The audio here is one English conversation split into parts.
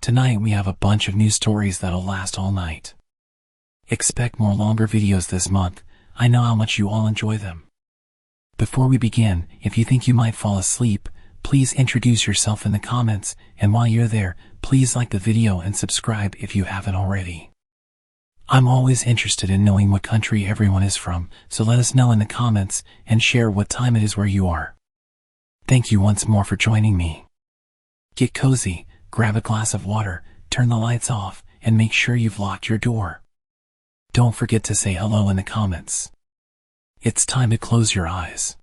Tonight we have a bunch of new stories that'll last all night. Expect more longer videos this month. I know how much you all enjoy them. Before we begin, if you think you might fall asleep, please introduce yourself in the comments, and while you're there, please like the video and subscribe if you haven't already. I'm always interested in knowing what country everyone is from, so let us know in the comments and share what time it is where you are. Thank you once more for joining me. Get cozy, grab a glass of water, turn the lights off, and make sure you've locked your door. Don't forget to say hello in the comments. It's time to close your eyes.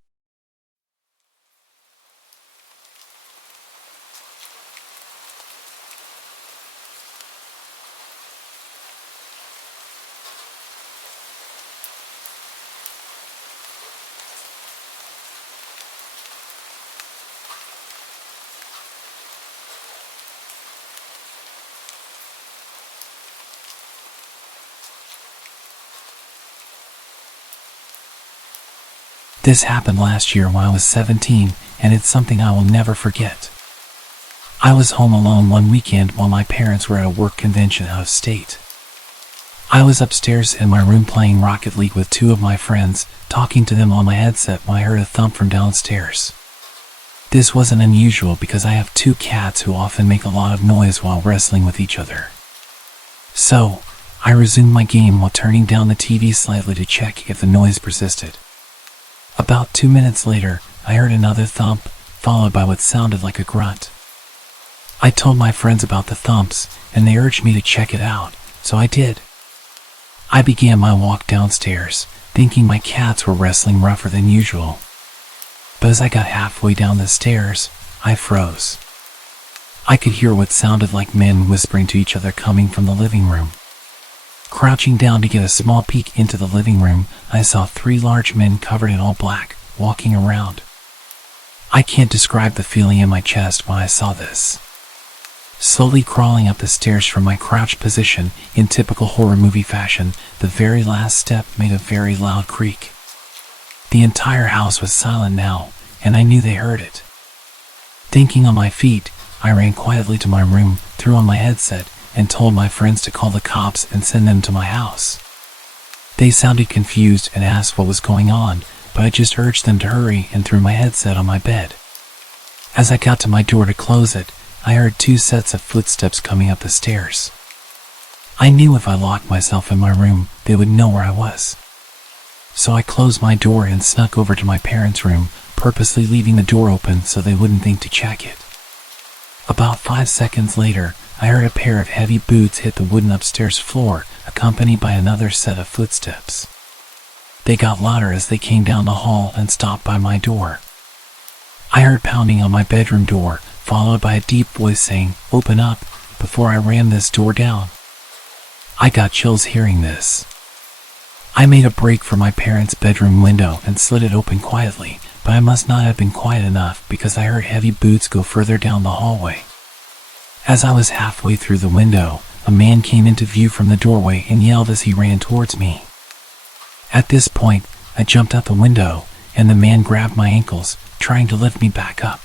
This happened last year when I was 17, and it's something I will never forget. I was home alone one weekend while my parents were at a work convention out of state. I was upstairs in my room playing Rocket League with two of my friends, talking to them on my headset when I heard a thump from downstairs. This wasn't unusual because I have two cats who often make a lot of noise while wrestling with each other. So, I resumed my game while turning down the TV slightly to check if the noise persisted. About 2 minutes later, I heard another thump, followed by what sounded like a grunt. I told my friends about the thumps, and they urged me to check it out, so I did. I began my walk downstairs, thinking my cats were wrestling rougher than usual. But as I got halfway down the stairs, I froze. I could hear what sounded like men whispering to each other coming from the living room. Crouching down to get a small peek into the living room, I saw three large men covered in all black, walking around. I can't describe the feeling in my chest when I saw this. Slowly crawling up the stairs from my crouched position, in typical horror movie fashion, the very last step made a very loud creak. The entire house was silent now, and I knew they heard it. Thinking on my feet, I ran quietly to my room, threw on my headset, and told my friends to call the cops and send them to my house. They sounded confused and asked what was going on, but I just urged them to hurry and threw my headset on my bed. As I got to my door to close it, I heard two sets of footsteps coming up the stairs. I knew if I locked myself in my room, they would know where I was. So I closed my door and snuck over to my parents' room, purposely leaving the door open so they wouldn't think to check it. About 5 seconds later, I heard a pair of heavy boots hit the wooden upstairs floor, accompanied by another set of footsteps. They got louder as they came down the hall and stopped by my door. I heard pounding on my bedroom door, followed by a deep voice saying, "Open up," before I rammed this door down. I got chills hearing this. I made a break for my parents' bedroom window and slid it open quietly, but I must not have been quiet enough because I heard heavy boots go further down the hallway. As I was halfway through the window, a man came into view from the doorway and yelled as he ran towards me. At this point, I jumped out the window, and the man grabbed my ankles, trying to lift me back up.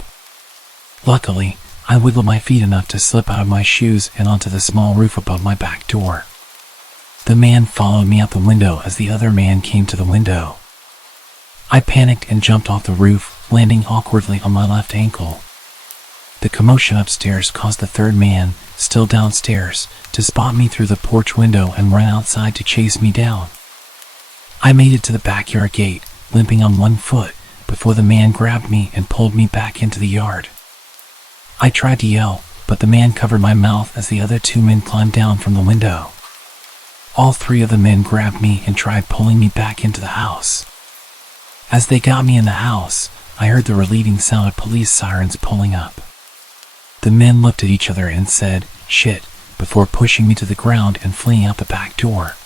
Luckily, I wiggled my feet enough to slip out of my shoes and onto the small roof above my back door. The man followed me out the window as the other man came to the window. I panicked and jumped off the roof, landing awkwardly on my left ankle. The commotion upstairs caused the third man, still downstairs, to spot me through the porch window and run outside to chase me down. I made it to the backyard gate, limping on one foot, before the man grabbed me and pulled me back into the yard. I tried to yell, but the man covered my mouth as the other two men climbed down from the window. All three of the men grabbed me and tried pulling me back into the house. As they got me in the house, I heard the relieving sound of police sirens pulling up. The men looked at each other and said, "Shit," before pushing me to the ground and fleeing out the back door.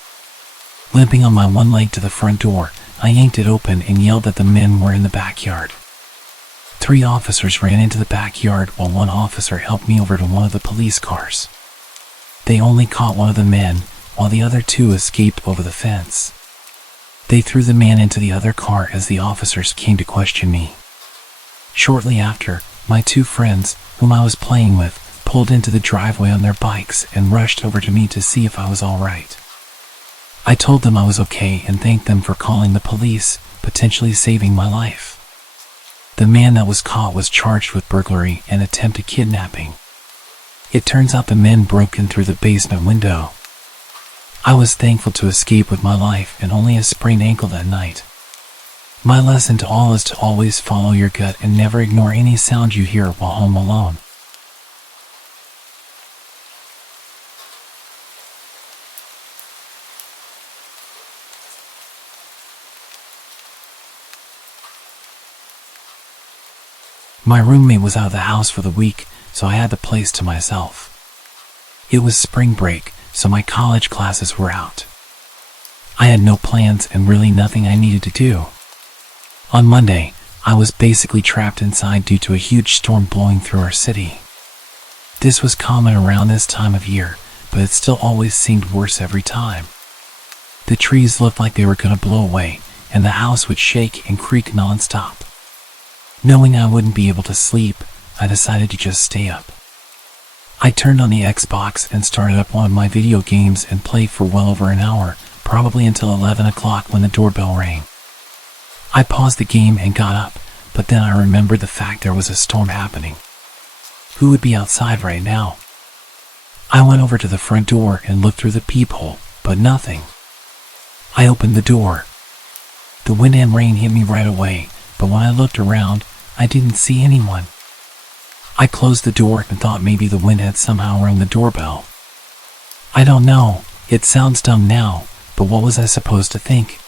Limping on my one leg to the front door, I yanked it open and yelled that the men were in the backyard. 3 officers ran into the backyard while 1 officer helped me over to one of the police cars. They only caught one of the men, while the other 2 escaped over the fence. They threw the man into the other car as the officers came to question me. Shortly after, my 2 friends, whom I was playing with, pulled into the driveway on their bikes and rushed over to me to see if I was all right. I told them I was okay and thanked them for calling the police, potentially saving my life. The man that was caught was charged with burglary and attempted kidnapping. It turns out the men broke in through the basement window. I was thankful to escape with my life and only a sprained ankle that night. My lesson to all is to always follow your gut and never ignore any sound you hear while home alone. My roommate was out of the house for the week, so I had the place to myself. It was spring break, so my college classes were out. I had no plans and really nothing I needed to do. On Monday, I was basically trapped inside due to a huge storm blowing through our city. This was common around this time of year, but it still always seemed worse every time. The trees looked like they were going to blow away, and the house would shake and creak non-stop. Knowing I wouldn't be able to sleep, I decided to just stay up. I turned on the Xbox and started up one of my video games and played for well over an hour, probably until 11 o'clock when the doorbell rang. I paused the game and got up, but then I remembered the fact there was a storm happening. Who would be outside right now? I went over to the front door and looked through the peephole, but nothing. I opened the door. The wind and rain hit me right away, but when I looked around, I didn't see anyone. I closed the door and thought maybe the wind had somehow rung the doorbell. I don't know, it sounds dumb now, but what was I supposed to think?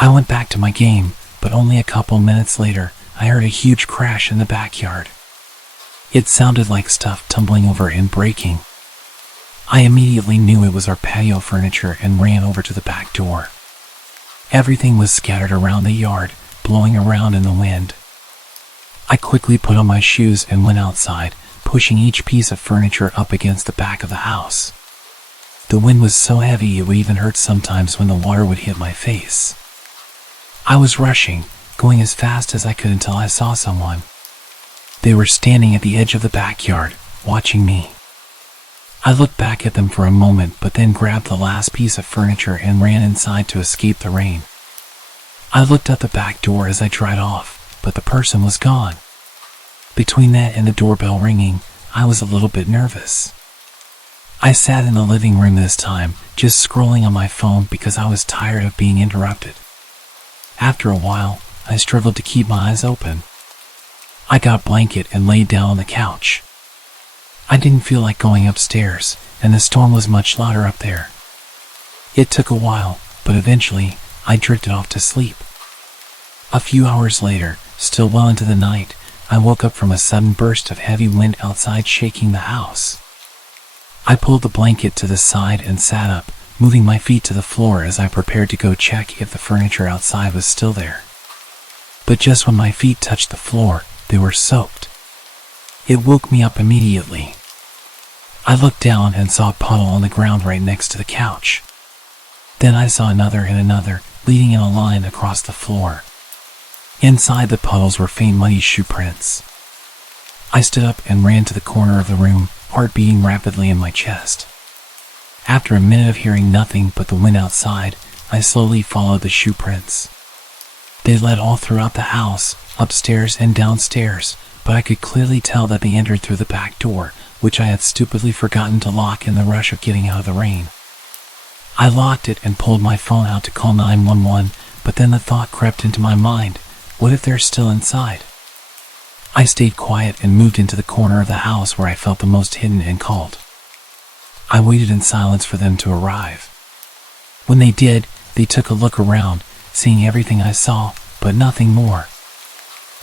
I went back to my game, but only a couple minutes later, I heard a huge crash in the backyard. It sounded like stuff tumbling over and breaking. I immediately knew it was our patio furniture and ran over to the back door. Everything was scattered around the yard, blowing around in the wind. I quickly put on my shoes and went outside, pushing each piece of furniture up against the back of the house. The wind was so heavy it would even hurt sometimes when the water would hit my face. I was rushing, going as fast as I could until I saw someone. They were standing at the edge of the backyard, watching me. I looked back at them for a moment but then grabbed the last piece of furniture and ran inside to escape the rain. I looked out the back door as I dried off, but the person was gone. Between that and the doorbell ringing, I was a little bit nervous. I sat in the living room this time, just scrolling on my phone because I was tired of being interrupted. After a while, I struggled to keep my eyes open. I got a blanket and laid down on the couch. I didn't feel like going upstairs, and the storm was much louder up there. It took a while, but eventually, I drifted off to sleep. A few hours later, still well into the night, I woke up from a sudden burst of heavy wind outside shaking the house. I pulled the blanket to the side and sat up, moving my feet to the floor as I prepared to go check if the furniture outside was still there. But just when my feet touched the floor, they were soaked. It woke me up immediately. I looked down and saw a puddle on the ground right next to the couch. Then I saw another and another, leading in a line across the floor. Inside the puddles were faint muddy shoe prints. I stood up and ran to the corner of the room, heart beating rapidly in my chest. After a minute of hearing nothing but the wind outside, I slowly followed the shoe prints. They led all throughout the house, upstairs and downstairs, but I could clearly tell that they entered through the back door, which I had stupidly forgotten to lock in the rush of getting out of the rain. I locked it and pulled my phone out to call 911, but then the thought crept into my mind, what if they're still inside? I stayed quiet and moved into the corner of the house where I felt the most hidden and called. I waited in silence for them to arrive. When they did, they took a look around, seeing everything I saw, but nothing more.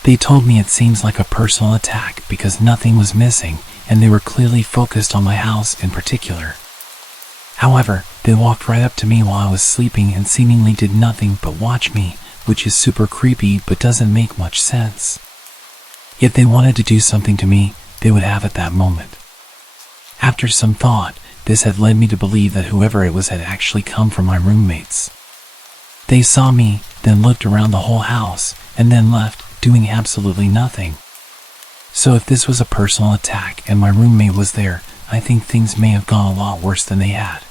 They told me it seems like a personal attack because nothing was missing, and they were clearly focused on my house in particular. However, they walked right up to me while I was sleeping and seemingly did nothing but watch me, which is super creepy but doesn't make much sense. If they wanted to do something to me, they would have at that moment. After some thought, this had led me to believe that whoever it was had actually come from my roommates. They saw me, then looked around the whole house, and then left, doing absolutely nothing. So if this was a personal attack and my roommate was there, I think things may have gone a lot worse than they had.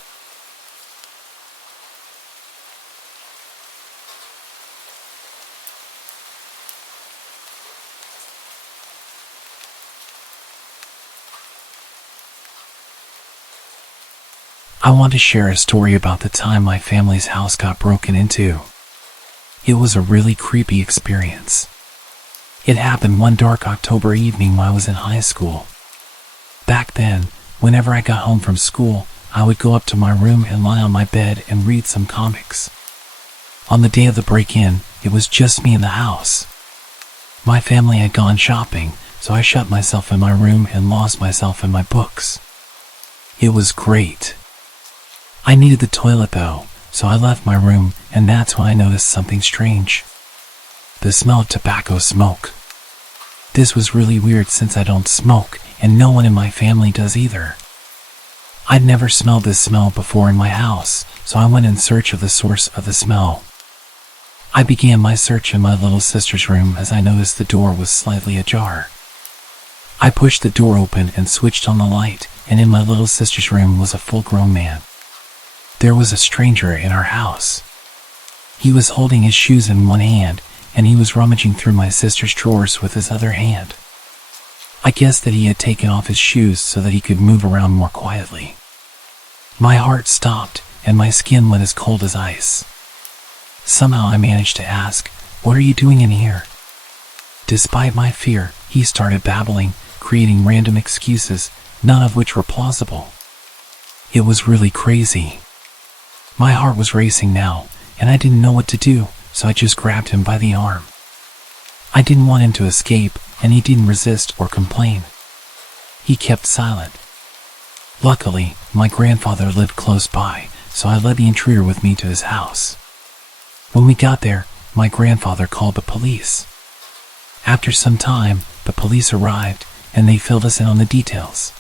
I want to share a story about the time my family's house got broken into. It was a really creepy experience. It happened one dark October evening while I was in high school. Back then, whenever I got home from school, I would go up to my room and lie on my bed and read some comics. On the day of the break-in, it was just me in the house. My family had gone shopping, so I shut myself in my room and lost myself in my books. It was great. I needed the toilet though, so I left my room, and that's when I noticed something strange. The smell of tobacco smoke. This was really weird since I don't smoke, and no one in my family does either. I'd never smelled this smell before in my house, so I went in search of the source of the smell. I began my search in my little sister's room as I noticed the door was slightly ajar. I pushed the door open and switched on the light, and in my little sister's room was a full-grown man. There was a stranger in our house. He was holding his shoes in one hand, and he was rummaging through my sister's drawers with his other hand. I guessed that he had taken off his shoes so that he could move around more quietly. My heart stopped, and my skin went as cold as ice. Somehow I managed to ask, "What are you doing in here?" Despite my fear, he started babbling, creating random excuses, none of which were plausible. It was really crazy. My heart was racing now, and I didn't know what to do, so I just grabbed him by the arm. I didn't want him to escape, and he didn't resist or complain. He kept silent. Luckily, my grandfather lived close by, so I led the intruder with me to his house. When we got there, my grandfather called the police. After some time, the police arrived, and they filled us in on the details.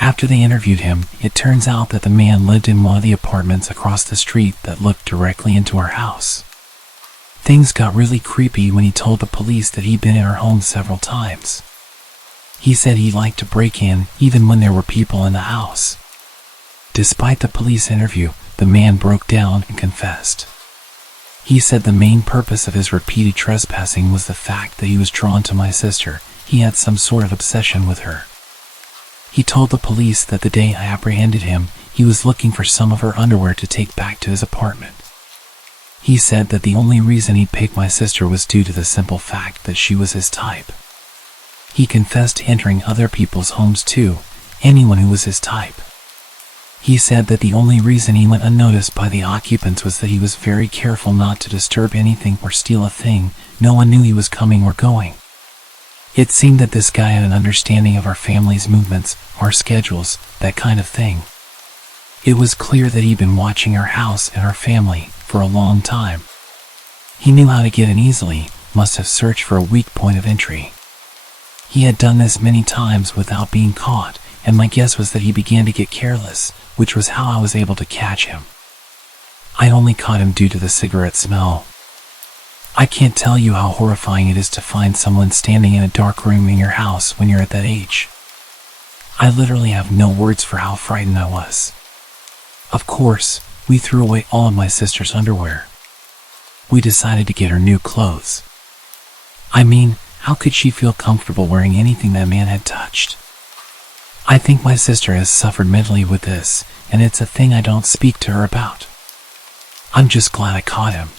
After they interviewed him, it turns out that the man lived in one of the apartments across the street that looked directly into our house. Things got really creepy when he told the police that he'd been in our home several times. He said he liked to break in even when there were people in the house. Despite the police interview, the man broke down and confessed. He said the main purpose of his repeated trespassing was the fact that he was drawn to my sister. He had some sort of obsession with her. He told the police that the day I apprehended him, he was looking for some of her underwear to take back to his apartment. He said that the only reason he'd pick my sister was due to the simple fact that she was his type. He confessed to entering other people's homes too, anyone who was his type. He said that the only reason he went unnoticed by the occupants was that he was very careful not to disturb anything or steal a thing. No one knew he was coming or going. It seemed that this guy had an understanding of our family's movements, our schedules, that kind of thing. It was clear that he'd been watching our house and our family for a long time. He knew how to get in easily, must have searched for a weak point of entry. He had done this many times without being caught, and my guess was that he began to get careless, which was how I was able to catch him. I only caught him due to the cigarette smell. I can't tell you how horrifying it is to find someone standing in a dark room in your house when you're at that age. I literally have no words for how frightened I was. Of course, we threw away all of my sister's underwear. We decided to get her new clothes. I mean, how could she feel comfortable wearing anything that man had touched? I think my sister has suffered mentally with this, and it's a thing I don't speak to her about. I'm just glad I caught him.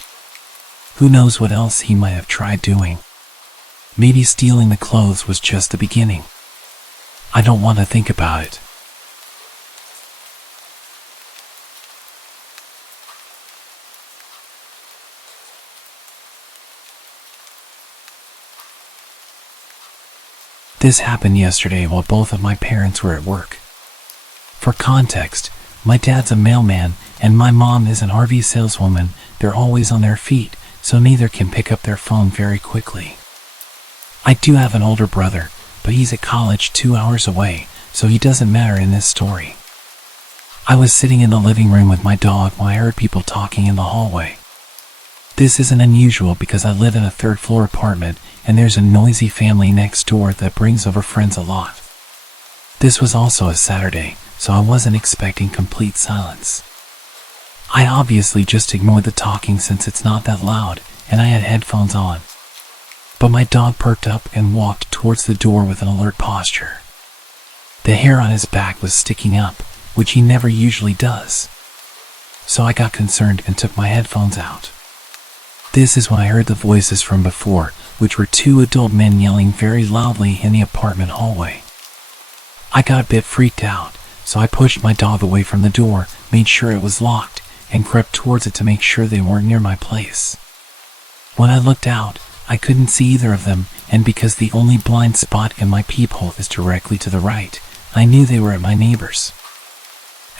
Who knows what else he might have tried doing. Maybe stealing the clothes was just the beginning. I don't want to think about it. This happened yesterday while both of my parents were at work. For context, my dad's a mailman and my mom is an RV saleswoman. They're always on their feet, so neither can pick up their phone very quickly. I do have an older brother, but he's at college 2 hours away, so he doesn't matter in this story. I was sitting in the living room with my dog when I heard people talking in the hallway. This isn't unusual because I live in a third-floor apartment and there's a noisy family next door that brings over friends a lot. This was also a Saturday, so I wasn't expecting complete silence. I obviously just ignored the talking since it's not that loud, and I had headphones on. But my dog perked up and walked towards the door with an alert posture. The hair on his back was sticking up, which he never usually does. So I got concerned and took my headphones out. This is when I heard the voices from before, which were two adult men yelling very loudly in the apartment hallway. I got a bit freaked out, so I pushed my dog away from the door, made sure it was locked, and crept towards it to make sure they weren't near my place. When I looked out, I couldn't see either of them, and because the only blind spot in my peephole is directly to the right, I knew they were at my neighbor's.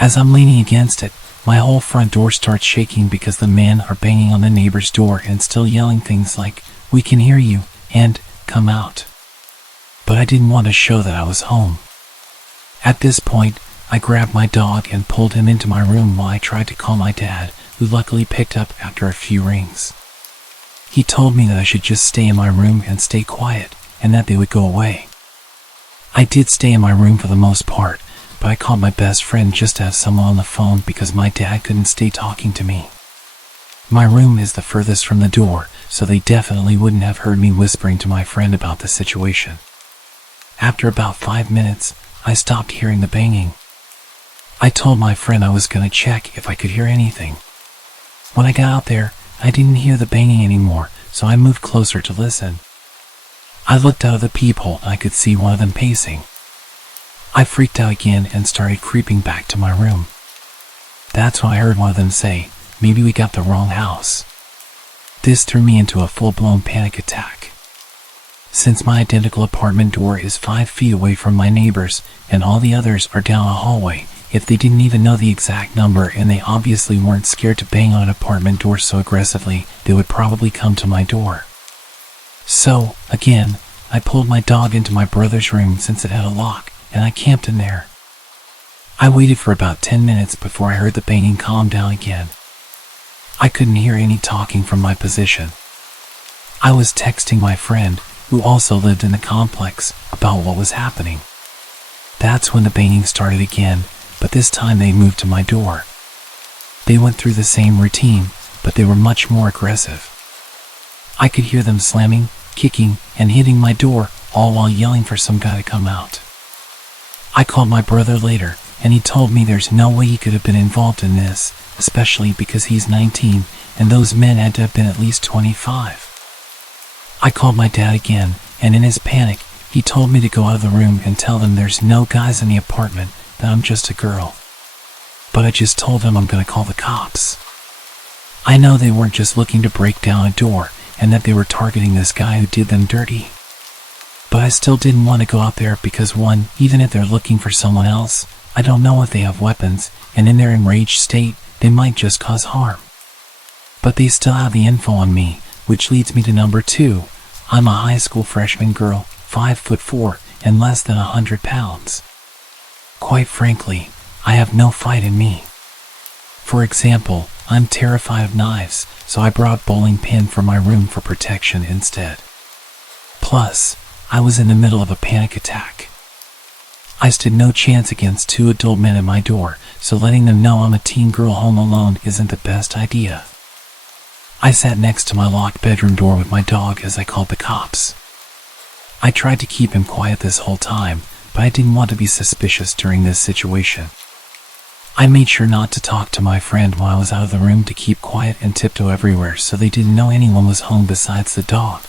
As I'm leaning against it, my whole front door starts shaking because the men are banging on the neighbor's door and still yelling things like, "We can hear you," and "Come out." But I didn't want to show that I was home. At this point, I grabbed my dog and pulled him into my room while I tried to call my dad, who luckily picked up after a few rings. He told me that I should just stay in my room and stay quiet, and that they would go away. I did stay in my room for the most part, but I called my best friend just to have someone on the phone because my dad couldn't stay talking to me. My room is the furthest from the door, so they definitely wouldn't have heard me whispering to my friend about the situation. After about 5 minutes, I stopped hearing the banging. I told my friend I was going to check if I could hear anything. When I got out there, I didn't hear the banging anymore, so I moved closer to listen. I looked out of the peephole and I could see one of them pacing. I freaked out again and started creeping back to my room. That's when I heard one of them say, "Maybe we got the wrong house." This threw me into a full-blown panic attack. Since my identical apartment door is 5 feet away from my neighbor's and all the others are down a hallway, if they didn't even know the exact number and they obviously weren't scared to bang on an apartment door so aggressively, they would probably come to my door. So, again, I pulled my dog into my brother's room since it had a lock, and I camped in there. I waited for about 10 minutes before I heard the banging calm down again. I couldn't hear any talking from my position. I was texting my friend, who also lived in the complex, about what was happening. That's when the banging started again, but this time they moved to my door. They went through the same routine, but they were much more aggressive. I could hear them slamming, kicking, and hitting my door, all while yelling for some guy to come out. I called my brother later, and he told me there's no way he could have been involved in this, especially because he's 19, and those men had to have been at least 25. I called my dad again, and in his panic, he told me to go out of the room and tell them there's no guys in the apartment, that I'm just a girl. But I just told them I'm gonna call the cops. I know they weren't just looking to break down a door, and that they were targeting this guy who did them dirty. But I still didn't want to go out there because one, even if they're looking for someone else, I don't know if they have weapons, and in their enraged state, they might just cause harm. But they still have the info on me, which leads me to number 2. I'm a high school freshman girl, 5'4", and less than 100 pounds. Quite frankly, I have no fight in me. For example, I'm terrified of knives, so I brought a bowling pin from my room for protection instead. Plus, I was in the middle of a panic attack. I stood no chance against 2 adult men at my door, so letting them know I'm a teen girl home alone isn't the best idea. I sat next to my locked bedroom door with my dog as I called the cops. I tried to keep him quiet this whole time, but I didn't want to be suspicious during this situation. I made sure not to talk to my friend while I was out of the room to keep quiet and tiptoe everywhere so they didn't know anyone was home besides the dog.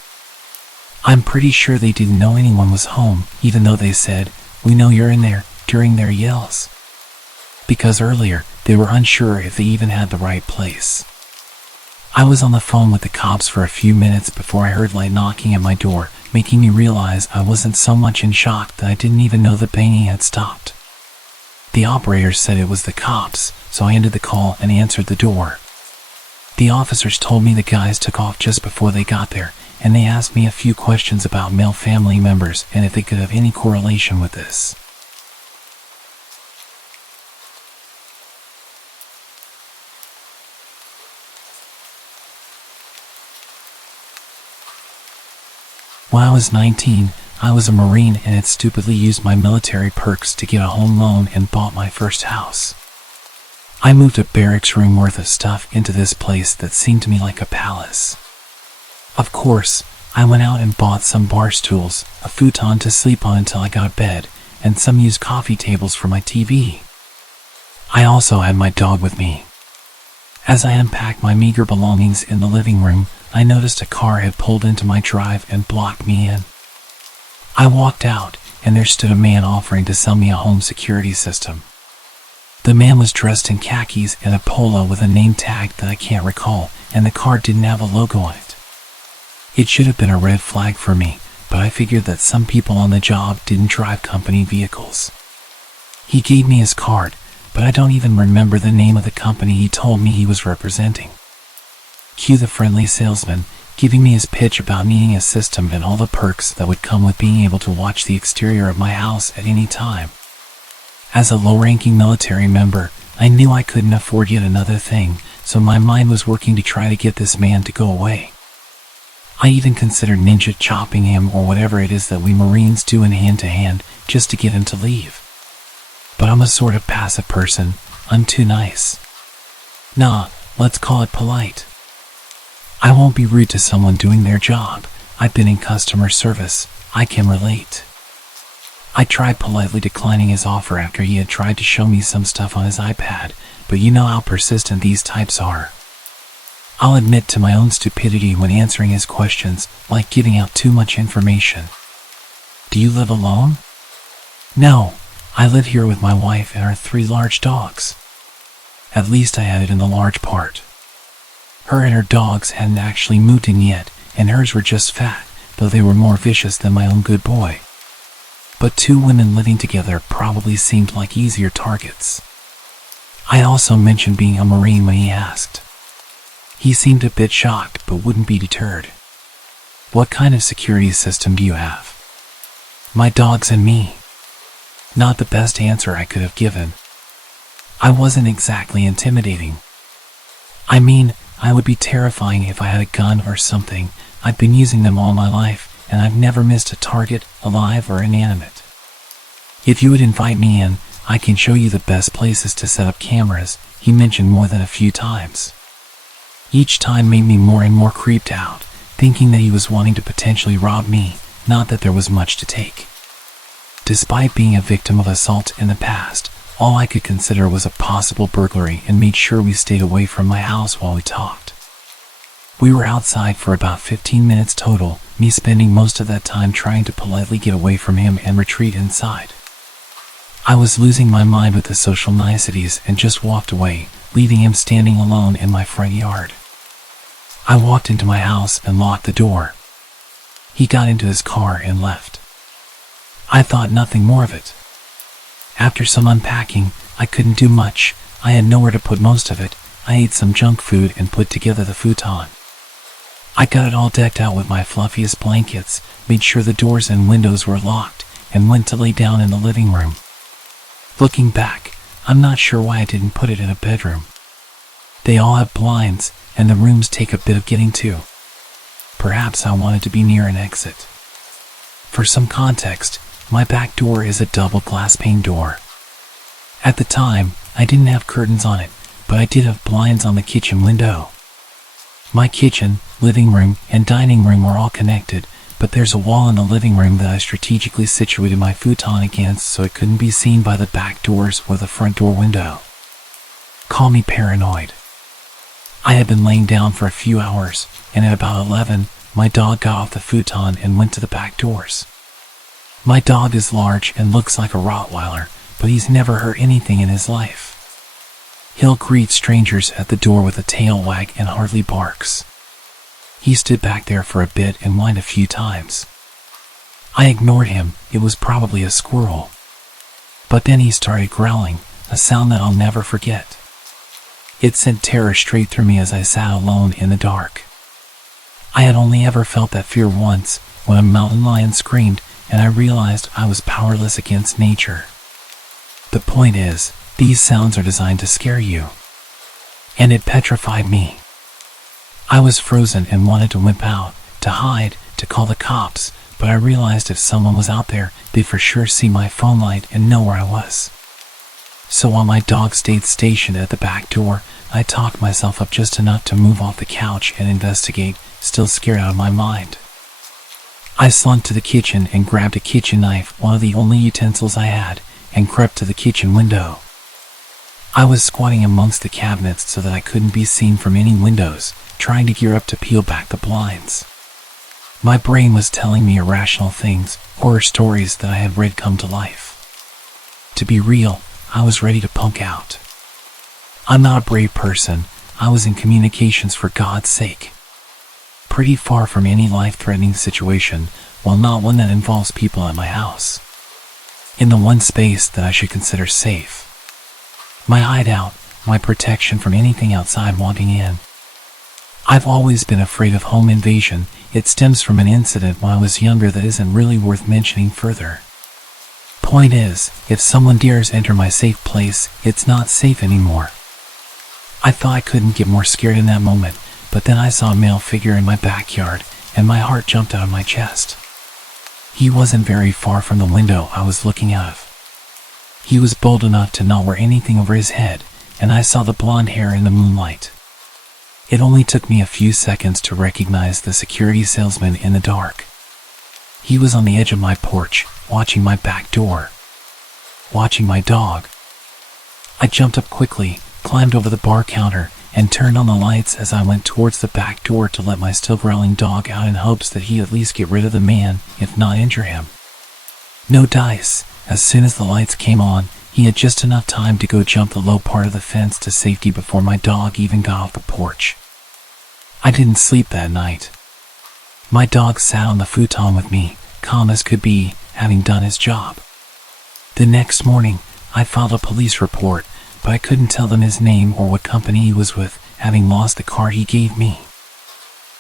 I'm pretty sure they didn't know anyone was home, even though they said, "We know you're in there," during their yells. Because earlier, they were unsure if they even had the right place. I was on the phone with the cops for a few minutes before I heard light knocking at my door, making me realize I wasn't so much in shock that I didn't even know the banging had stopped. The operator said it was the cops, so I ended the call and answered the door. The officers told me the guys took off just before they got there, and they asked me a few questions about male family members and if they could have any correlation with this. When I was 19, I was a Marine and had stupidly used my military perks to get a home loan and bought my first house. I moved a barracks room worth of stuff into this place that seemed to me like a palace. Of course, I went out and bought some bar stools, a futon to sleep on until I got bed, and some used coffee tables for my TV. I also had my dog with me. As I unpacked my meager belongings in the living room, I noticed a car had pulled into my drive and blocked me in. I walked out, and there stood a man offering to sell me a home security system. The man was dressed in khakis and a polo with a name tag that I can't recall, and the car didn't have a logo on it. It should have been a red flag for me, but I figured that some people on the job didn't drive company vehicles. He gave me his card, but I don't even remember the name of the company he told me he was representing. Cue the friendly salesman, giving me his pitch about needing a system and all the perks that would come with being able to watch the exterior of my house at any time. As a low-ranking military member, I knew I couldn't afford yet another thing, so my mind was working to try to get this man to go away. I even considered ninja chopping him or whatever it is that we Marines do in hand-to-hand just to get him to leave. But I'm a sort of passive person. I'm too nice. Nah, let's call it polite. I won't be rude to someone doing their job. I've been in customer service. I can relate. I tried politely declining his offer after he had tried to show me some stuff on his iPad, but you know how persistent these types are. I'll admit to my own stupidity when answering his questions, like giving out too much information. Do you live alone? No, I live here with my wife and our 3 large dogs. At least I had it in the large part. Her and her dogs hadn't actually moved in yet, and hers were just fat, though they were more vicious than my own good boy. But 2 women living together probably seemed like easier targets. I also mentioned being a Marine when he asked. He seemed a bit shocked, but wouldn't be deterred. What kind of security system do you have? My dogs and me. Not the best answer I could have given. I wasn't exactly intimidating. I mean, I would be terrifying if I had a gun or something. I've been using them all my life, and I've never missed a target, alive or inanimate. If you would invite me in, I can show you the best places to set up cameras, he mentioned more than a few times. Each time made me more and more creeped out, thinking that he was wanting to potentially rob me, not that there was much to take. Despite being a victim of assault in the past, all I could consider was a possible burglary and made sure we stayed away from my house while we talked. We were outside for about 15 minutes total, me spending most of that time trying to politely get away from him and retreat inside. I was losing my mind with the social niceties and just walked away, leaving him standing alone in my front yard. I walked into my house and locked the door. He got into his car and left. I thought nothing more of it. After some unpacking, I couldn't do much. I had nowhere to put most of it. I ate some junk food and put together the futon. I got it all decked out with my fluffiest blankets, made sure the doors and windows were locked, and went to lay down in the living room. Looking back, I'm not sure why I didn't put it in a bedroom. They all have blinds, and the rooms take a bit of getting to. Perhaps I wanted to be near an exit. For some context, my back door is a double glass pane door. At the time, I didn't have curtains on it, but I did have blinds on the kitchen window. My kitchen, living room, and dining room were all connected, but there's a wall in the living room that I strategically situated my futon against so it couldn't be seen by the back doors or the front door window. Call me paranoid. I had been laying down for a few hours, and at about 11, my dog got off the futon and went to the back doors. My dog is large and looks like a Rottweiler, but he's never hurt anything in his life. He'll greet strangers at the door with a tail wag and hardly barks. He stood back there for a bit and whined a few times. I ignored him, it was probably a squirrel. But then he started growling, a sound that I'll never forget. It sent terror straight through me as I sat alone in the dark. I had only ever felt that fear once, when a mountain lion screamed, and I realized I was powerless against nature. The point is, these sounds are designed to scare you. And it petrified me. I was frozen and wanted to wimp out, to hide, to call the cops, but I realized if someone was out there, they'd for sure see my phone light and know where I was. So while my dog stayed stationed at the back door, I talked myself up just enough to move off the couch and investigate, still scared out of my mind. I slunk to the kitchen and grabbed a kitchen knife, one of the only utensils I had, and crept to the kitchen window. I was squatting amongst the cabinets so that I couldn't be seen from any windows, trying to gear up to peel back the blinds. My brain was telling me irrational things, horror stories that I had read come to life. To be real, I was ready to punk out. I'm not a brave person. I was in communications for God's sake. Pretty far from any life-threatening situation, while not one that involves people at my house. In the one space that I should consider safe. My hideout, my protection from anything outside wanting in. I've always been afraid of home invasion. It stems from an incident when I was younger that isn't really worth mentioning further. Point is, if someone dares enter my safe place, it's not safe anymore. I thought I couldn't get more scared in that moment, but then I saw a male figure in my backyard, and my heart jumped out of my chest. He wasn't very far from the window I was looking out of. He was bold enough to not wear anything over his head, and I saw the blonde hair in the moonlight. It only took me a few seconds to recognize the security salesman in the dark. He was on the edge of my porch, watching my back door. Watching my dog. I jumped up quickly, climbed over the bar counter, and turned on the lights as I went towards the back door to let my still growling dog out in hopes that he'd at least get rid of the man, if not injure him. No dice. As soon as the lights came on, he had just enough time to go jump the low part of the fence to safety before my dog even got off the porch. I didn't sleep that night. My dog sat on the futon with me, calm as could be, having done his job. The next morning, I filed a police report, but I couldn't tell them his name or what company he was with, having lost the card he gave me.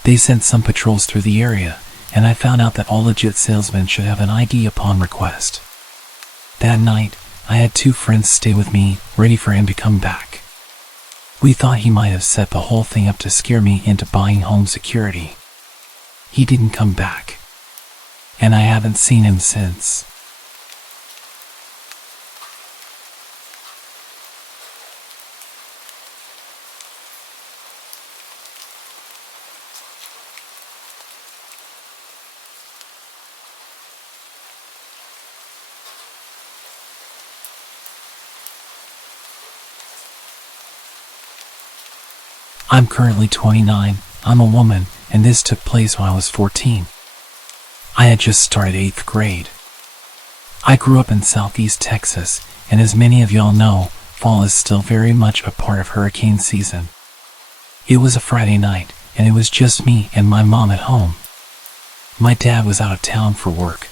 They sent some patrols through the area, and I found out that all legit salesmen should have an ID upon request. That night, I had 2 friends stay with me, ready for him to come back. We thought he might have set the whole thing up to scare me into buying home security. He didn't come back. And I haven't seen him since. I'm currently 29, I'm a woman, and this took place when I was 14. I had just started 8th grade. I grew up in southeast Texas, and as many of y'all know, fall is still very much a part of hurricane season. It was a Friday night, and it was just me and my mom at home. My dad was out of town for work.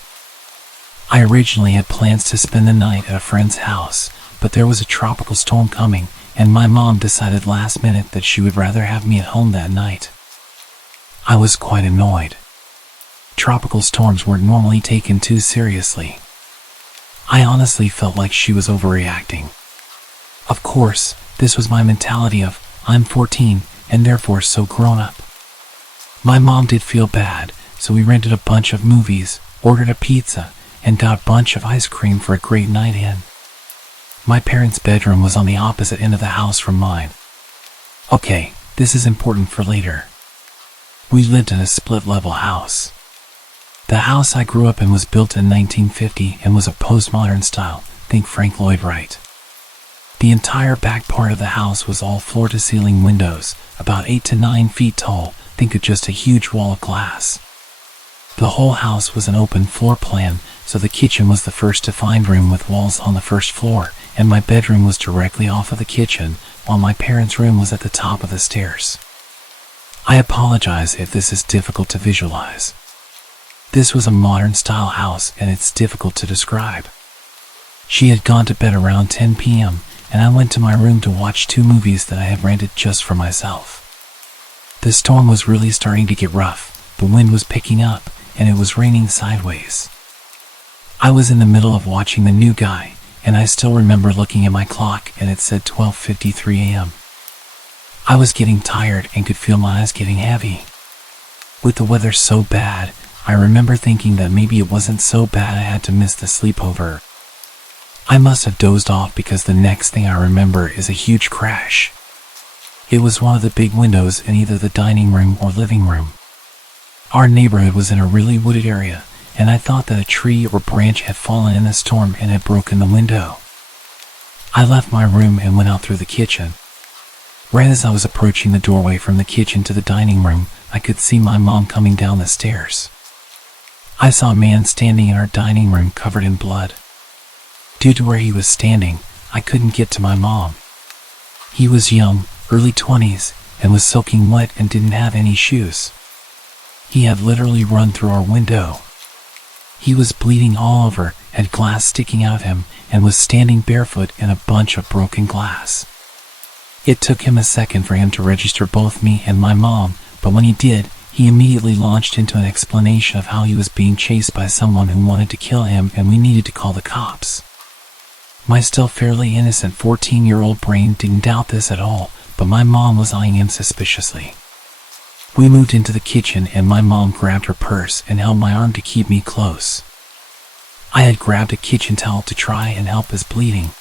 I originally had plans to spend the night at a friend's house, but there was a tropical storm coming, and my mom decided last minute that she would rather have me at home that night. I was quite annoyed. Tropical storms weren't normally taken too seriously. I honestly felt like she was overreacting. Of course, this was my mentality of, I'm 14, and therefore so grown up. My mom did feel bad, so we rented a bunch of movies, ordered a pizza, and got a bunch of ice cream for a great night in. My parents' bedroom was on the opposite end of the house from mine. Okay, this is important for later. We lived in a split-level house. The house I grew up in was built in 1950 and was a postmodern style, think Frank Lloyd Wright. The entire back part of the house was all floor-to-ceiling windows, about 8 to 9 feet tall, think of just a huge wall of glass. The whole house was an open floor plan, so the kitchen was the first defined room with walls on the first floor, and my bedroom was directly off of the kitchen, while my parents' room was at the top of the stairs. I apologize if this is difficult to visualize. This was a modern-style house, and it's difficult to describe. She had gone to bed around 10 p.m., and I went to my room to watch 2 movies that I had rented just for myself. The storm was really starting to get rough, the wind was picking up, and it was raining sideways. I was in the middle of watching The New Guy, and I still remember looking at my clock and it said 12:53 a.m. I was getting tired and could feel my eyes getting heavy. With the weather so bad, I remember thinking that maybe it wasn't so bad I had to miss the sleepover. I must have dozed off because the next thing I remember is a huge crash. It was one of the big windows in either the dining room or living room. Our neighborhood was in a really wooded area, and I thought that a tree or branch had fallen in the storm and had broken the window. I left my room and went out through the kitchen. Right as I was approaching the doorway from the kitchen to the dining room, I could see my mom coming down the stairs. I saw a man standing in our dining room covered in blood. Due to where he was standing, I couldn't get to my mom. He was young, early 20s, and was soaking wet and didn't have any shoes. He had literally run through our window. He was bleeding all over, had glass sticking out of him, and was standing barefoot in a bunch of broken glass. It took him a second for him to register both me and my mom, but when he did, he immediately launched into an explanation of how he was being chased by someone who wanted to kill him and we needed to call the cops. My still fairly innocent 14-year-old brain didn't doubt this at all, but my mom was eyeing him suspiciously. We moved into the kitchen and my mom grabbed her purse and held my arm to keep me close. I had grabbed a kitchen towel to try and help his bleeding.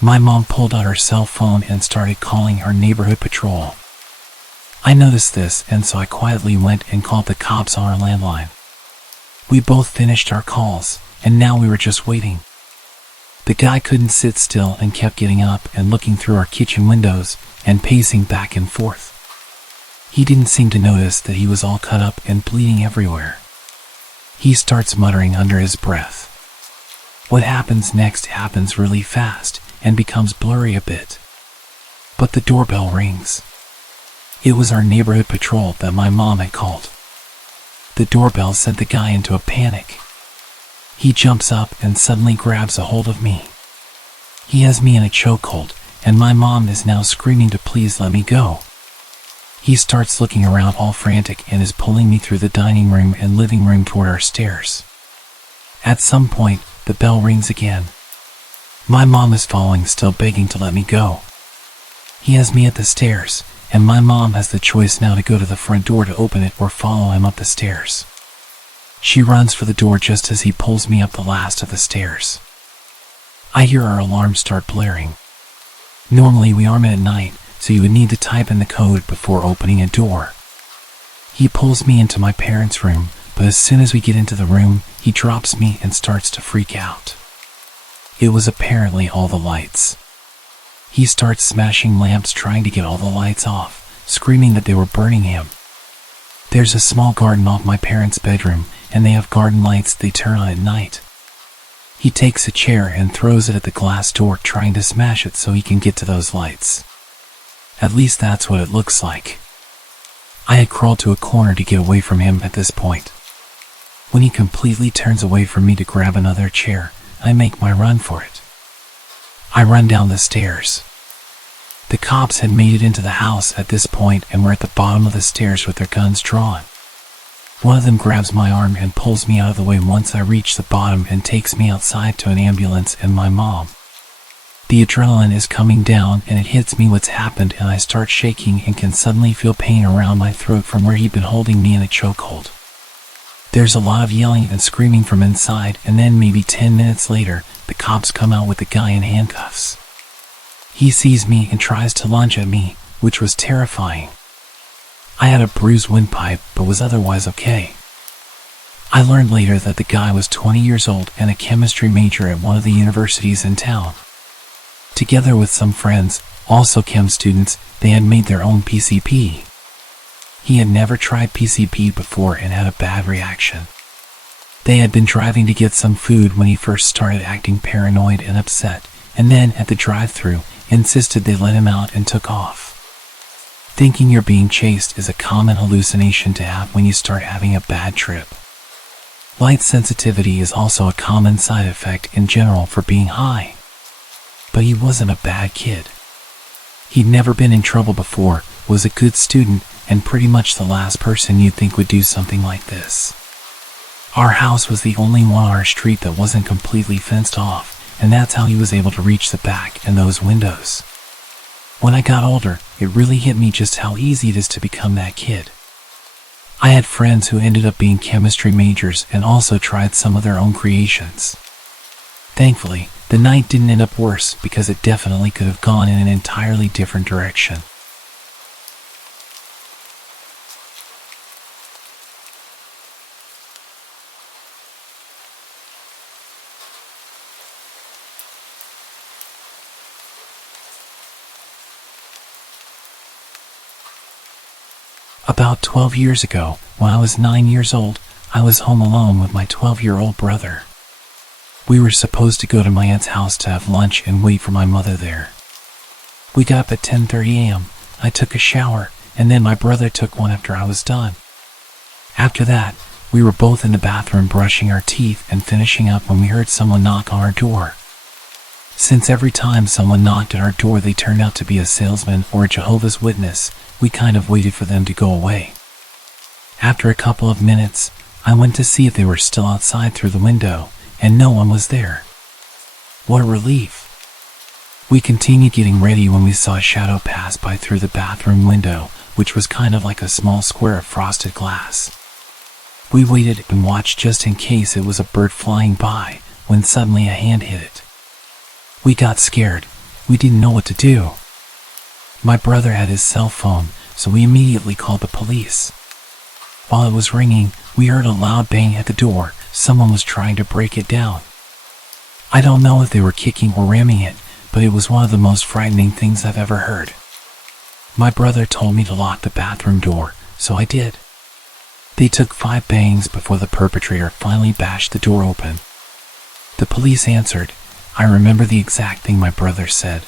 My mom pulled out her cell phone and started calling her neighborhood patrol. I noticed this, and so I quietly went and called the cops on our landline. We both finished our calls, and now we were just waiting. The guy couldn't sit still and kept getting up and looking through our kitchen windows and pacing back and forth. He didn't seem to notice that he was all cut up and bleeding everywhere. He starts muttering under his breath. What happens next happens really fast and becomes blurry a bit. But the doorbell rings. It was our neighborhood patrol that my mom had called. The doorbell sent the guy into a panic. He jumps up and suddenly grabs a hold of me. He has me in a chokehold, and my mom is now screaming to please let me go. He starts looking around all frantic and is pulling me through the dining room and living room toward our stairs. At some point, the bell rings again. My mom is following, still begging to let me go. He has me at the stairs, and my mom has the choice now to go to the front door to open it or follow him up the stairs. She runs for the door just as he pulls me up the last of the stairs. I hear our alarm start blaring. Normally we arm it at night, so you would need to type in the code before opening a door. He pulls me into my parents' room, but as soon as we get into the room, he drops me and starts to freak out. It was apparently all the lights. He starts smashing lamps trying to get all the lights off, screaming that they were burning him. There's a small garden off my parents' bedroom, and they have garden lights they turn on at night. He takes a chair and throws it at the glass door, trying to smash it so he can get to those lights. At least that's what it looks like. I had crawled to a corner to get away from him at this point. When he completely turns away from me to grab another chair, I make my run for it. I run down the stairs. The cops had made it into the house at this point and were at the bottom of the stairs with their guns drawn. One of them grabs my arm and pulls me out of the way once I reach the bottom and takes me outside to an ambulance and my mom. The adrenaline is coming down and it hits me what's happened, and I start shaking and can suddenly feel pain around my throat from where he'd been holding me in a chokehold. There's a lot of yelling and screaming from inside, and then maybe 10 minutes later, the cops come out with the guy in handcuffs. He sees me and tries to lunge at me, which was terrifying. I had a bruised windpipe, but was otherwise okay. I learned later that the guy was 20 years old and a chemistry major at one of the universities in town. Together with some friends, also chem students, they had made their own PCP. He had never tried PCP before and had a bad reaction. They had been driving to get some food when he first started acting paranoid and upset, and then at the drive-thru, insisted they let him out and took off. Thinking you're being chased is a common hallucination to have when you start having a bad trip. Light sensitivity is also a common side effect in general for being high. But he wasn't a bad kid. He'd never been in trouble before, was a good student, and pretty much the last person you'd think would do something like this. Our house was the only one on our street that wasn't completely fenced off, and that's how he was able to reach the back and those windows. When I got older, it really hit me just how easy it is to become that kid. I had friends who ended up being chemistry majors and also tried some of their own creations. Thankfully, the night didn't end up worse because it definitely could have gone in an entirely different direction. About 12 years ago, when I was 9 years old, I was home alone with my 12-year-old brother. We were supposed to go to my aunt's house to have lunch and wait for my mother there. We got up at 10:30 a.m., I took a shower, and then my brother took one after I was done. After that, we were both in the bathroom brushing our teeth and finishing up when we heard someone knock on our door. Since every time someone knocked at our door they turned out to be a salesman or a Jehovah's Witness, we kind of waited for them to go away. After a couple of minutes, I went to see if they were still outside through the window, and no one was there. What a relief. We continued getting ready when we saw a shadow pass by through the bathroom window, which was kind of like a small square of frosted glass. We waited and watched just in case it was a bird flying by, when suddenly a hand hit it. We got scared. We didn't know what to do. My brother had his cell phone, so we immediately called the police. While it was ringing, we heard a loud bang at the door. Someone was trying to break it down. I don't know if they were kicking or ramming it, but it was one of the most frightening things I've ever heard. My brother told me to lock the bathroom door, so I did. They took 5 bangs before the perpetrator finally bashed the door open. The police answered. I remember the exact thing my brother said.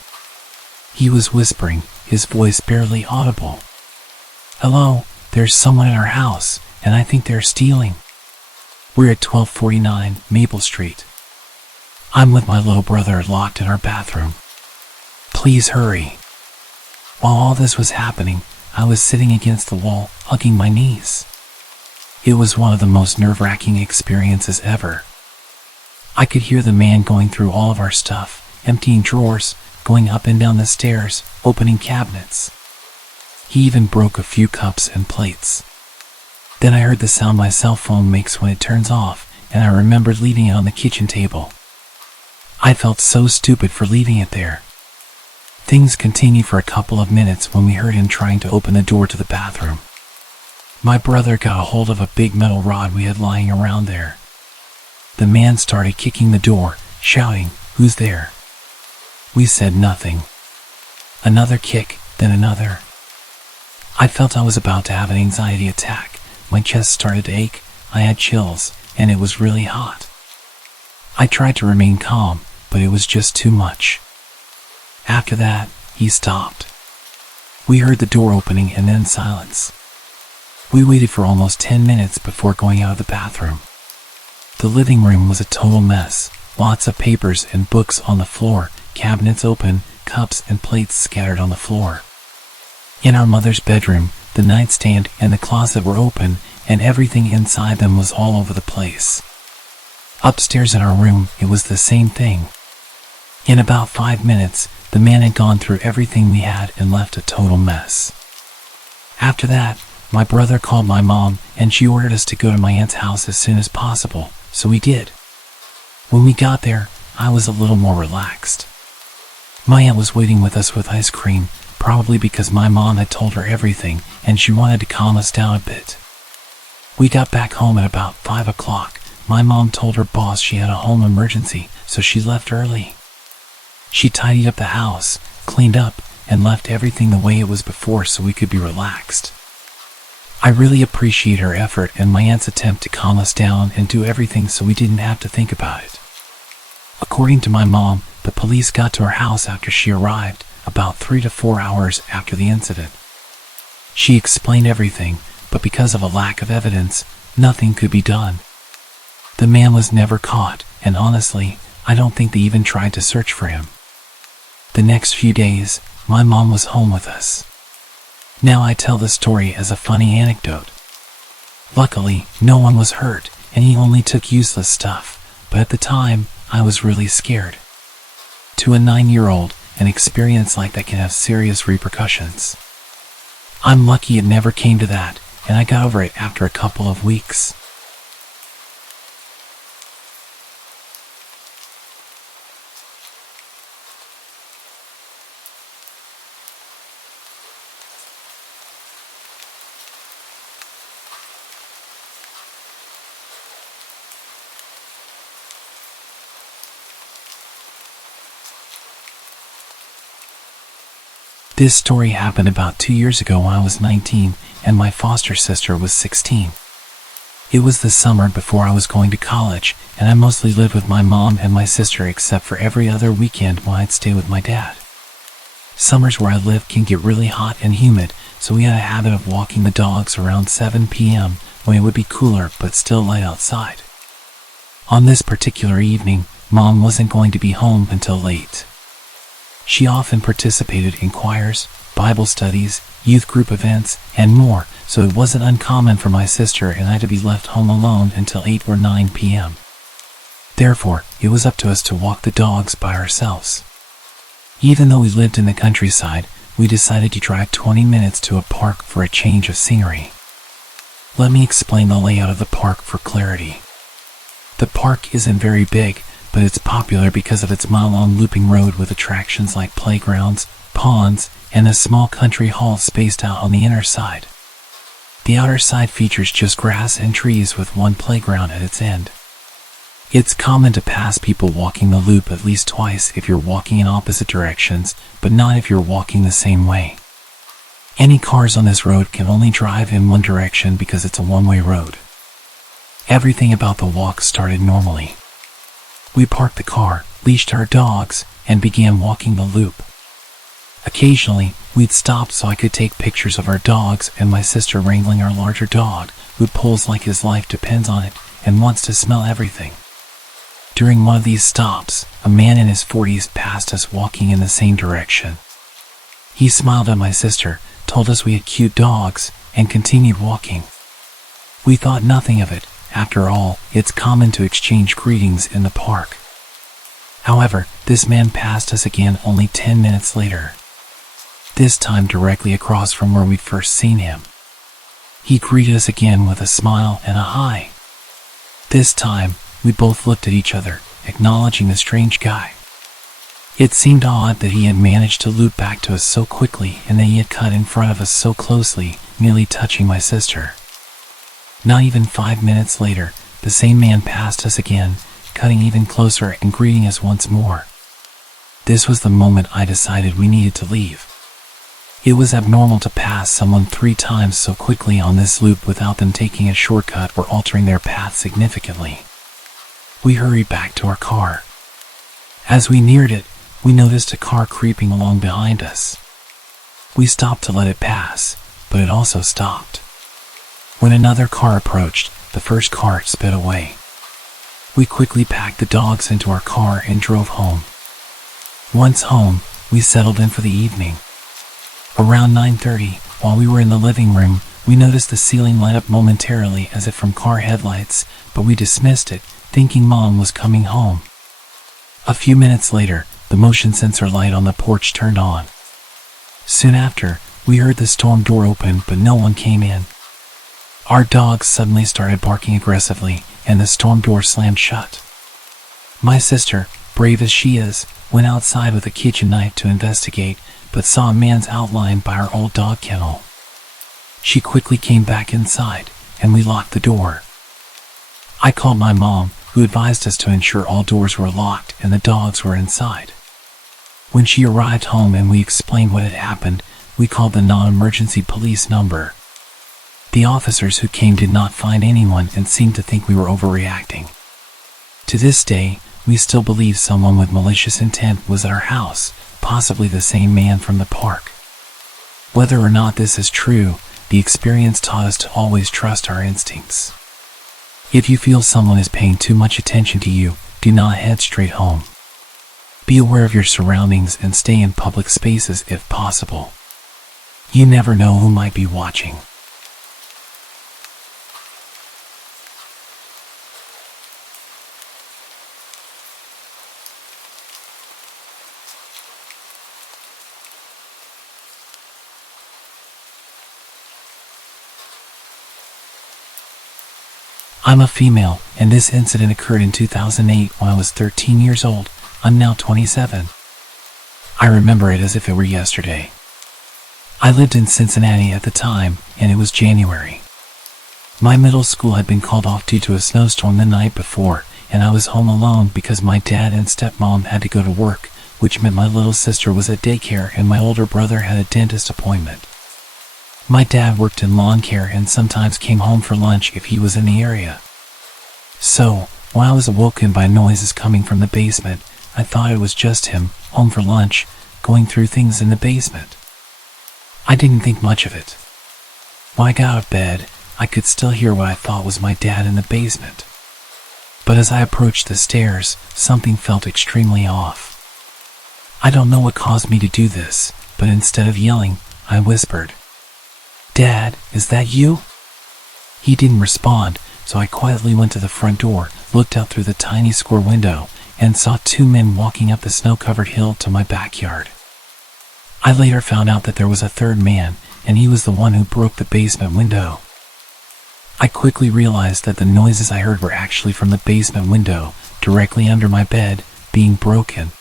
He was whispering, his voice barely audible. "Hello, there's someone in our house, and I think they're stealing. We're at 1249 Maple Street. I'm with my little brother locked in our bathroom. Please hurry." While all this was happening, I was sitting against the wall, hugging my knees. It was one of the most nerve-wracking experiences ever. I could hear the man going through all of our stuff, emptying drawers, going up and down the stairs, opening cabinets. He even broke a few cups and plates. Then I heard the sound my cell phone makes when it turns off, and I remembered leaving it on the kitchen table. I felt so stupid for leaving it there. Things continued for a couple of minutes when we heard him trying to open the door to the bathroom. My brother got a hold of a big metal rod we had lying around there. The man started kicking the door, shouting, "Who's there?" We said nothing. Another kick, then another. I felt I was about to have an anxiety attack. My chest started to ache, I had chills, and it was really hot. I tried to remain calm, but it was just too much. After that, he stopped. We heard the door opening and then silence. We waited for almost 10 minutes before going out of the bathroom. The living room was a total mess, lots of papers and books on the floor, cabinets open, cups and plates scattered on the floor. In our mother's bedroom, the nightstand and the closet were open, and everything inside them was all over the place. Upstairs in our room, it was the same thing. In about 5 minutes, the man had gone through everything we had and left a total mess. After that, my brother called my mom, and she ordered us to go to my aunt's house as soon as possible, so we did. When we got there, I was a little more relaxed. My aunt was waiting with us with ice cream, probably because my mom had told her everything, and she wanted to calm us down a bit. We got back home at about 5 o'clock. My mom told her boss she had a home emergency, so she left early. She tidied up the house, cleaned up, and left everything the way it was before so we could be relaxed. I really appreciate her effort and my aunt's attempt to calm us down and do everything so we didn't have to think about it. According to my mom, the police got to our house after she arrived, about 3 to 4 hours after the incident. She explained everything, but because of a lack of evidence, nothing could be done. The man was never caught, and honestly, I don't think they even tried to search for him. The next few days, my mom was home with us. Now I tell the story as a funny anecdote. Luckily, no one was hurt, and he only took useless stuff, but at the time, I was really scared. To a 9-year-old, an experience like that can have serious repercussions. I'm lucky it never came to that, and I got over it after a couple of weeks. This story happened about 2 years ago when I was 19 and my foster sister was 16. It was the summer before I was going to college, and I mostly lived with my mom and my sister except for every other weekend when I'd stay with my dad. Summers where I live can get really hot and humid, so we had a habit of walking the dogs around 7 p.m. when it would be cooler but still light outside. On this particular evening, Mom wasn't going to be home until late. She often participated in choirs, Bible studies, youth group events, and more, so it wasn't uncommon for my sister and I to be left home alone until 8 or 9 p.m. Therefore, it was up to us to walk the dogs by ourselves. Even though we lived in the countryside, we decided to drive 20 minutes to a park for a change of scenery. Let me explain the layout of the park for clarity. The park isn't very big, but it's popular because of its mile-long looping road with attractions like playgrounds, ponds, and a small country hall spaced out on the inner side. The outer side features just grass and trees with one playground at its end. It's common to pass people walking the loop at least twice if you're walking in opposite directions, but not if you're walking the same way. Any cars on this road can only drive in one direction because it's a one-way road. Everything about the walk started normally. We parked the car, leashed our dogs, and began walking the loop. Occasionally, we'd stop so I could take pictures of our dogs and my sister wrangling our larger dog, who pulls like his life depends on it and wants to smell everything. During one of these stops, a man in his 40s passed us walking in the same direction. He smiled at my sister, told us we had cute dogs, and continued walking. We thought nothing of it. After all, it's common to exchange greetings in the park. However, this man passed us again only 10 minutes later. This time directly across from where we'd first seen him. He greeted us again with a smile and a hi. This time, we both looked at each other, acknowledging the strange guy. It seemed odd that he had managed to loop back to us so quickly and that he had cut in front of us so closely, nearly touching my sister. Not even 5 minutes later, the same man passed us again, cutting even closer and greeting us once more. This was the moment I decided we needed to leave. It was abnormal to pass someone 3 times so quickly on this loop without them taking a shortcut or altering their path significantly. We hurried back to our car. As we neared it, we noticed a car creeping along behind us. We stopped to let it pass, but it also stopped. When another car approached, the first car sped away. We quickly packed the dogs into our car and drove home. Once home, we settled in for the evening. Around 9:30, while we were in the living room, we noticed the ceiling light up momentarily as if from car headlights, but we dismissed it, thinking Mom was coming home. A few minutes later, the motion sensor light on the porch turned on. Soon after, we heard the storm door open, but no one came in. Our dogs suddenly started barking aggressively, and the storm door slammed shut. My sister, brave as she is, went outside with a kitchen knife to investigate, but saw a man's outline by our old dog kennel. She quickly came back inside, and we locked the door. I called my mom, who advised us to ensure all doors were locked and the dogs were inside. When she arrived home and we explained what had happened, we called the non-emergency police number. The officers who came did not find anyone and seemed to think we were overreacting. To this day, we still believe someone with malicious intent was at our house, possibly the same man from the park. Whether or not this is true, the experience taught us to always trust our instincts. If you feel someone is paying too much attention to you, do not head straight home. Be aware of your surroundings and stay in public spaces if possible. You never know who might be watching. I'm a female, and this incident occurred in 2008 when I was 13 years old. I'm now 27. I remember it as if it were yesterday. I lived in Cincinnati at the time, and it was January. My middle school had been called off due to a snowstorm the night before, and I was home alone because my dad and stepmom had to go to work, which meant my little sister was at daycare and my older brother had a dentist appointment. My dad worked in lawn care and sometimes came home for lunch if he was in the area. So, when I was awoken by noises coming from the basement, I thought it was just him, home for lunch, going through things in the basement. I didn't think much of it. When I got out of bed, I could still hear what I thought was my dad in the basement. But as I approached the stairs, something felt extremely off. I don't know what caused me to do this, but instead of yelling, I whispered, "Dad, is that you?" He didn't respond, so I quietly went to the front door, looked out through the tiny square window, and saw two men walking up the snow-covered hill to my backyard. I later found out that there was a third man, and he was the one who broke the basement window. I quickly realized that the noises I heard were actually from the basement window, directly under my bed, being broken.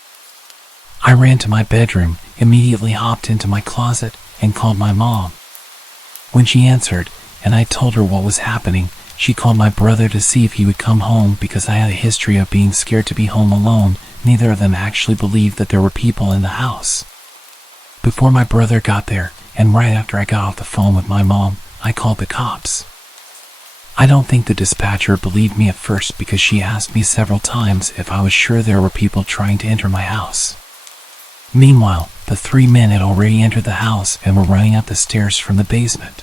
I ran to my bedroom, immediately hopped into my closet, and called my mom. When she answered, and I told her what was happening, she called my brother to see if he would come home because I had a history of being scared to be home alone. Neither of them actually believed that there were people in the house. Before my brother got there, and right after I got off the phone with my mom, I called the cops. I don't think the dispatcher believed me at first because she asked me several times if I was sure there were people trying to enter my house. Meanwhile, the three men had already entered the house and were running up the stairs from the basement.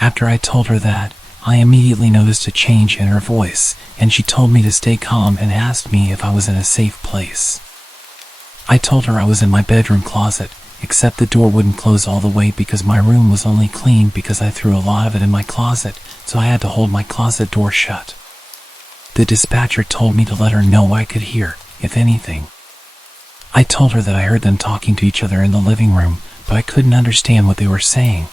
After I told her that, I immediately noticed a change in her voice, and she told me to stay calm and asked me if I was in a safe place. I told her I was in my bedroom closet, except the door wouldn't close all the way because my room was only clean because I threw a lot of it in my closet, so I had to hold my closet door shut. The dispatcher told me to let her know what I could hear, if anything. I told her that I heard them talking to each other in the living room, but I couldn't understand what they were saying.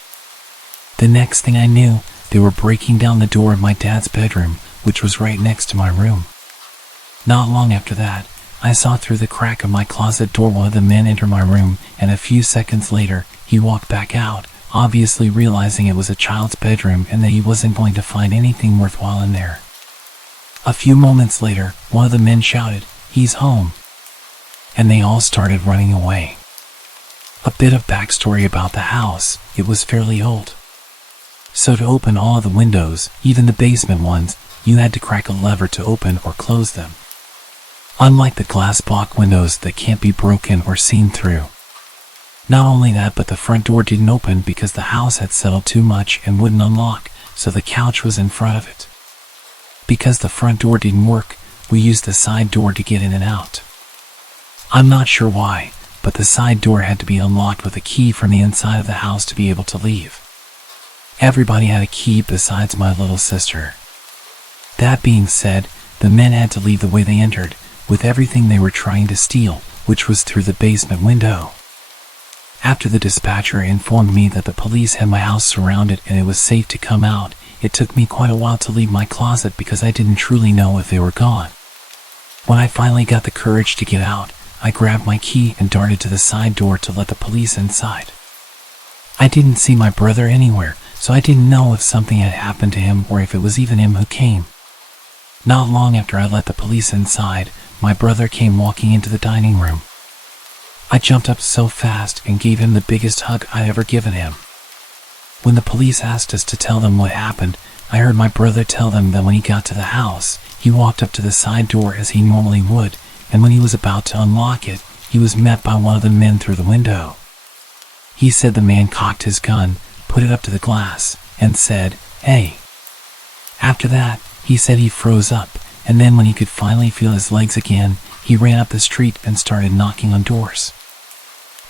The next thing I knew, they were breaking down the door of my dad's bedroom, which was right next to my room. Not long after that, I saw through the crack of my closet door one of the men enter my room, and a few seconds later, he walked back out, obviously realizing it was a child's bedroom and that he wasn't going to find anything worthwhile in there. A few moments later, one of the men shouted, "He's home!" And they all started running away. A bit of backstory about the house: it was fairly old. So to open all of the windows, even the basement ones, you had to crack a lever to open or close them. Unlike the glass block windows that can't be broken or seen through. Not only that, but the front door didn't open because the house had settled too much and wouldn't unlock, so the couch was in front of it. Because the front door didn't work, we used the side door to get in and out. I'm not sure why, but the side door had to be unlocked with a key from the inside of the house to be able to leave. Everybody had a key besides my little sister. That being said, the men had to leave the way they entered, with everything they were trying to steal, which was through the basement window. After the dispatcher informed me that the police had my house surrounded and it was safe to come out, it took me quite a while to leave my closet because I didn't truly know if they were gone. When I finally got the courage to get out, I grabbed my key and darted to the side door to let the police inside. I didn't see my brother anywhere, so I didn't know if something had happened to him or if it was even him who came. Not long after I let the police inside, my brother came walking into the dining room. I jumped up so fast and gave him the biggest hug I'd ever given him. When the police asked us to tell them what happened, I heard my brother tell them that when he got to the house, he walked up to the side door as he normally would, and when he was about to unlock it, he was met by one of the men through the window. He said the man cocked his gun, put it up to the glass, and said, "Hey." After that, he said he froze up, and then when he could finally feel his legs again, he ran up the street and started knocking on doors.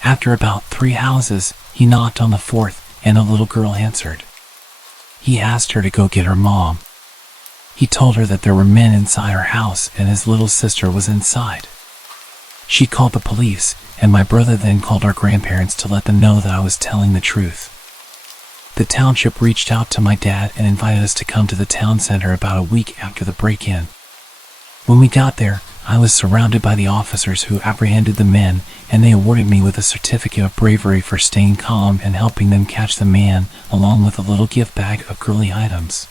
After about 3 houses, he knocked on the 4th, and a little girl answered. He asked her to go get her mom. He told her that there were men inside her house and his little sister was inside. She called the police, and my brother then called our grandparents to let them know that I was telling the truth. The township reached out to my dad and invited us to come to the town center about a week after the break-in. When we got there, I was surrounded by the officers who apprehended the men, and they awarded me with a certificate of bravery for staying calm and helping them catch the man, along with a little gift bag of girly items.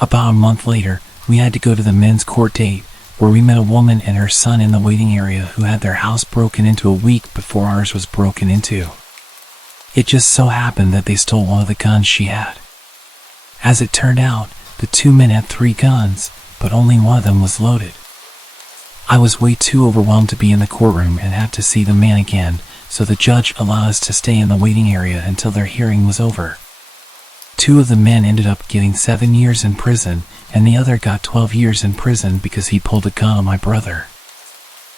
About a month later, we had to go to the men's court date, where we met a woman and her son in the waiting area who had their house broken into a week before ours was broken into. It just so happened that they stole one of the guns she had. As it turned out, the two men had 3 guns, but only one of them was loaded. I was way too overwhelmed to be in the courtroom and have to see the man again, so the judge allowed us to stay in the waiting area until their hearing was over. 2 of the men ended up getting 7 years in prison, and the other got 12 years in prison because he pulled a gun on my brother.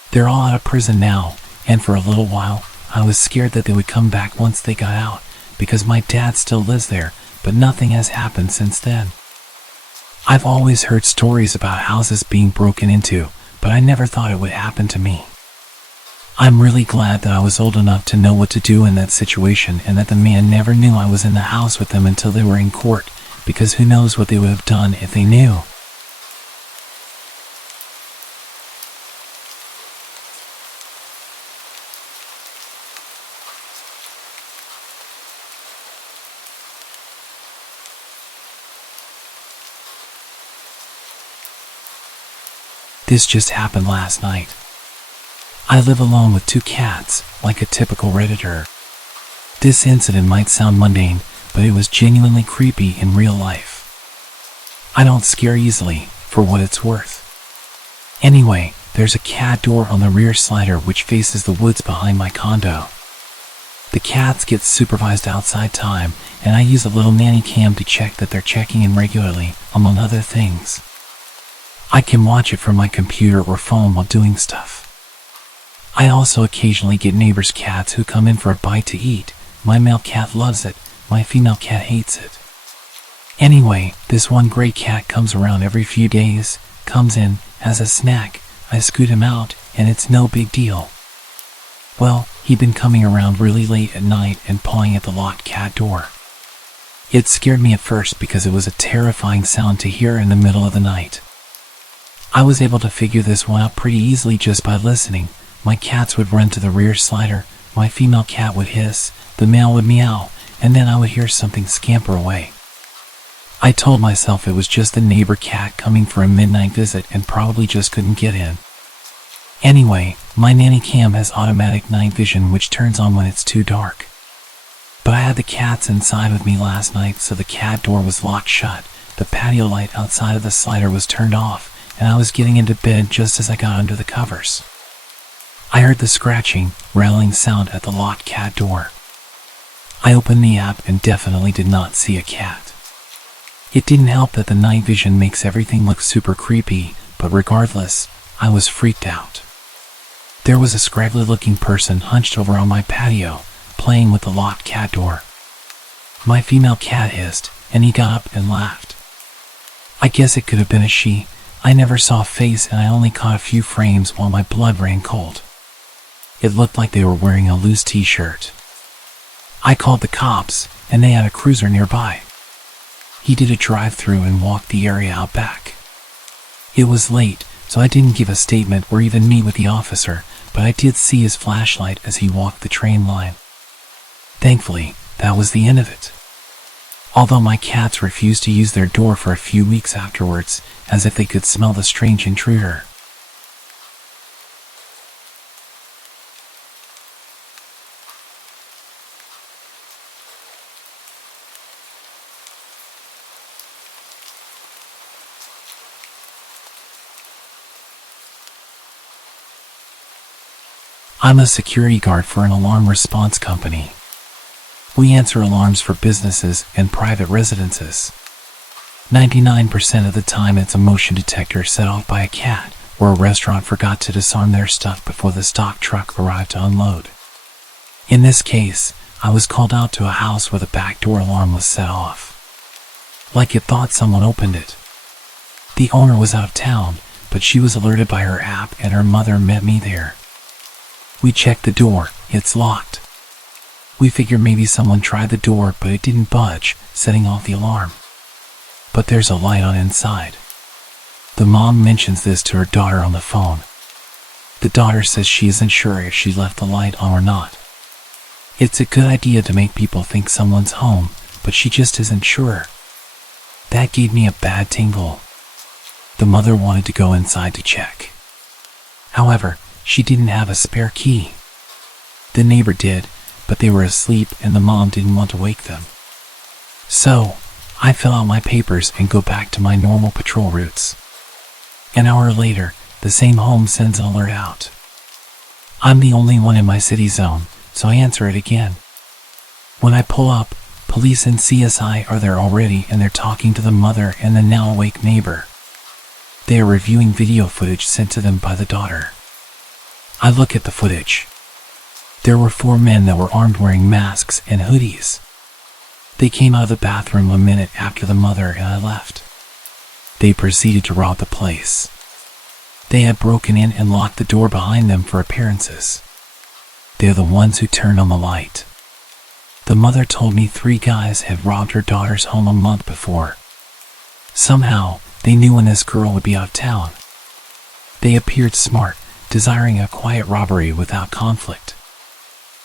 They're all out of prison now, and for a little while, I was scared that they would come back once they got out, because my dad still lives there, but nothing has happened since then. I've always heard stories about houses being broken into, but I never thought it would happen to me. I'm really glad that I was old enough to know what to do in that situation and that the man never knew I was in the house with them until they were in court, because who knows what they would have done if they knew. This just happened last night. I live alone with 2 cats, like a typical Redditor. This incident might sound mundane, but it was genuinely creepy in real life. I don't scare easily, for what it's worth. Anyway, there's a cat door on the rear slider which faces the woods behind my condo. The cats get supervised outside time, and I use a little nanny cam to check that they're checking in regularly, among other things. I can watch it from my computer or phone while doing stuff. I also occasionally get neighbors' cats who come in for a bite to eat. My male cat loves it, my female cat hates it. Anyway, this one gray cat comes around every few days, comes in, has a snack, I scoot him out, and it's no big deal. Well, he'd been coming around really late at night and pawing at the locked cat door. It scared me at first because it was a terrifying sound to hear in the middle of the night. I was able to figure this one out pretty easily just by listening. My cats would run to the rear slider, my female cat would hiss, the male would meow, and then I would hear something scamper away. I told myself it was just the neighbor cat coming for a midnight visit and probably just couldn't get in. Anyway, my nanny cam has automatic night vision which turns on when it's too dark. But I had the cats inside with me last night, so the cat door was locked shut, the patio light outside of the slider was turned off, and I was getting into bed just as I got under the covers. I heard the scratching, rattling sound at the locked cat door. I opened the app and definitely did not see a cat. It didn't help that the night vision makes everything look super creepy, but regardless, I was freaked out. There was a scraggly looking person hunched over on my patio, playing with the locked cat door. My female cat hissed, and he got up and laughed. I guess it could have been a she. I never saw a face and I only caught a few frames while my blood ran cold. It looked like they were wearing a loose t-shirt. I called the cops, and they had a cruiser nearby. He did a drive-through and walked the area out back. It was late, so I didn't give a statement or even meet with the officer, but I did see his flashlight as he walked the train line. Thankfully, that was the end of it. Although my cats refused to use their door for a few weeks afterwards, as if they could smell the strange intruder. I'm a security guard for an alarm response company. We answer alarms for businesses and private residences. 99% of the time it's a motion detector set off by a cat, or a restaurant forgot to disarm their stuff before the stock truck arrived to unload. In this case, I was called out to a house where the back door alarm was set off. Like it thought someone opened it. The owner was out of town, but she was alerted by her app and her mother met me there. We checked the door, it's locked. We figured maybe someone tried the door, but it didn't budge, setting off the alarm. But there's a light on inside. The mom mentions this to her daughter on the phone. The daughter says she isn't sure if she left the light on or not. It's a good idea to make people think someone's home, but she just isn't sure. That gave me a bad tingle. The mother wanted to go inside to check. However, she didn't have a spare key. The neighbor did, but they were asleep and the mom didn't want to wake them. So, I fill out my papers and go back to my normal patrol routes. An hour later, the same home sends an alert out. I'm the only one in my city zone, so I answer it again. When I pull up, police and CSI are there already and they're talking to the mother and the now awake neighbor. They are reviewing video footage sent to them by the daughter. I look at the footage. There were 4 men that were armed wearing masks and hoodies. They came out of the bathroom a minute after the mother and I left. They proceeded to rob the place. They had broken in and locked the door behind them for appearances. They're the ones who turned on the light. The mother told me 3 guys had robbed her daughter's home a month before. Somehow, they knew when this girl would be out of town. They appeared smart, desiring a quiet robbery without conflict.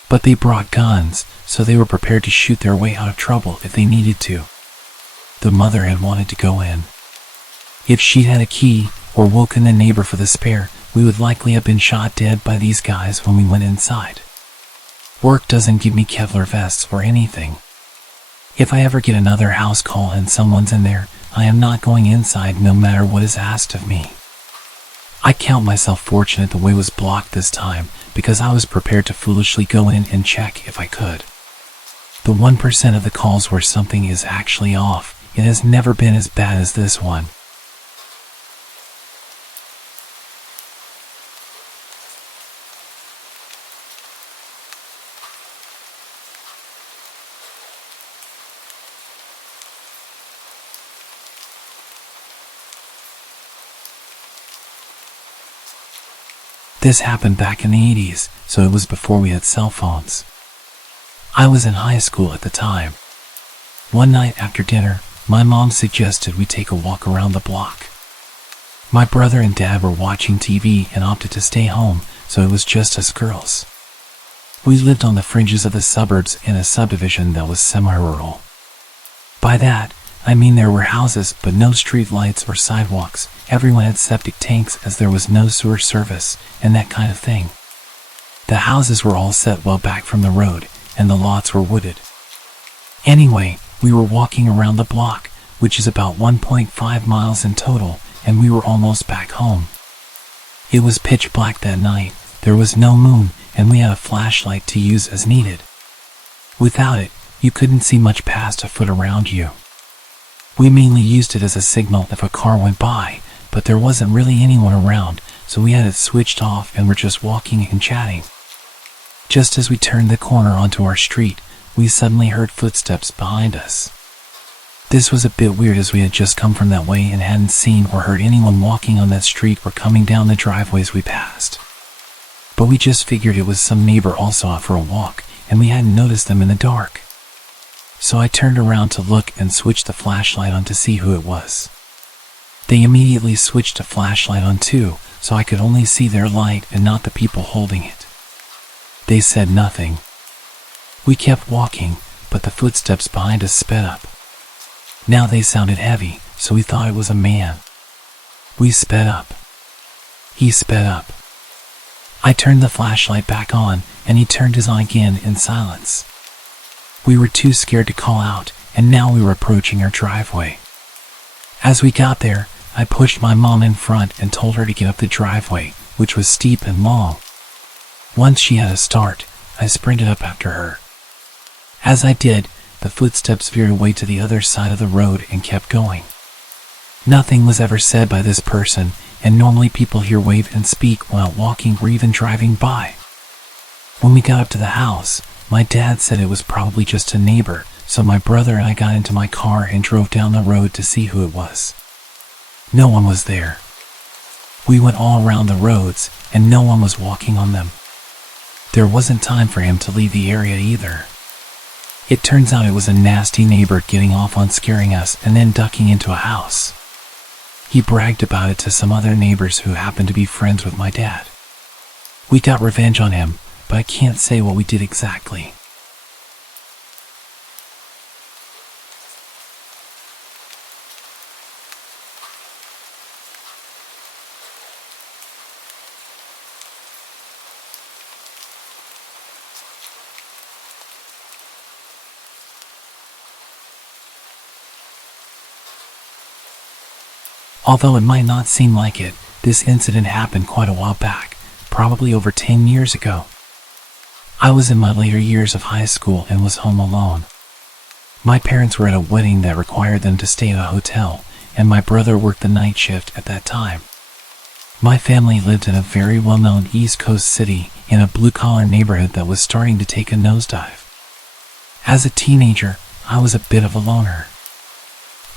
But they brought guns, so they were prepared to shoot their way out of trouble if they needed to. The mother had wanted to go in. If she'd had a key, or woken the neighbor for the spare, we would likely have been shot dead by these guys when we went inside. Work doesn't give me Kevlar vests or anything. If I ever get another house call and someone's in there, I am not going inside no matter what is asked of me. I count myself fortunate the way was blocked this time because I was prepared to foolishly go in and check if I could. The 1% of the calls where something is actually off, it has never been as bad as this one. This happened back in the 80s, so it was before we had cell phones. I was in high school at the time. One night after dinner, my mom suggested we take a walk around the block. My brother and dad were watching TV and opted to stay home, so it was just us girls. We lived on the fringes of the suburbs in a subdivision that was semi-rural. By that, I mean there were houses but no street lights or sidewalks. Everyone had septic tanks as there was no sewer service and that kind of thing. The houses were all set well back from the road and the lots were wooded. Anyway, we were walking around the block, which is about 1.5 miles in total, and we were almost back home. It was pitch black that night, there was no moon, and we had a flashlight to use as needed. Without it, you couldn't see much past a foot around you. We mainly used it as a signal if a car went by, but there wasn't really anyone around, so we had it switched off and were just walking and chatting. Just as we turned the corner onto our street, we suddenly heard footsteps behind us. This was a bit weird as we had just come from that way and hadn't seen or heard anyone walking on that street or coming down the driveways we passed. But we just figured it was some neighbor also out for a walk, and we hadn't noticed them in the dark. So I turned around to look and switched the flashlight on to see who it was. They immediately switched the flashlight on too, so I could only see their light and not the people holding it. They said nothing. We kept walking, but the footsteps behind us sped up. Now they sounded heavy, so we thought it was a man. We sped up. He sped up. I turned the flashlight back on, and he turned his on again in silence. We were too scared to call out, and now we were approaching our driveway. As we got there, I pushed my mom in front and told her to get up the driveway, which was steep and long. Once she had a start, I sprinted up after her. As I did, the footsteps veered away to the other side of the road and kept going. Nothing was ever said by this person, and normally people here wave and speak while walking or even driving by. When we got up to the house, my dad said it was probably just a neighbor, so my brother and I got into my car and drove down the road to see who it was. No one was there. We went all around the roads, and no one was walking on them. There wasn't time for him to leave the area either. It turns out it was a nasty neighbor getting off on scaring us and then ducking into a house. He bragged about it to some other neighbors who happened to be friends with my dad. We got revenge on him, but I can't say what we did exactly. Although it might not seem like it, this incident happened quite a while back, probably over 10 years ago. I was in my later years of high school and was home alone. My parents were at a wedding that required them to stay at a hotel, and my brother worked the night shift at that time. My family lived in a very well-known East Coast city in a blue-collar neighborhood that was starting to take a nosedive. As a teenager, I was a bit of a loner.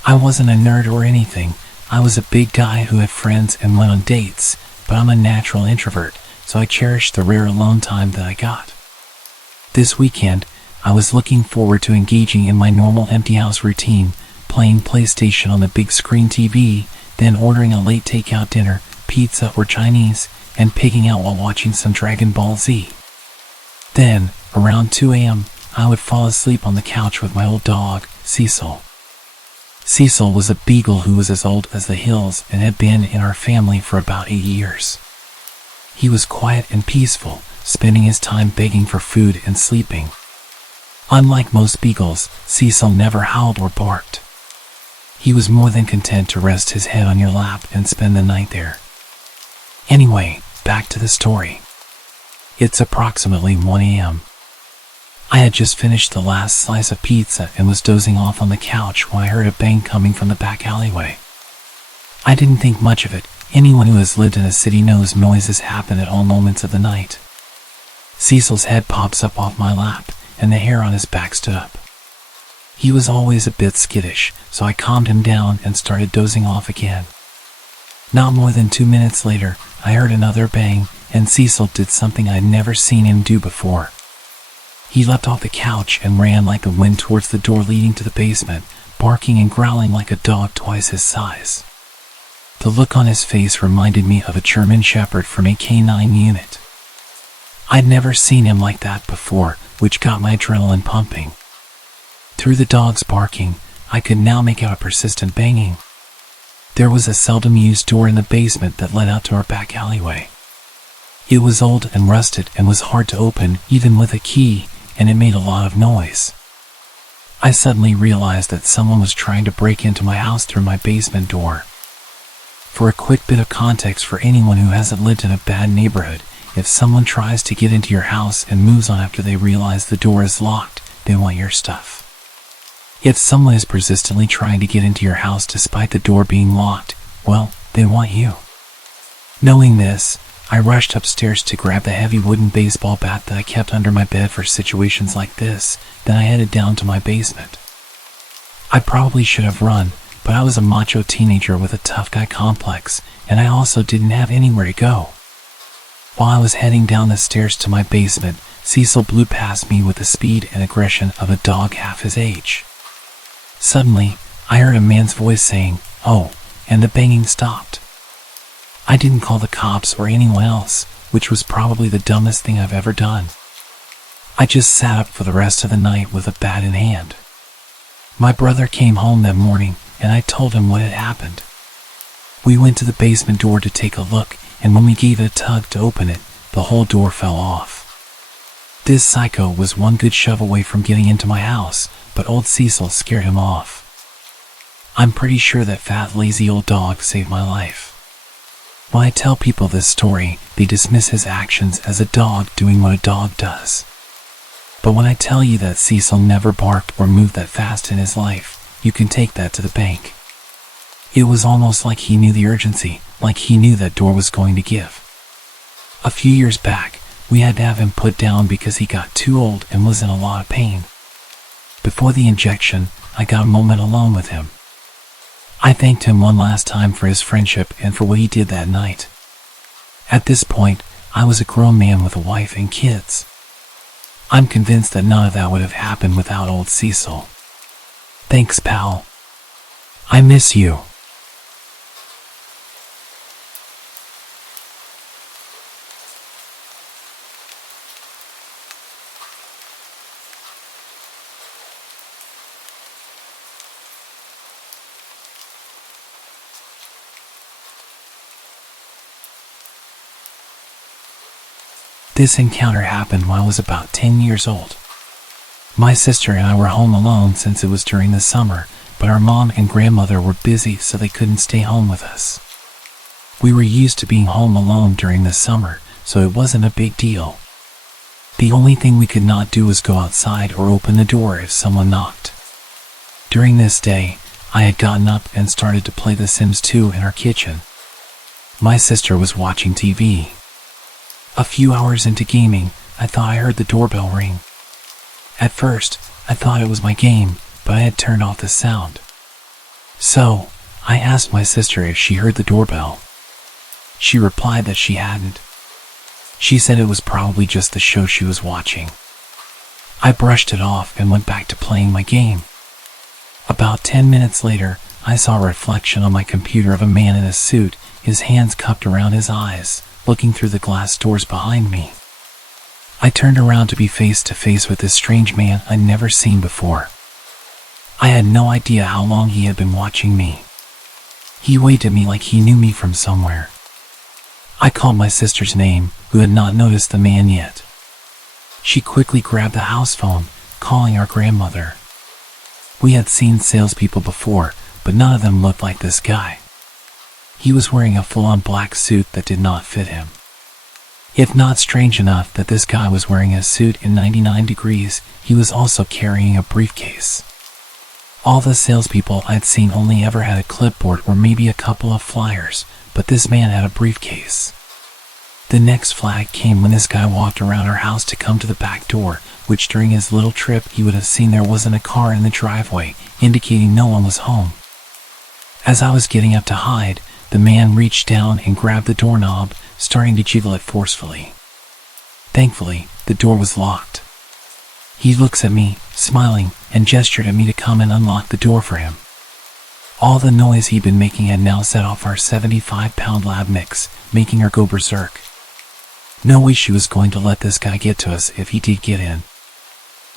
I wasn't a nerd or anything. I was a big guy who had friends and went on dates, but I'm a natural introvert, so I cherished the rare alone time that I got. This weekend, I was looking forward to engaging in my normal empty house routine, playing PlayStation on the big screen TV, then ordering a late takeout dinner, pizza or Chinese, and pigging out while watching some Dragon Ball Z. Then, around 2 a.m., I would fall asleep on the couch with my old dog, Cecil. Cecil was a beagle who was as old as the hills and had been in our family for about 8 years. He was quiet and peaceful, spending his time begging for food and sleeping. Unlike most beagles, Cecil never howled or barked. He was more than content to rest his head on your lap and spend the night there. Anyway, back to the story. It's approximately 1 a.m. I had just finished the last slice of pizza and was dozing off on the couch when I heard a bang coming from the back alleyway. I didn't think much of it. Anyone who has lived in a city knows noises happen at all moments of the night. Cecil's head pops up off my lap, and the hair on his back stood up. He was always a bit skittish, so I calmed him down and started dozing off again. Not more than 2 minutes later, I heard another bang, and Cecil did something I'd never seen him do before. He leapt off the couch and ran like the wind towards the door leading to the basement, barking and growling like a dog twice his size. The look on his face reminded me of a German Shepherd from a K9 unit. I'd never seen him like that before, which got my adrenaline pumping. Through the dog's barking, I could now make out a persistent banging. There was a seldom-used door in the basement that led out to our back alleyway. It was old and rusted and was hard to open, even with a key, and it made a lot of noise. I suddenly realized that someone was trying to break into my house through my basement door. For a quick bit of context for anyone who hasn't lived in a bad neighborhood, if someone tries to get into your house and moves on after they realize the door is locked, they want your stuff. If someone is persistently trying to get into your house despite the door being locked, well, they want you. Knowing this, I rushed upstairs to grab the heavy wooden baseball bat that I kept under my bed for situations like this, then I headed down to my basement. I probably should have run, but I was a macho teenager with a tough guy complex, and I also didn't have anywhere to go. While I was heading down the stairs to my basement, Cecil blew past me with the speed and aggression of a dog half his age. Suddenly, I heard a man's voice saying, "Oh," and the banging stopped. I didn't call the cops or anyone else, which was probably the dumbest thing I've ever done. I just sat up for the rest of the night with a bat in hand. My brother came home that morning, and I told him what had happened. We went to the basement door to take a look, and when we gave it a tug to open it, the whole door fell off. This psycho was one good shove away from getting into my house, but old Cecil scared him off. I'm pretty sure that fat, lazy old dog saved my life. When I tell people this story, they dismiss his actions as a dog doing what a dog does. But when I tell you that Cecil never barked or moved that fast in his life, you can take that to the bank. It was almost like he knew the urgency, like he knew that door was going to give. A few years back, we had to have him put down because he got too old and was in a lot of pain. Before the injection, I got a moment alone with him. I thanked him one last time for his friendship and for what he did that night. At this point, I was a grown man with a wife and kids. I'm convinced that none of that would have happened without old Cecil. Thanks, pal. I miss you. This encounter happened when I was about 10 years old. My sister and I were home alone since it was during the summer, but our mom and grandmother were busy so they couldn't stay home with us. We were used to being home alone during the summer, so it wasn't a big deal. The only thing we could not do was go outside or open the door if someone knocked. During this day, I had gotten up and started to play The Sims 2 in our kitchen. My sister was watching TV. A few hours into gaming, I thought I heard the doorbell ring. At first, I thought it was my game, but I had turned off the sound. So, I asked my sister if she heard the doorbell. She replied that she hadn't. She said it was probably just the show she was watching. I brushed it off and went back to playing my game. About 10 minutes later, I saw a reflection on my computer of a man in a suit, his hands cupped around his eyes, looking through the glass doors behind me. I turned around to be face to face with this strange man I'd never seen before. I had no idea how long he had been watching me. He waved at me like he knew me from somewhere. I called my sister's name, who had not noticed the man yet. She quickly grabbed the house phone, calling our grandmother. We had seen salespeople before, but none of them looked like this guy. He was wearing a full-on black suit that did not fit him. If not strange enough that this guy was wearing a suit in 99 degrees, he was also carrying a briefcase. All the salespeople I'd seen only ever had a clipboard or maybe a couple of flyers, but this man had a briefcase. The next flag came when this guy walked around our house to come to the back door, which during his little trip he would have seen there wasn't a car in the driveway, indicating no one was home. As I was getting up to hide, the man reached down and grabbed the doorknob, starting to jiggle it forcefully. Thankfully, the door was locked. He looks at me, smiling, and gestured at me to come and unlock the door for him. All the noise he'd been making had now set off our 75-pound lab mix, making her go berserk. No way she was going to let this guy get to us if he did get in.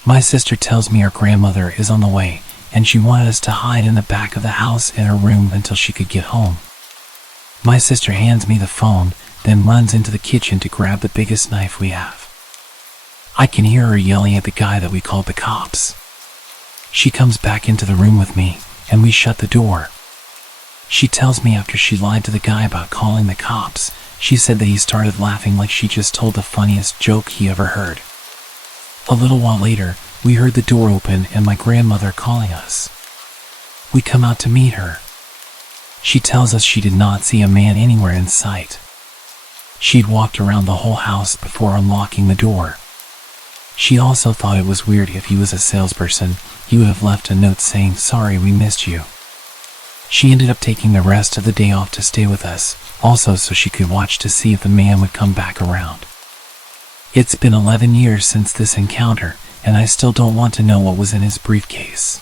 My sister tells me our grandmother is on the way, and she wanted us to hide in the back of the house in her room until she could get home. My sister hands me the phone, then runs into the kitchen to grab the biggest knife we have. I can hear her yelling at the guy that we called the cops. She comes back into the room with me, and we shut the door. She tells me after she lied to the guy about calling the cops, she said that he started laughing like she just told the funniest joke he ever heard. A little while later, we heard the door open and my grandmother calling us. We come out to meet her. She tells us she did not see a man anywhere in sight. She'd walked around the whole house before unlocking the door. She also thought it was weird if he was a salesperson, he would have left a note saying, "Sorry, we missed you." She ended up taking the rest of the day off to stay with us, also so she could watch to see if the man would come back around. It's been 11 years since this encounter, and I still don't want to know what was in his briefcase.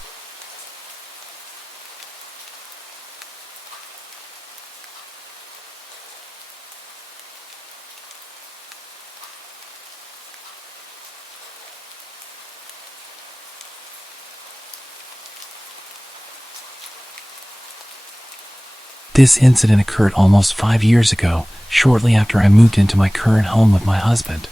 This incident occurred almost 5 years ago, shortly after I moved into my current home with my husband.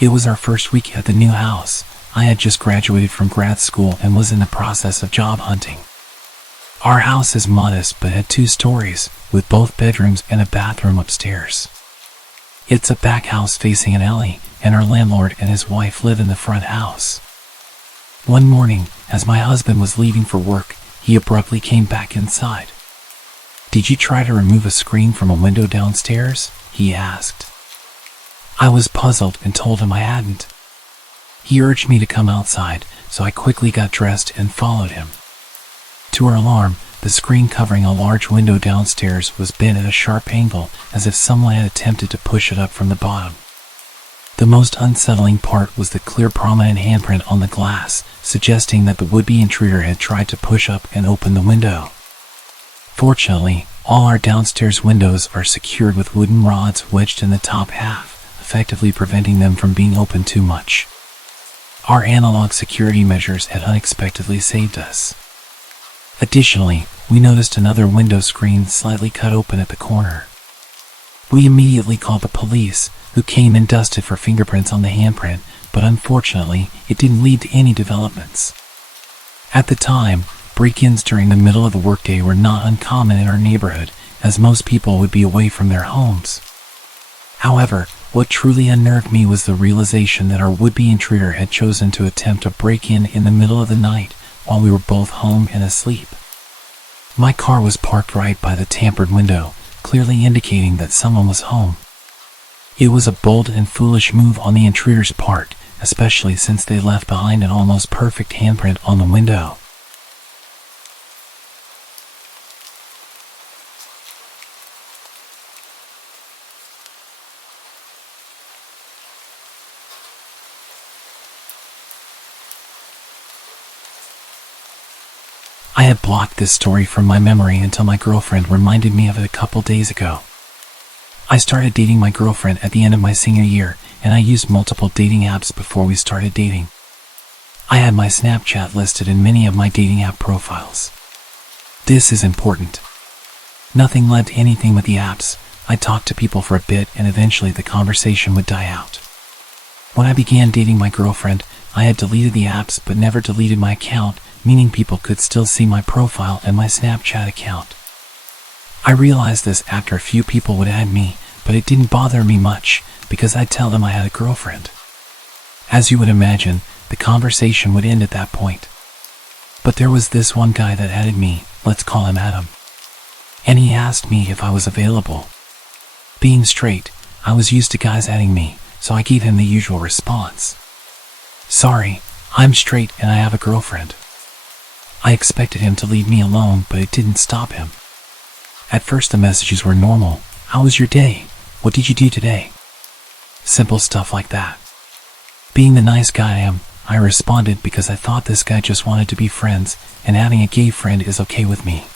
It was our first week at the new house. I had just graduated from grad school and was in the process of job hunting. Our house is modest but had 2 stories, with both bedrooms and a bathroom upstairs. It's a back house facing an alley, and our landlord and his wife live in the front house. One morning, as my husband was leaving for work, he abruptly came back inside. "Did you try to remove a screen from a window downstairs?" he asked. I was puzzled and told him I hadn't. He urged me to come outside, so I quickly got dressed and followed him. To our alarm, the screen covering a large window downstairs was bent at a sharp angle, as if someone had attempted to push it up from the bottom. The most unsettling part was the clear prominent handprint on the glass, suggesting that the would-be intruder had tried to push up and open the window. Fortunately, all our downstairs windows are secured with wooden rods wedged in the top half, effectively preventing them from being opened too much. Our analog security measures had unexpectedly saved us. Additionally, we noticed another window screen slightly cut open at the corner. We immediately called the police, who came and dusted for fingerprints on the handprint, but unfortunately, it didn't lead to any developments. At the time, break-ins during the middle of the workday were not uncommon in our neighborhood, as most people would be away from their homes. However, what truly unnerved me was the realization that our would-be intruder had chosen to attempt a break-in in the middle of the night while we were both home and asleep. My car was parked right by the tampered window, clearly indicating that someone was home. It was a bold and foolish move on the intruder's part, especially since they left behind an almost perfect handprint on the window. I had blocked this story from my memory until my girlfriend reminded me of it a couple days ago. I started dating my girlfriend at the end of my senior year, and I used multiple dating apps before we started dating. I had my Snapchat listed in many of my dating app profiles. This is important. Nothing led to anything with the apps. I talked to people for a bit and eventually the conversation would die out. When I began dating my girlfriend, I had deleted the apps but never deleted my account, meaning people could still see my profile and my Snapchat account. I realized this after a few people would add me, but it didn't bother me much because I'd tell them I had a girlfriend. As you would imagine, the conversation would end at that point. But there was this one guy that added me, let's call him Adam. And he asked me if I was available. Being straight, I was used to guys adding me, so I gave him the usual response. Sorry, I'm straight and I have a girlfriend. I expected him to leave me alone, but it didn't stop him. At first the messages were normal. How was your day? What did you do today? Simple stuff like that. Being the nice guy I am, I responded because I thought this guy just wanted to be friends, and having a gay friend is okay with me.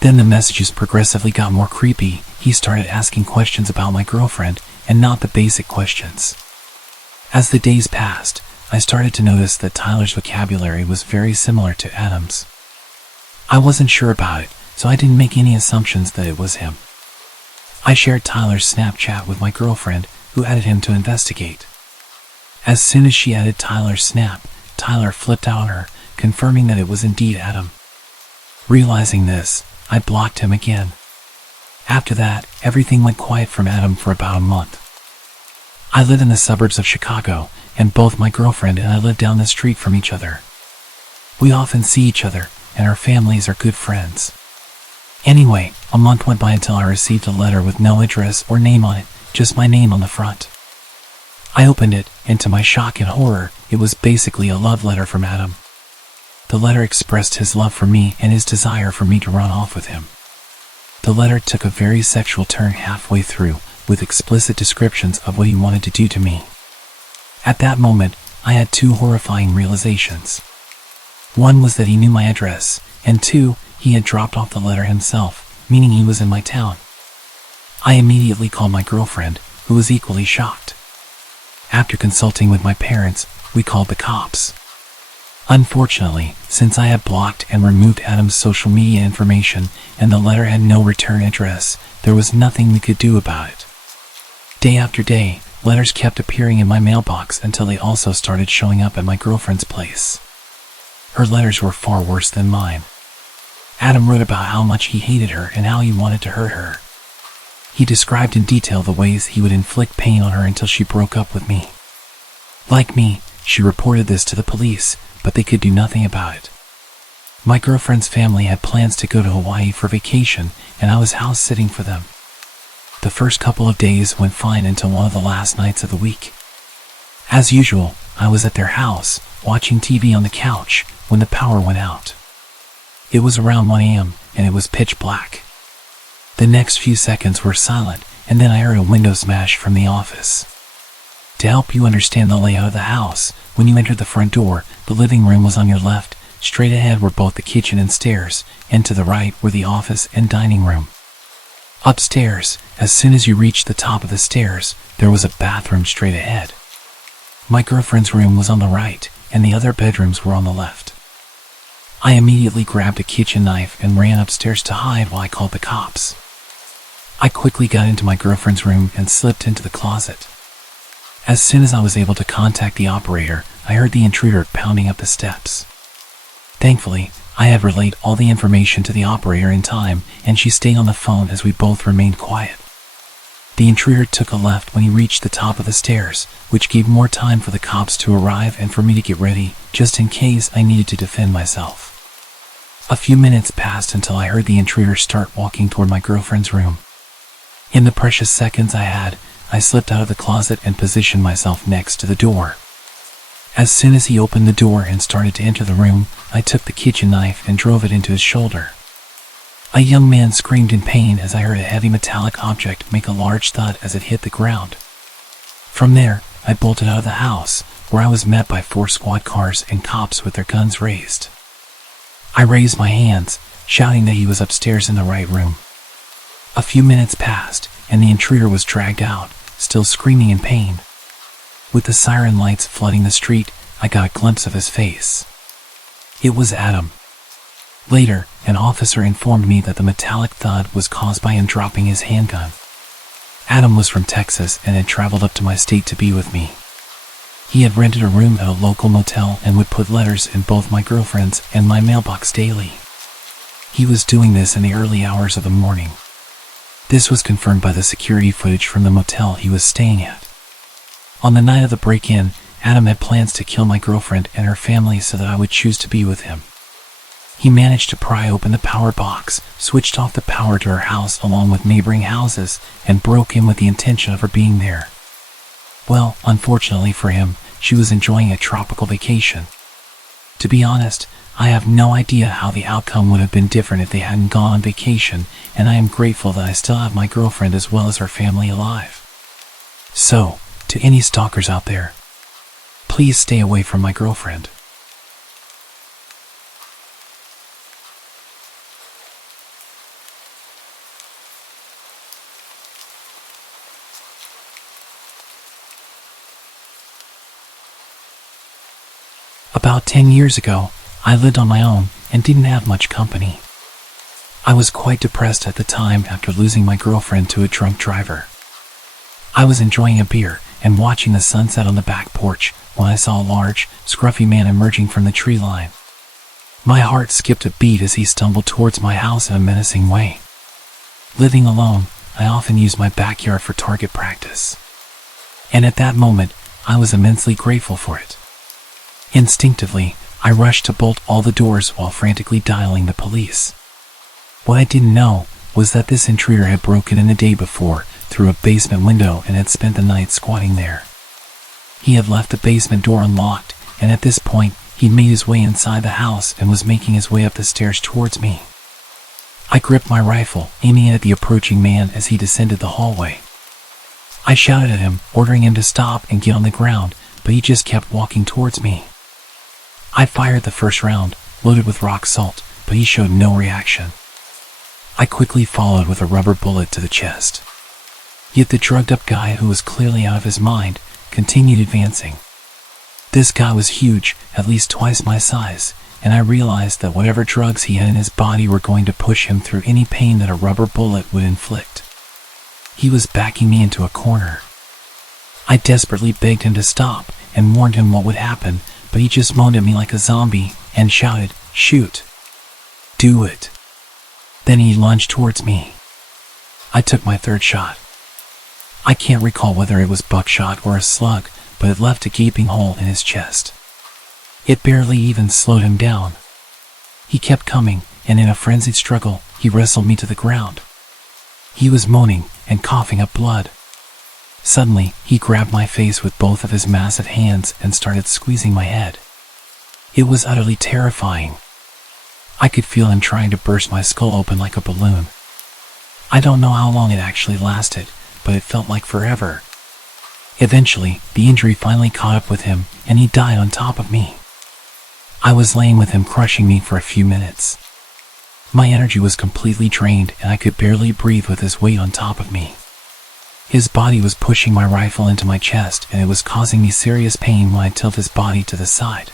Then the messages progressively got more creepy. He started asking questions about my girlfriend, and not the basic questions. As the days passed, I started to notice that Tyler's vocabulary was very similar to Adam's. I wasn't sure about it, so I didn't make any assumptions that it was him. I shared Tyler's Snapchat with my girlfriend, who added him to investigate. As soon as she added Tyler's snap, Tyler flipped out on her, confirming that it was indeed Adam. Realizing this, I blocked him again. After that, everything went quiet from Adam for about a month. I live in the suburbs of Chicago, and both my girlfriend and I live down the street from each other. We often see each other, and our families are good friends. Anyway, a month went by until I received a letter with no address or name on it, just my name on the front. I opened it, and to my shock and horror, it was basically a love letter from Adam. The letter expressed his love for me and his desire for me to run off with him. The letter took a very sexual turn halfway through, with explicit descriptions of what he wanted to do to me. At that moment, I had two horrifying realizations. One was that he knew my address, and two, he had dropped off the letter himself, meaning he was in my town. I immediately called my girlfriend, who was equally shocked. After consulting with my parents, we called the cops. Unfortunately, since I had blocked and removed Adam's social media information and the letter had no return address, there was nothing we could do about it. Day after day, letters kept appearing in my mailbox until they also started showing up at my girlfriend's place. Her letters were far worse than mine. Adam wrote about how much he hated her and how he wanted to hurt her. He described in detail the ways he would inflict pain on her until she broke up with me. Like me, she reported this to the police, but they could do nothing about it. My girlfriend's family had plans to go to Hawaii for vacation, and I was house sitting for them. The first couple of days went fine until one of the last nights of the week. As usual, I was at their house, watching TV on the couch, when the power went out. It was around 1 a.m., and it was pitch black. The next few seconds were silent, and then I heard a window smash from the office. To help you understand the layout of the house, when you entered the front door, the living room was on your left, straight ahead were both the kitchen and stairs, and to the right were the office and dining room. Upstairs, as soon as you reached the top of the stairs, there was a bathroom straight ahead. My girlfriend's room was on the right, and the other bedrooms were on the left. I immediately grabbed a kitchen knife and ran upstairs to hide while I called the cops. I quickly got into my girlfriend's room and slipped into the closet. As soon as I was able to contact the operator, I heard the intruder pounding up the steps. Thankfully, I had relayed all the information to the operator in time, and she stayed on the phone as we both remained quiet. The intruder took a left when he reached the top of the stairs, which gave more time for the cops to arrive and for me to get ready, just in case I needed to defend myself. A few minutes passed until I heard the intruder start walking toward my girlfriend's room. In the precious seconds I had, I slipped out of the closet and positioned myself next to the door. As soon as he opened the door and started to enter the room, I took the kitchen knife and drove it into his shoulder. A young man screamed in pain as I heard a heavy metallic object make a large thud as it hit the ground. From there, I bolted out of the house, where I was met by 4 squad cars and cops with their guns raised. I raised my hands, shouting that he was upstairs in the right room. A few minutes passed, and the intruder was dragged out, still screaming in pain. With the siren lights flooding the street, I got a glimpse of his face. It was Adam. Later, an officer informed me that the metallic thud was caused by him dropping his handgun. Adam was from Texas and had traveled up to my state to be with me. He had rented a room at a local motel and would put letters in both my girlfriend's and my mailbox daily. He was doing this in the early hours of the morning. This was confirmed by the security footage from the motel he was staying at. On the night of the break-in, Adam had plans to kill my girlfriend and her family so that I would choose to be with him. He managed to pry open the power box, switched off the power to her house along with neighboring houses, and broke in with the intention of her being there. Well, unfortunately for him, she was enjoying a tropical vacation. To be honest, I have no idea how the outcome would have been different if they hadn't gone on vacation, and I am grateful that I still have my girlfriend as well as her family alive. So, to any stalkers out there, please stay away from my girlfriend. About 10 years ago, I lived on my own and didn't have much company. I was quite depressed at the time after losing my girlfriend to a drunk driver. I was enjoying a beer and watching the sunset on the back porch when I saw a large, scruffy man emerging from the tree line. My heart skipped a beat as he stumbled towards my house in a menacing way. Living alone, I often use my backyard for target practice. And at that moment, I was immensely grateful for it. Instinctively, I rushed to bolt all the doors while frantically dialing the police. What I didn't know was that this intruder had broken in the day before through a basement window and had spent the night squatting there. He had left the basement door unlocked, and at this point, he'd made his way inside the house and was making his way up the stairs towards me. I gripped my rifle, aiming it at the approaching man as he descended the hallway. I shouted at him, ordering him to stop and get on the ground, but he just kept walking towards me. I fired the first round, loaded with rock salt, but he showed no reaction. I quickly followed with a rubber bullet to the chest. Yet the drugged-up guy, who was clearly out of his mind, continued advancing. This guy was huge, at least twice my size, and I realized that whatever drugs he had in his body were going to push him through any pain that a rubber bullet would inflict. He was backing me into a corner. I desperately begged him to stop and warned him what would happen, but he just moaned at me like a zombie and shouted, "Shoot! Do it!" Then he lunged towards me. I took my third shot. I can't recall whether it was buckshot or a slug, but it left a gaping hole in his chest. It barely even slowed him down. He kept coming, and in a frenzied struggle, he wrestled me to the ground. He was moaning and coughing up blood. Suddenly, he grabbed my face with both of his massive hands and started squeezing my head. It was utterly terrifying. I could feel him trying to burst my skull open like a balloon. I don't know how long it actually lasted, but it felt like forever. Eventually, the injury finally caught up with him, and he died on top of me. I was laying with him crushing me for a few minutes. My energy was completely drained, and I could barely breathe with his weight on top of me. His body was pushing my rifle into my chest, and it was causing me serious pain when I tilted his body to the side.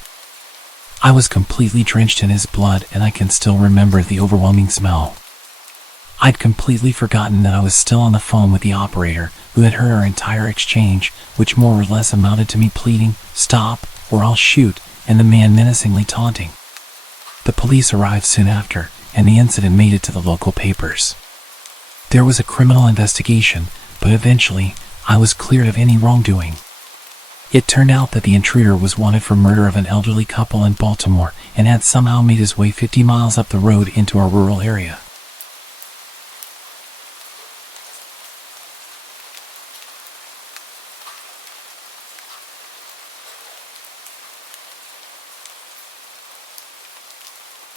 I was completely drenched in his blood, and I can still remember the overwhelming smell. I'd completely forgotten that I was still on the phone with the operator, who had heard our entire exchange, which more or less amounted to me pleading, "Stop, or I'll shoot," and the man menacingly taunting. The police arrived soon after, and the incident made it to the local papers. There was a criminal investigation, but eventually, I was cleared of any wrongdoing. It turned out that the intruder was wanted for murder of an elderly couple in Baltimore and had somehow made his way 50 miles up the road into a rural area.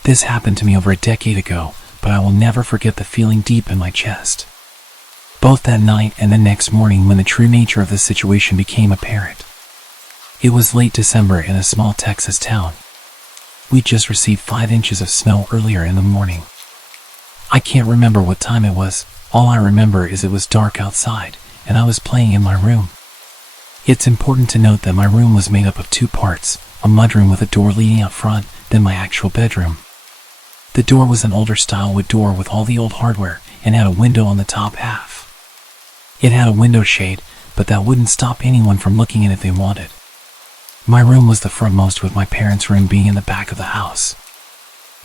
This happened to me over a decade ago, but I will never forget the feeling deep in my chest. Both that night and the next morning when the true nature of the situation became apparent. It was late December in a small Texas town. We'd just received 5 inches of snow earlier in the morning. I can't remember what time it was. All I remember is it was dark outside, and I was playing in my room. It's important to note that my room was made up of 2 parts, a mudroom with a door leading out front, then my actual bedroom. The door was an older style wood door with all the old hardware and had a window on the top half. It had a window shade, but that wouldn't stop anyone from looking in if they wanted. My room was the frontmost, with my parents' room being in the back of the house.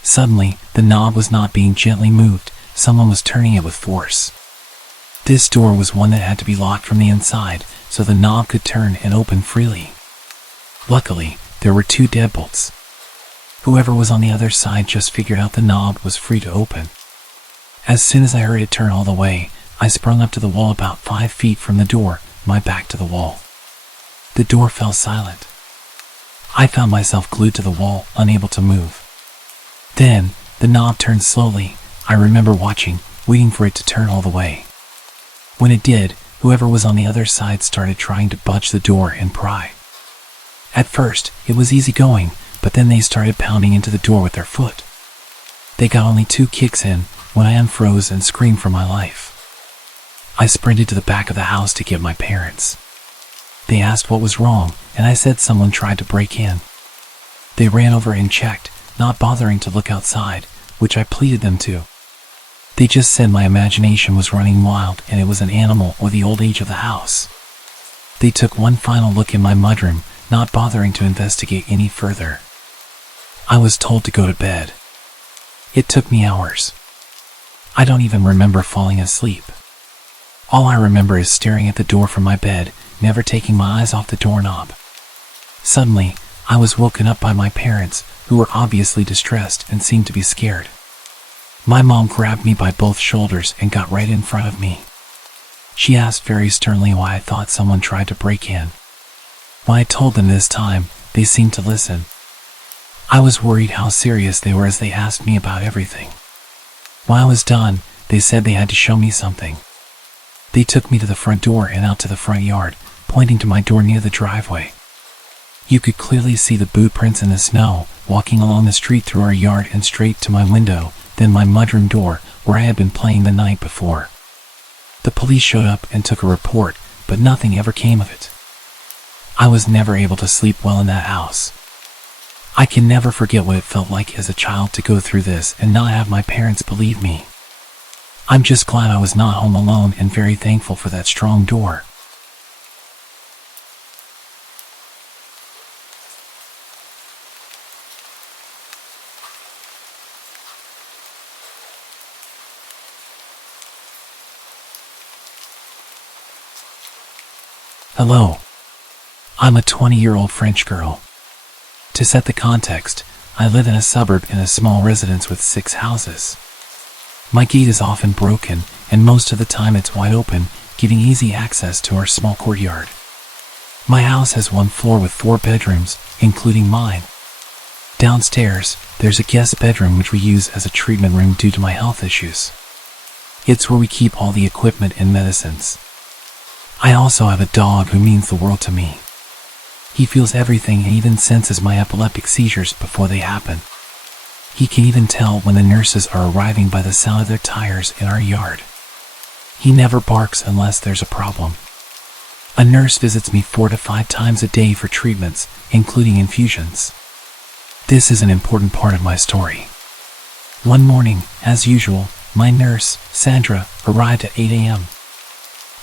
Suddenly, the knob was not being gently moved, someone was turning it with force. This door was one that had to be locked from the inside, so the knob could turn and open freely. Luckily, there were 2 deadbolts. Whoever was on the other side just figured out the knob was free to open. As soon as I heard it turn all the way, I sprung up to the wall about 5 feet from the door, my back to the wall. The door fell silent. I found myself glued to the wall, unable to move. Then, the knob turned slowly. I remember watching, waiting for it to turn all the way. When it did, whoever was on the other side started trying to budge the door and pry. At first, it was easy going, but then they started pounding into the door with their foot. They got only 2 kicks in when I unfroze and screamed for my life. I sprinted to the back of the house to get my parents. They asked what was wrong, and I said someone tried to break in. They ran over and checked, not bothering to look outside, which I pleaded them to. They just said my imagination was running wild and it was an animal or the old age of the house. They took one final look in my mudroom, not bothering to investigate any further. I was told to go to bed. It took me hours. I don't even remember falling asleep. All I remember is staring at the door from my bed, never taking my eyes off the doorknob. Suddenly, I was woken up by my parents, who were obviously distressed and seemed to be scared. My mom grabbed me by both shoulders and got right in front of me. She asked very sternly why I thought someone tried to break in. When I told them this time, they seemed to listen. I was worried how serious they were as they asked me about everything. When I was done, they said they had to show me something. They took me to the front door and out to the front yard, pointing to my door near the driveway. You could clearly see the boot prints in the snow, walking along the street through our yard and straight to my window, then my mudroom door, where I had been playing the night before. The police showed up and took a report, but nothing ever came of it. I was never able to sleep well in that house. I can never forget what it felt like as a child to go through this and not have my parents believe me. I'm just glad I was not home alone and very thankful for that strong door. Hello. I'm a 20-year-old French girl. To set the context, I live in a suburb in a small residence with 6 houses. My gate is often broken, and most of the time it's wide open, giving easy access to our small courtyard. My house has 1 floor with 4 bedrooms, including mine. Downstairs, there's a guest bedroom which we use as a treatment room due to my health issues. It's where we keep all the equipment and medicines. I also have a dog who means the world to me. He feels everything and even senses my epileptic seizures before they happen. He can even tell when the nurses are arriving by the sound of their tires in our yard. He never barks unless there's a problem. A nurse visits me 4 to 5 times a day for treatments, including infusions. This is an important part of my story. One morning, as usual, my nurse, Sandra, arrived at 8 a.m.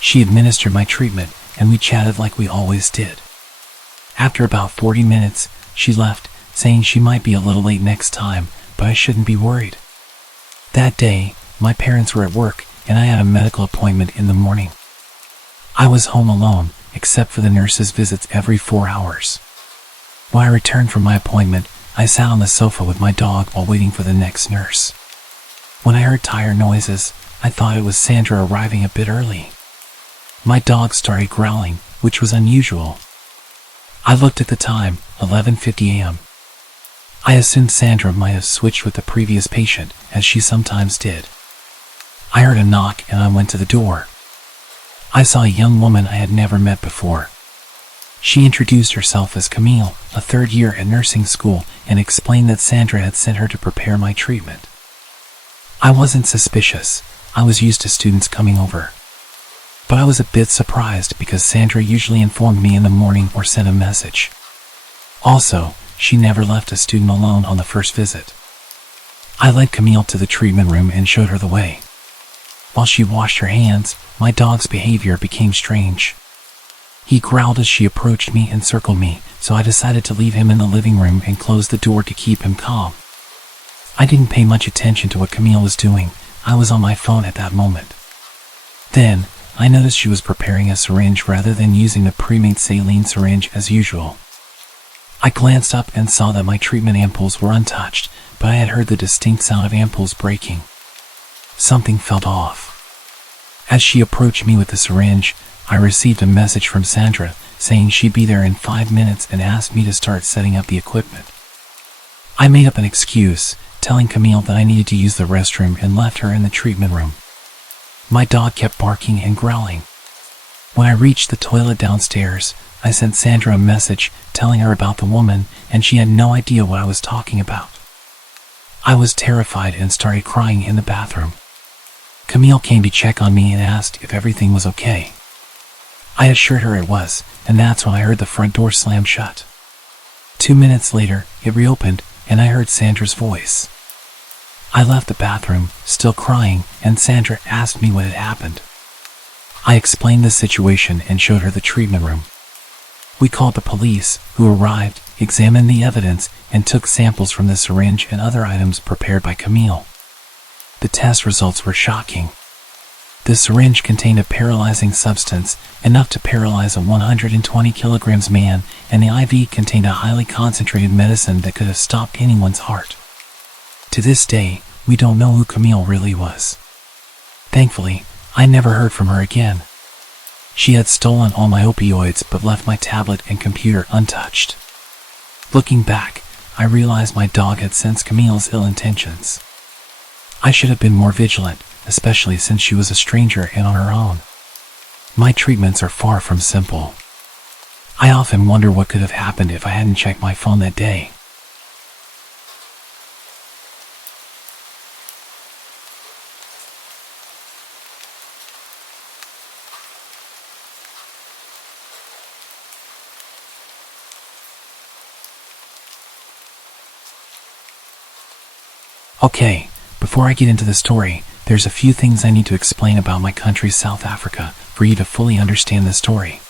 She administered my treatment, and we chatted like we always did. After about 40 minutes, she left, saying she might be a little late next time, but I shouldn't be worried. That day, my parents were at work, and I had a medical appointment in the morning. I was home alone, except for the nurse's visits every 4 hours. When I returned from my appointment, I sat on the sofa with my dog while waiting for the next nurse. When I heard tire noises, I thought it was Sandra arriving a bit early. My dog started growling, which was unusual. I looked at the time, 11:50 a.m. I assumed Sandra might have switched with the previous patient, as she sometimes did. I heard a knock and I went to the door. I saw a young woman I had never met before. She introduced herself as Camille, a third year at nursing school, and explained that Sandra had sent her to prepare my treatment. I wasn't suspicious. I was used to students coming over. But I was a bit surprised because Sandra usually informed me in the morning or sent a message. Also, she never left a student alone on the first visit. I led Camille to the treatment room and showed her the way. While she washed her hands, my dog's behavior became strange. He growled as she approached me and circled me, so I decided to leave him in the living room and close the door to keep him calm. I didn't pay much attention to what Camille was doing. I was on my phone at that moment. Then, I noticed she was preparing a syringe rather than using the pre-made saline syringe as usual. I glanced up and saw that my treatment ampoules were untouched, but I had heard the distinct sound of ampoules breaking. Something felt off. As she approached me with the syringe, I received a message from Sandra saying she'd be there in 5 minutes and asked me to start setting up the equipment. I made up an excuse, telling Camille that I needed to use the restroom and left her in the treatment room. My dog kept barking and growling. When I reached the toilet downstairs, I sent Sandra a message telling her about the woman, and she had no idea what I was talking about. I was terrified and started crying in the bathroom. Camille came to check on me and asked if everything was okay. I assured her it was, and that's when I heard the front door slam shut. 2 minutes later, it reopened, and I heard Sandra's voice. I left the bathroom, still crying, and Sandra asked me what had happened. I explained the situation and showed her the treatment room. We called the police, who arrived, examined the evidence, and took samples from the syringe and other items prepared by Camille. The test results were shocking. The syringe contained a paralyzing substance, enough to paralyze a 120 kilograms man, and the IV contained a highly concentrated medicine that could have stopped anyone's heart. To this day, we don't know who Camille really was. Thankfully, I never heard from her again. She had stolen all my opioids but left my tablet and computer untouched. Looking back, I realized my dog had sensed Camille's ill intentions. I should have been more vigilant, especially since she was a stranger and on her own. My treatments are far from simple. I often wonder what could have happened if I hadn't checked my phone that day. Okay, before I get into the story, there's a few things I need to explain about my country, South Africa, for you to fully understand the story.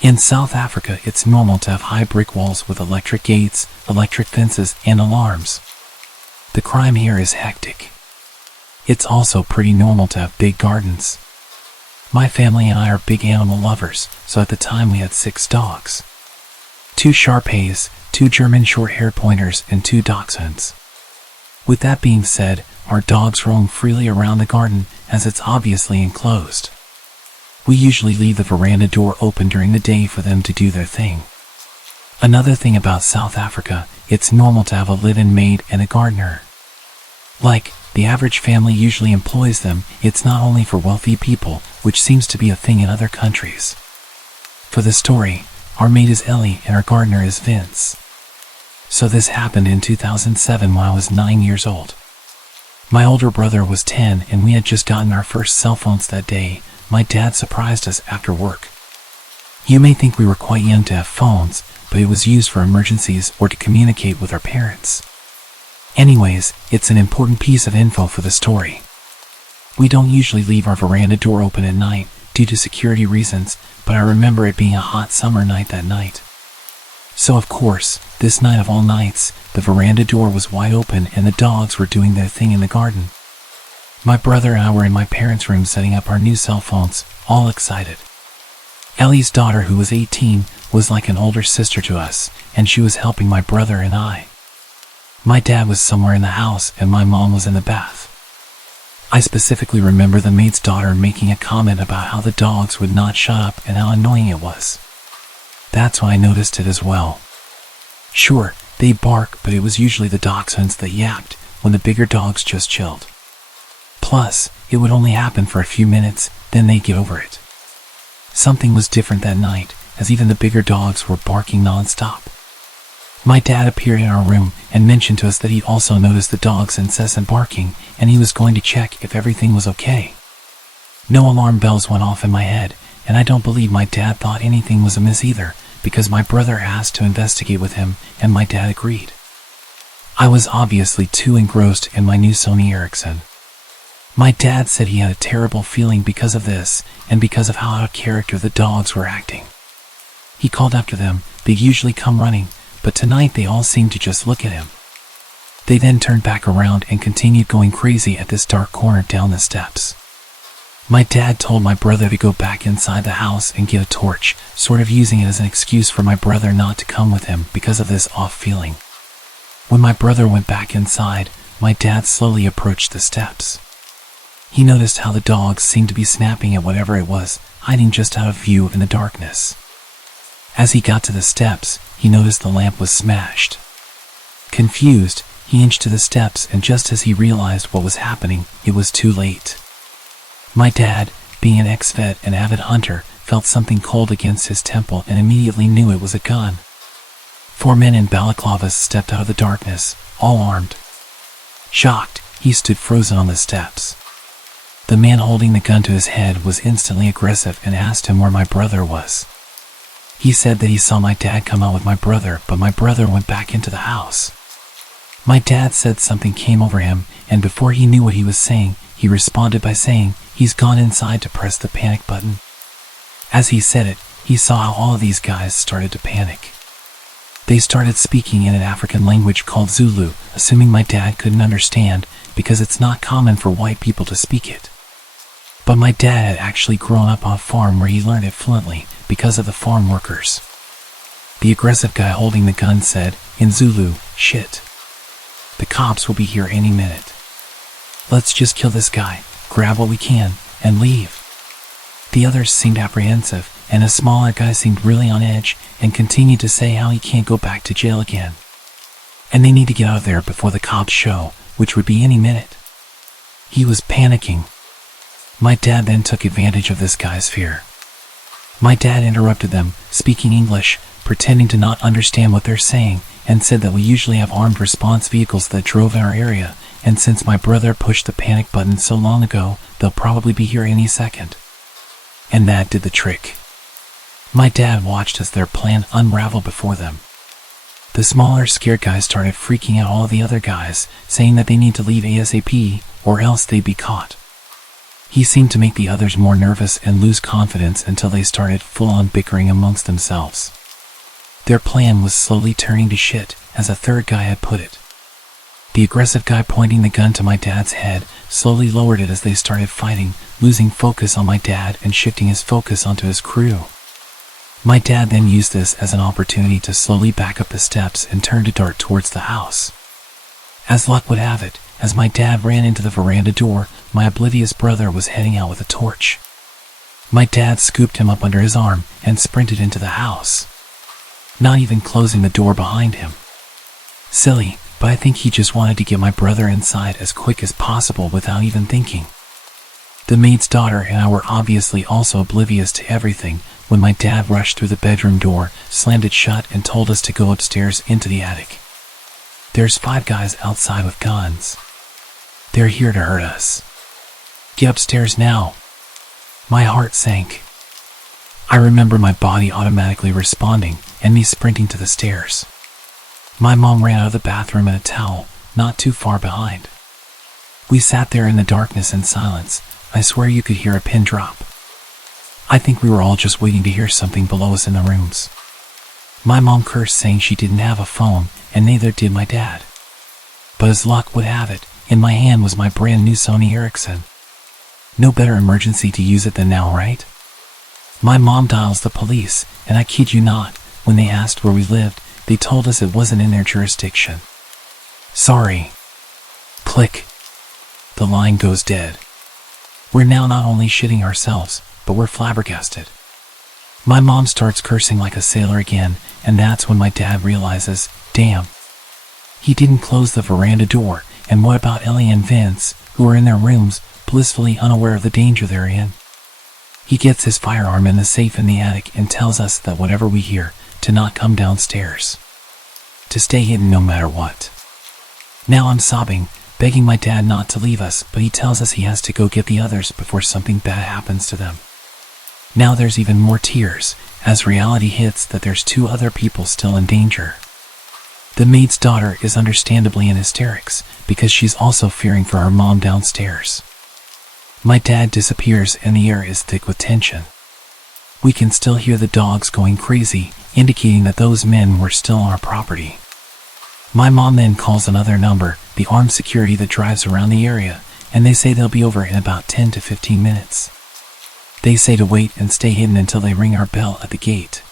In South Africa, it's normal to have high brick walls with electric gates, electric fences, and alarms. The crime here is hectic. It's also pretty normal to have big gardens. My family and I are big animal lovers, so at the time we had 6 dogs. 2 Shar-Peis, 2 German short-haired pointers, and 2 dachshunds. With that being said, our dogs roam freely around the garden as it's obviously enclosed. We usually leave the veranda door open during the day for them to do their thing. Another thing about South Africa, it's normal to have a live-in maid and a gardener. Like, the average family usually employs them. It's not only for wealthy people, which seems to be a thing in other countries. For the story, our maid is Ellie and our gardener is Vince. So this happened in 2007 while I was 9 years old. My older brother was 10 and we had just gotten our first cell phones that day. My dad surprised us after work. You may think we were quite young to have phones, but it was used for emergencies or to communicate with our parents. Anyways, it's an important piece of info for the story. We don't usually leave our veranda door open at night due to security reasons, but I remember it being a hot summer night that night. So of course, this night of all nights, the veranda door was wide open and the dogs were doing their thing in the garden. My brother and I were in my parents' room setting up our new cell phones, all excited. Ellie's daughter, who was 18, was like an older sister to us, and she was helping my brother and I. My dad was somewhere in the house and my mom was in the bath. I specifically remember the maid's daughter making a comment about how the dogs would not shut up and how annoying it was. That's why I noticed it as well. Sure, they bark, but it was usually the dachshunds that yapped when the bigger dogs just chilled. Plus, it would only happen for a few minutes, then they'd get over it. Something was different that night, as even the bigger dogs were barking non-stop. My dad appeared in our room and mentioned to us that he'd also noticed the dog's incessant barking and he was going to check if everything was okay. No alarm bells went off in my head, and I don't believe my dad thought anything was amiss either, because my brother asked to investigate with him and my dad agreed. I was obviously too engrossed in my new Sony Ericsson. My dad said he had a terrible feeling because of this and because of how out of character the dogs were acting. He called after them. They'd usually come running, but tonight they all seemed to just look at him. They then turned back around and continued going crazy at this dark corner down the steps. My dad told my brother to go back inside the house and get a torch, sort of using it as an excuse for my brother not to come with him because of this off feeling. When my brother went back inside, my dad slowly approached the steps. He noticed how the dogs seemed to be snapping at whatever it was, hiding just out of view in the darkness. As he got to the steps, he noticed the lamp was smashed. Confused, he inched to the steps, and just as he realized what was happening, it was too late. My dad, being an ex-vet and avid hunter, felt something cold against his temple and immediately knew it was a gun. 4 men in balaclavas stepped out of the darkness, all armed. Shocked, he stood frozen on the steps. The man holding the gun to his head was instantly aggressive and asked him where my brother was. He said that he saw my dad come out with my brother, but my brother went back into the house. My dad said something came over him, and before he knew what he was saying, he responded by saying, "He's gone inside to press the panic button." As he said it, he saw how all of these guys started to panic. They started speaking in an African language called Zulu, assuming my dad couldn't understand because it's not common for white people to speak it. But my dad had actually grown up on a farm where he learned it fluently because of the farm workers. The aggressive guy holding the gun said, in Zulu, "Shit. The cops will be here any minute. Let's just kill this guy, grab what we can, and leave." The others seemed apprehensive, and a smaller guy seemed really on edge and continued to say how he can't go back to jail again. And they need to get out of there before the cops show, which would be any minute. He was panicking. My dad then took advantage of this guy's fear. My dad interrupted them, speaking English, pretending to not understand what they're saying, and said that we usually have armed response vehicles that drove in our area, and since my brother pushed the panic button so long ago, they'll probably be here any second. And that did the trick. My dad watched as their plan unraveled before them. The smaller, scared guys started freaking out all the other guys, saying that they need to leave ASAP, or else they'd be caught. He seemed to make the others more nervous and lose confidence until they started full-on bickering amongst themselves. Their plan was slowly turning to shit, as a third guy had put it. The aggressive guy pointing the gun to my dad's head slowly lowered it as they started fighting, losing focus on my dad and shifting his focus onto his crew. My dad then used this as an opportunity to slowly back up the steps and turn to dart towards the house. As luck would have it, as my dad ran into the veranda door, my oblivious brother was heading out with a torch. My dad scooped him up under his arm and sprinted into the house, not even closing the door behind him. Silly, but I think he just wanted to get my brother inside as quick as possible without even thinking. The maid's daughter and I were obviously also oblivious to everything when my dad rushed through the bedroom door, slammed it shut, and told us to go upstairs into the attic. There's 5 guys outside with guns. They're here to hurt us. Get upstairs now. My heart sank. I remember my body automatically responding and me sprinting to the stairs. My mom ran out of the bathroom in a towel, not too far behind. We sat there in the darkness and silence. I swear you could hear a pin drop. I think we were all just waiting to hear something below us in the rooms. My mom cursed, saying she didn't have a phone, and neither did my dad. But as luck would have it, in my hand was my brand new Sony Ericsson. No better emergency to use it than now, right? My mom dials the police, and I kid you not, when they asked where we lived, they told us it wasn't in their jurisdiction. Sorry. Click. The line goes dead. We're now not only shitting ourselves, but we're flabbergasted. My mom starts cursing like a sailor again, and that's when my dad realizes, damn. He didn't close the veranda door, and what about Ellie and Vince, who are in their rooms, blissfully unaware of the danger they're in? He gets his firearm in the safe in the attic and tells us that whatever we hear, to not come downstairs. To stay hidden no matter what. Now I'm sobbing, begging my dad not to leave us, but he tells us he has to go get the others before something bad happens to them. Now there's even more tears, as reality hits that there's 2 other people still in danger. The maid's daughter is understandably in hysterics, because she's also fearing for her mom downstairs. My dad disappears and the air is thick with tension. We can still hear the dogs going crazy, indicating that those men were still on our property. My mom then calls another number, the armed security that drives around the area, and they say they'll be over in about 10 to 15 minutes. They say to wait and stay hidden until they ring our bell at the gate.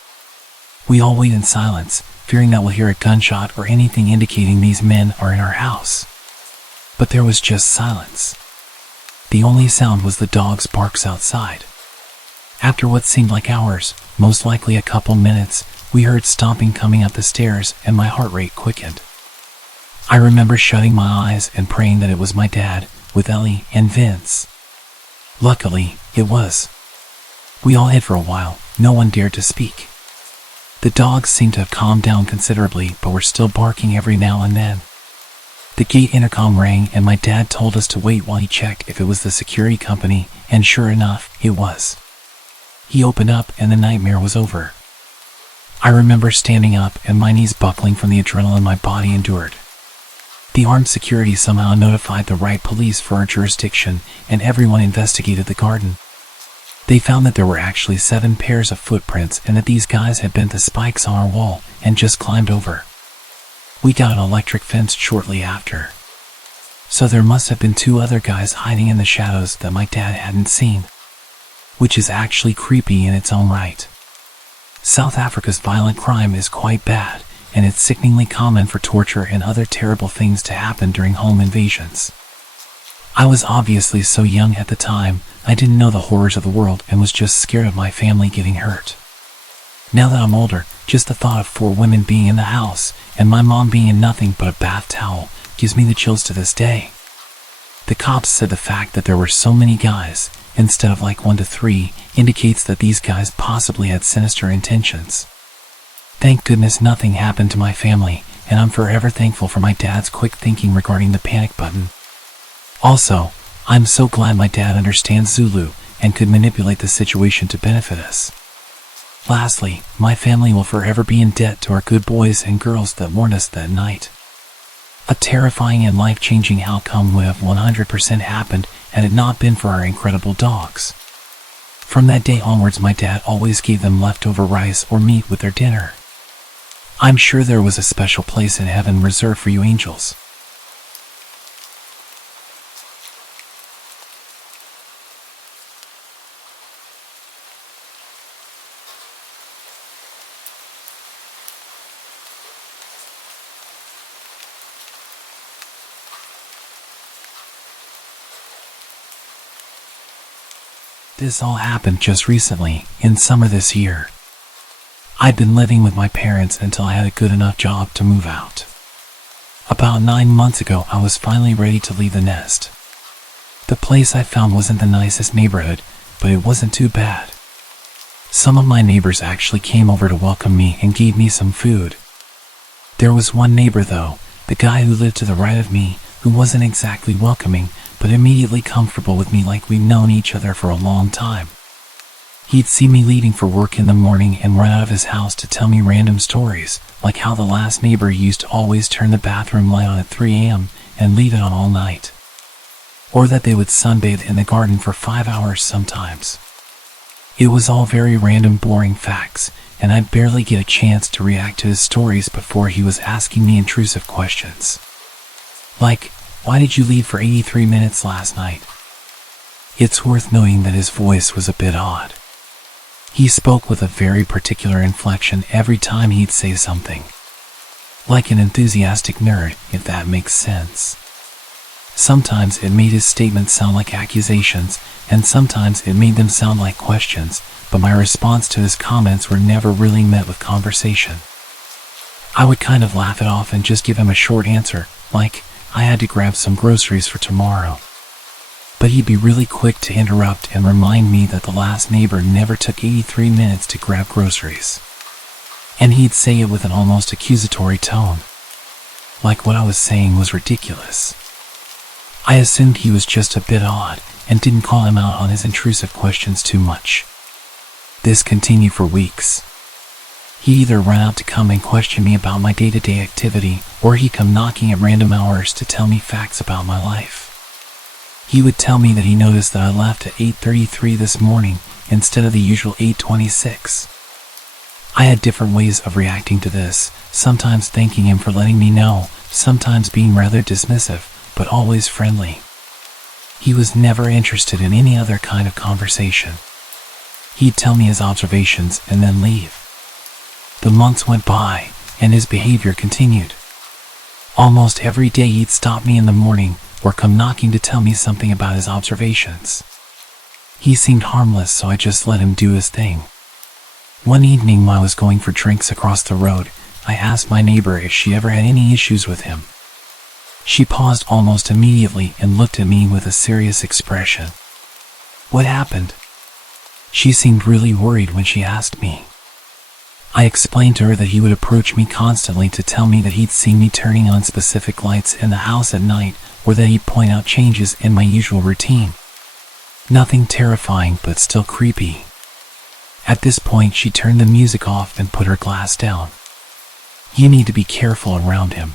We all wait in silence, fearing that we'll hear a gunshot or anything indicating these men are in our house. But there was just silence. The only sound was the dog's barks outside. After what seemed like hours, most likely a couple minutes, we heard stomping coming up the stairs and my heart rate quickened. I remember shutting my eyes and praying that it was my dad, with Ellie and Vince. Luckily, it was. We all hid for a while, no one dared to speak. The dogs seemed to have calmed down considerably, but were still barking every now and then. The gate intercom rang and my dad told us to wait while he checked if it was the security company, and sure enough, it was. He opened up and the nightmare was over. I remember standing up and my knees buckling from the adrenaline my body endured. The armed security somehow notified the right police for our jurisdiction, and everyone investigated the garden. They found that there were actually 7 pairs of footprints and that these guys had bent the spikes on our wall and just climbed over. We got an electric fence shortly after. So there must have been 2 other guys hiding in the shadows that my dad hadn't seen. Which is actually creepy in its own right. South Africa's violent crime is quite bad, and it's sickeningly common for torture and other terrible things to happen during home invasions. I was obviously so young at the time, I didn't know the horrors of the world and was just scared of my family getting hurt. Now that I'm older, just the thought of 4 women being in the house, and my mom being in nothing but a bath towel, gives me the chills to this day. The cops said the fact that there were so many guys, instead of like 1 to 3, indicates that these guys possibly had sinister intentions. Thank goodness nothing happened to my family, and I'm forever thankful for my dad's quick thinking regarding the panic button. Also, I'm so glad my dad understands Zulu and could manipulate the situation to benefit us. Lastly, my family will forever be in debt to our good boys and girls that warned us that night. A terrifying and life-changing outcome would have 100% happened had it not been for our incredible dogs. From that day onwards, my dad always gave them leftover rice or meat with their dinner. I'm sure there was a special place in heaven reserved for you angels. This all happened just recently, in summer this year. I'd been living with my parents until I had a good enough job to move out. About 9 months ago, I was finally ready to leave the nest. The place I found wasn't the nicest neighborhood, but it wasn't too bad. Some of my neighbors actually came over to welcome me and gave me some food. There was one neighbor though, the guy who lived to the right of me, who wasn't exactly welcoming, but immediately comfortable with me like we'd known each other for a long time. He'd see me leaving for work in the morning and run out of his house to tell me random stories, like how the last neighbor used to always turn the bathroom light on at 3 a.m. and leave it on all night. Or that they would sunbathe in the garden for 5 hours sometimes. It was all very random, boring facts, and I'd barely get a chance to react to his stories before he was asking me intrusive questions. Like, why did you leave for 83 minutes last night? It's worth noting that his voice was a bit odd. He spoke with a very particular inflection every time he'd say something. Like an enthusiastic nerd, if that makes sense. Sometimes it made his statements sound like accusations, and sometimes it made them sound like questions, but my response to his comments were never really met with conversation. I would kind of laugh it off and just give him a short answer, like, I had to grab some groceries for tomorrow. But he'd be really quick to interrupt and remind me that the last neighbor never took 83 minutes to grab groceries. And he'd say it with an almost accusatory tone. Like what I was saying was ridiculous. I assumed he was just a bit odd and didn't call him out on his intrusive questions too much. This continued for weeks. He'd either run out to come and question me about my day-to-day activity, or he'd come knocking at random hours to tell me facts about my life. He would tell me that he noticed that I left at 8:33 this morning instead of the usual 8:26. I had different ways of reacting to this, sometimes thanking him for letting me know, sometimes being rather dismissive, but always friendly. He was never interested in any other kind of conversation. He'd tell me his observations and then leave. The months went by, and his behavior continued. Almost every day he'd stop me in the morning or come knocking to tell me something about his observations. He seemed harmless, so I just let him do his thing. One evening while I was going for drinks across the road, I asked my neighbor if she ever had any issues with him. She paused almost immediately and looked at me with a serious expression. What happened? She seemed really worried when she asked me. I explained to her that he would approach me constantly to tell me that he'd seen me turning on specific lights in the house at night, or that he'd point out changes in my usual routine. Nothing terrifying, but still creepy. At this point, she turned the music off and put her glass down. You need to be careful around him.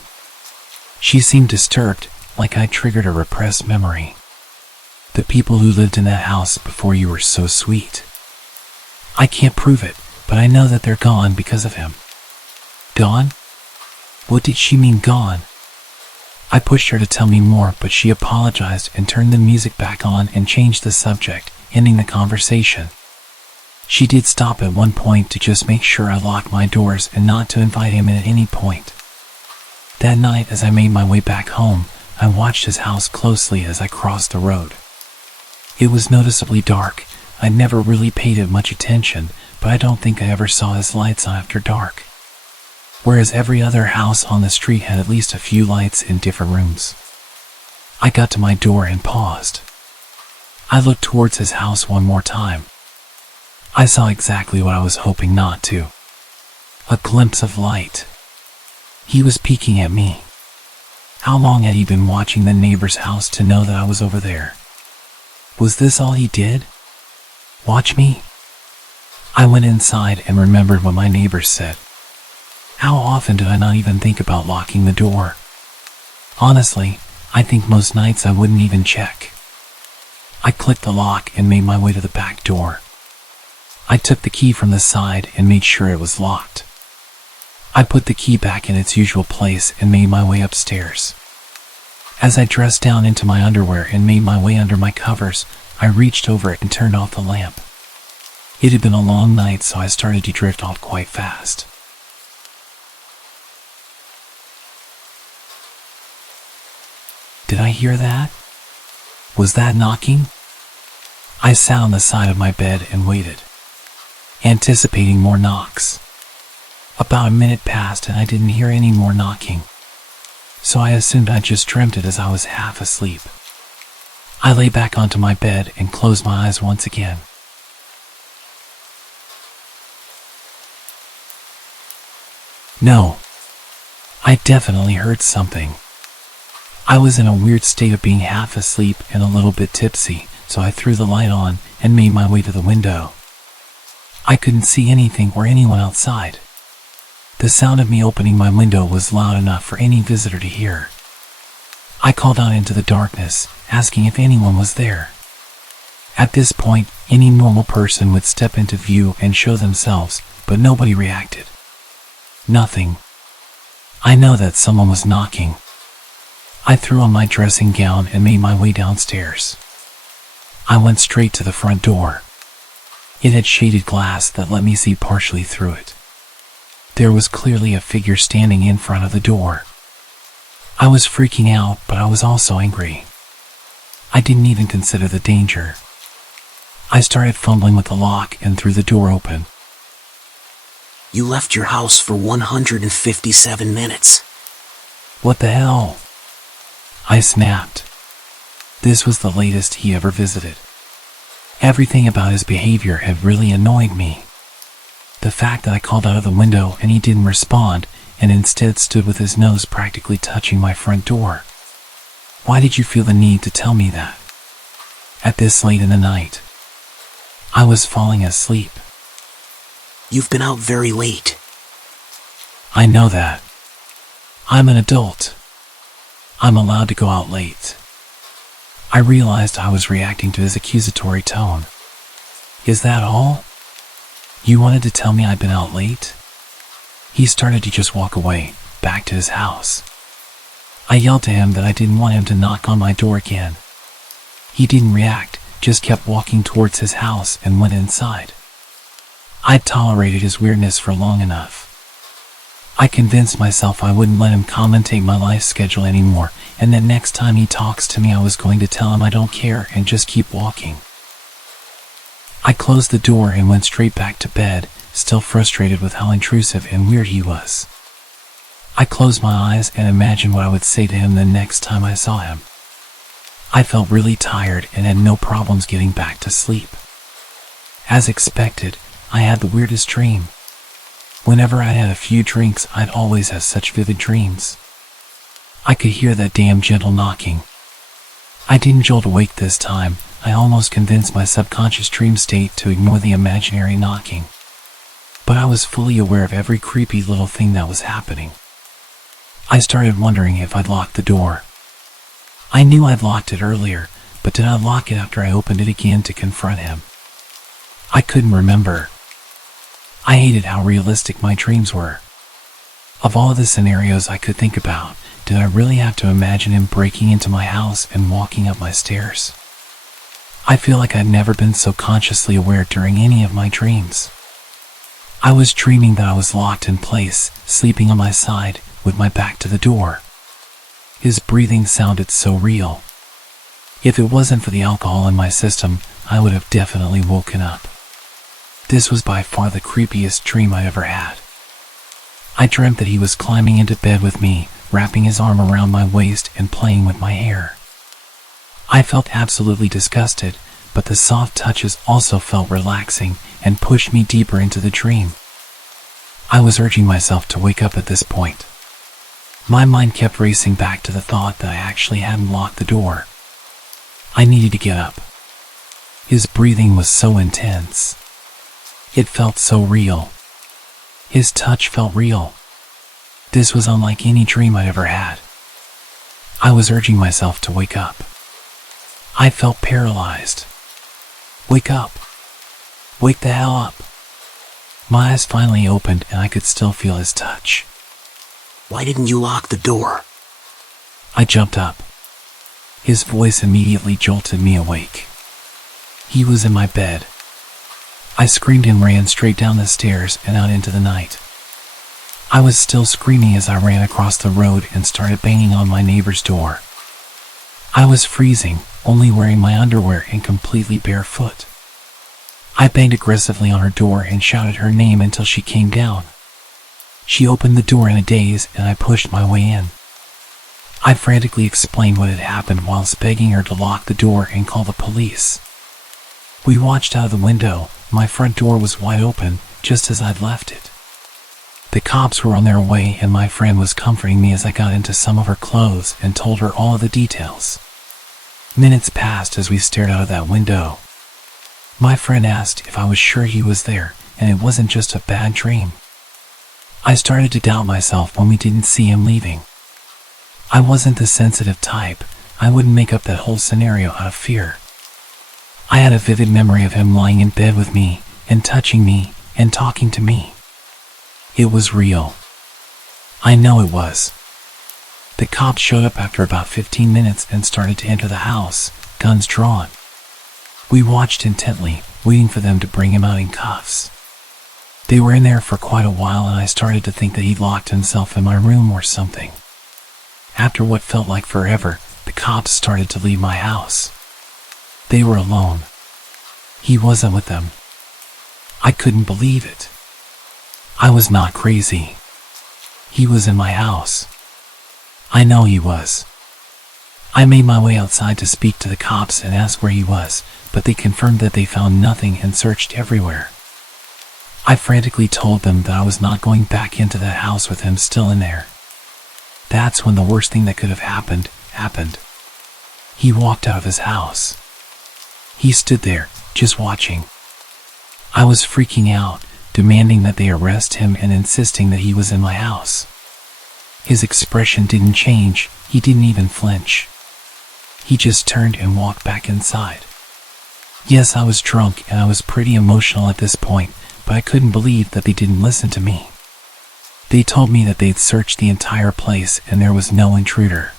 She seemed disturbed, like I'd triggered a repressed memory. The people who lived in that house before you were so sweet. I can't prove it, but I know that they're gone because of him. Gone? What did she mean gone? I pushed her to tell me more, but she apologized and turned the music back on and changed the subject, ending the conversation. She did stop at one point to just make sure I locked my doors and not to invite him in at any point. That night, as I made my way back home, I watched his house closely as I crossed the road. It was noticeably dark. I never really paid it much attention, but I don't think I ever saw his lights on after dark. Whereas every other house on the street had at least a few lights in different rooms. I got to my door and paused. I looked towards his house one more time. I saw exactly what I was hoping not to. A glimpse of light. He was peeking at me. How long had he been watching the neighbor's house to know that I was over there? Was this all he did? Watch me? I went inside and remembered what my neighbors said. How often did I not even think about locking the door? Honestly, I think most nights I wouldn't even check. I clicked the lock and made my way to the back door. I took the key from the side and made sure it was locked. I put the key back in its usual place and made my way upstairs. As I dressed down into my underwear and made my way under my covers, I reached over it and turned off the lamp. It had been a long night, so I started to drift off quite fast. Did I hear that? Was that knocking? I sat on the side of my bed and waited, anticipating more knocks. About a minute passed and I didn't hear any more knocking. so I assumed I just dreamt it as I was half asleep. I lay back onto my bed and closed my eyes once again. No, I definitely heard something. I was in a weird state of being half asleep and a little bit tipsy, so I threw the light on and made my way to the window. I couldn't see anything or anyone outside. The sound of me opening my window was loud enough for any visitor to hear. I called out into the darkness, asking if anyone was there. At this point, any normal person would step into view and show themselves, but nobody reacted. Nothing. I know that someone was knocking. I threw on my dressing gown and made my way downstairs. I went straight to the front door. It had shaded glass that let me see partially through it. There was clearly a figure standing in front of the door. I was freaking out, but I was also angry. I didn't even consider the danger. I started fumbling with the lock and threw the door open. You left your house for 157 minutes. What the hell? I snapped. This was the latest he ever visited. Everything about his behavior had really annoyed me. The fact that I called out of the window and he didn't respond, and instead stood with his nose practically touching my front door. Why did you feel the need to tell me that? At this late in the night. I was falling asleep. You've been out very late. I know that. I'm an adult. I'm allowed to go out late. I realized I was reacting to his accusatory tone. Is that all? You wanted to tell me I'd been out late? He started to just walk away, back to his house. I yelled to him that I didn't want him to knock on my door again. He didn't react, just kept walking towards his house and went inside. I'd tolerated his weirdness for long enough. I convinced myself I wouldn't let him commentate my life schedule anymore, and that next time he talks to me I was going to tell him I don't care and just keep walking. I closed the door and went straight back to bed, still frustrated with how intrusive and weird he was. I closed my eyes and imagined what I would say to him the next time I saw him. I felt really tired and had no problems getting back to sleep. As expected, I had the weirdest dream. Whenever I had a few drinks, I'd always have such vivid dreams. I could hear that damn gentle knocking. I didn't jolt awake this time. I almost convinced my subconscious dream state to ignore the imaginary knocking. But I was fully aware of every creepy little thing that was happening. I started wondering if I'd locked the door. I knew I'd locked it earlier, but did I lock it after I opened it again to confront him? I couldn't remember. I hated how realistic my dreams were. Of all the scenarios I could think about, did I really have to imagine him breaking into my house and walking up my stairs? I feel like I'd never been so consciously aware during any of my dreams. I was dreaming that I was locked in place, sleeping on my side, with my back to the door. His breathing sounded so real. If it wasn't for the alcohol in my system, I would have definitely woken up. This was by far the creepiest dream I ever had. I dreamt that he was climbing into bed with me, wrapping his arm around my waist and playing with my hair. I felt absolutely disgusted, but the soft touches also felt relaxing and pushed me deeper into the dream. I was urging myself to wake up at this point. My mind kept racing back to the thought that I actually hadn't locked the door. I needed to get up. His breathing was so intense. It felt so real. His touch felt real. This was unlike any dream I'd ever had. I was urging myself to wake up. I felt paralyzed. Wake up. Wake the hell up. My eyes finally opened and I could still feel his touch. Why didn't you lock the door? I jumped up. His voice immediately jolted me awake. He was in my bed. I screamed and ran straight down the stairs and out into the night. I was still screaming as I ran across the road and started banging on my neighbor's door. I was freezing, only wearing my underwear and completely barefoot. I banged aggressively on her door and shouted her name until she came down. She opened the door in a daze and I pushed my way in. I frantically explained what had happened whilst begging her to lock the door and call the police. We watched out of the window. My front door was wide open, just as I'd left it. The cops were on their way, and my friend was comforting me as I got into some of her clothes and told her all of the details. Minutes passed as we stared out of that window. My friend asked if I was sure he was there, and it wasn't just a bad dream. I started to doubt myself when we didn't see him leaving. I wasn't the sensitive type. I wouldn't make up that whole scenario out of fear. I had a vivid memory of him lying in bed with me and touching me and talking to me. It was real. I know it was. The cops showed up after about 15 minutes and started to enter the house, guns drawn. We watched intently, waiting for them to bring him out in cuffs. They were in there for quite a while, and I started to think that he'd locked himself in my room or something. After what felt like forever, the cops started to leave my house. They were alone. He wasn't with them. I couldn't believe it. I was not crazy. He was in my house. I know he was. I made my way outside to speak to the cops and ask where he was, but they confirmed that they found nothing and searched everywhere. I frantically told them that I was not going back into that house with him still in there. That's when the worst thing that could have happened. He walked out of his house. He stood there, just watching. I was freaking out, demanding that they arrest him and insisting that he was in my house. His expression didn't change. He didn't even flinch. He just turned and walked back inside. Yes, I was drunk and I was pretty emotional at this point, but I couldn't believe that they didn't listen to me. They told me that they'd searched the entire place and there was no intruder.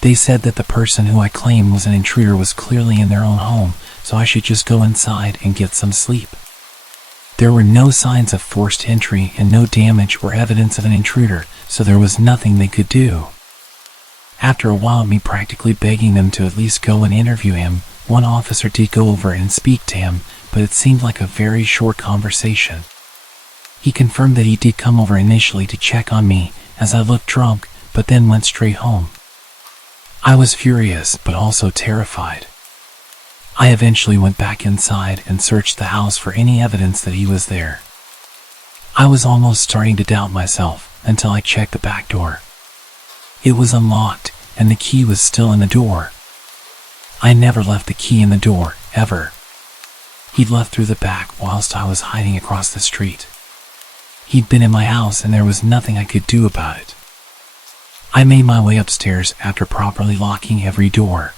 They said that the person who I claimed was an intruder was clearly in their own home, so I should just go inside and get some sleep. There were no signs of forced entry and no damage or evidence of an intruder, so there was nothing they could do. After a while of me practically begging them to at least go and interview him, one officer did go over and speak to him, but it seemed like a very short conversation. He confirmed that he did come over initially to check on me as I looked drunk, but then went straight home. I was furious, but also terrified. I eventually went back inside and searched the house for any evidence that he was there. I was almost starting to doubt myself until I checked the back door. It was unlocked, and the key was still in the door. I never left the key in the door, ever. He'd left through the back whilst I was hiding across the street. He'd been in my house and there was nothing I could do about it. I made my way upstairs after properly locking every door.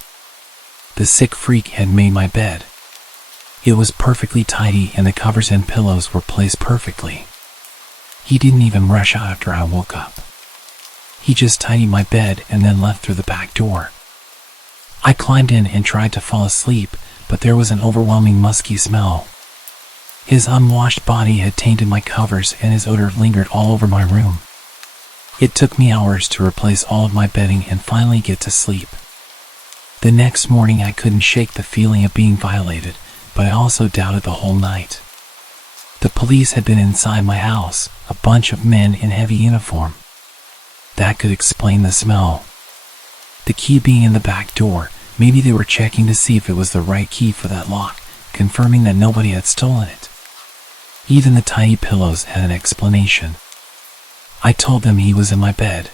The sick freak had made my bed. It was perfectly tidy and the covers and pillows were placed perfectly. He didn't even rush out after I woke up. He just tidied my bed and then left through the back door. I climbed in and tried to fall asleep, but there was an overwhelming musky smell. His unwashed body had tainted my covers and his odor lingered all over my room. It took me hours to replace all of my bedding and finally get to sleep. The next morning I couldn't shake the feeling of being violated, but I also doubted the whole night. The police had been inside my house, a bunch of men in heavy uniform. That could explain the smell. The key being in the back door, maybe they were checking to see if it was the right key for that lock, confirming that nobody had stolen it. Even the tiny pillows had an explanation. I told them he was in my bed.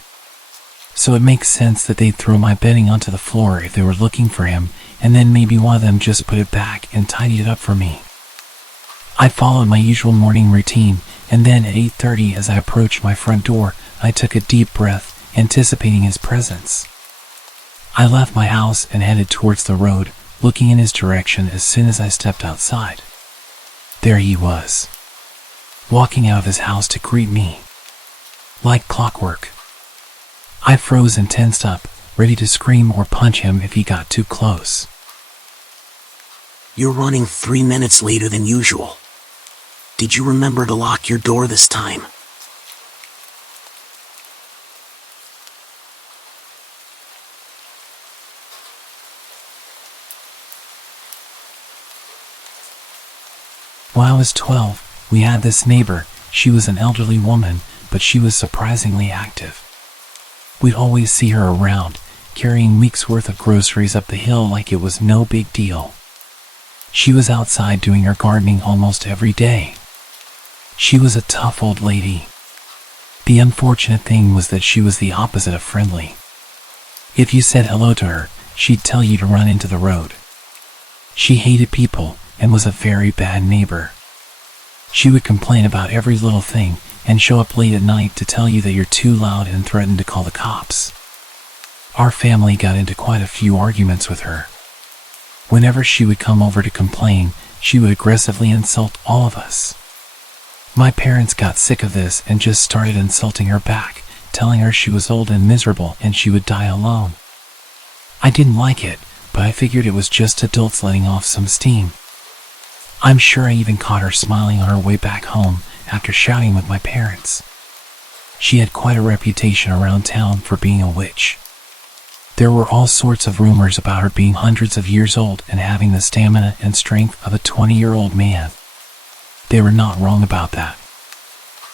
So it makes sense that they'd throw my bedding onto the floor if they were looking for him, and then maybe one of them just put it back and tidied it up for me. I followed my usual morning routine, and then at 8:30 as I approached my front door, I took a deep breath, anticipating his presence. I left my house and headed towards the road, looking in his direction as soon as I stepped outside. There he was, walking out of his house to greet me. Like clockwork. I froze and tensed up, ready to scream or punch him if he got too close. You're running 3 minutes later than usual. Did you remember to lock your door this time? When I was 12, we had this neighbor. She was an elderly woman, but she was surprisingly active. We'd always see her around, carrying weeks' worth of groceries up the hill like it was no big deal. She was outside doing her gardening almost every day. She was a tough old lady. The unfortunate thing was that she was the opposite of friendly. If you said hello to her, she'd tell you to run into the road. She hated people and was a very bad neighbor. She would complain about every little thing and show up late at night to tell you that you're too loud and threaten to call the cops. Our family got into quite a few arguments with her. Whenever she would come over to complain, she would aggressively insult all of us. My parents got sick of this and just started insulting her back, telling her she was old and miserable and she would die alone. I didn't like it, but I figured it was just adults letting off some steam. I'm sure I even caught her smiling on her way back home after shouting with my parents. She had quite a reputation around town for being a witch. There were all sorts of rumors about her being hundreds of years old and having the stamina and strength of a 20-year-old man. They were not wrong about that.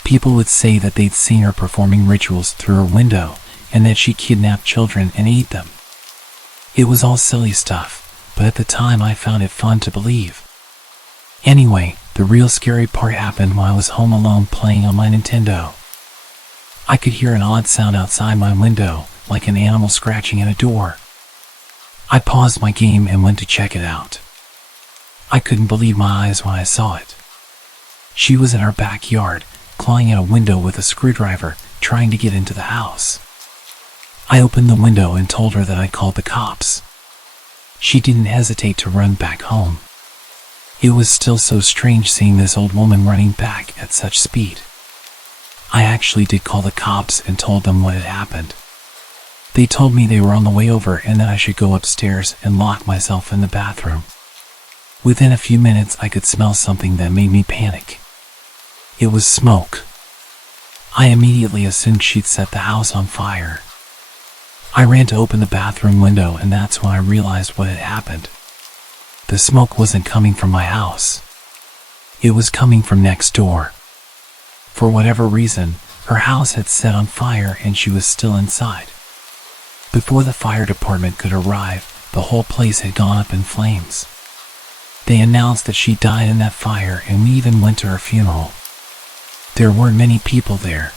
People would say that they'd seen her performing rituals through her window and that she kidnapped children and ate them. It was all silly stuff, but at the time I found it fun to believe. Anyway, the real scary part happened while I was home alone playing on my Nintendo. I could hear an odd sound outside my window, like an animal scratching at a door. I paused my game and went to check it out. I couldn't believe my eyes when I saw it. She was in our backyard, clawing at a window with a screwdriver, trying to get into the house. I opened the window and told her that I called the cops. She didn't hesitate to run back home. It was still so strange seeing this old woman running back at such speed. I actually did call the cops and told them what had happened. They told me they were on the way over and that I should go upstairs and lock myself in the bathroom. Within a few minutes I could smell something that made me panic. It was smoke. I immediately assumed she'd set the house on fire. I ran to open the bathroom window and that's when I realized what had happened. The smoke wasn't coming from my house. It was coming from next door. For whatever reason, her house had set on fire and she was still inside. Before the fire department could arrive, the whole place had gone up in flames. They announced that she died in that fire and we even went to her funeral. There weren't many people there.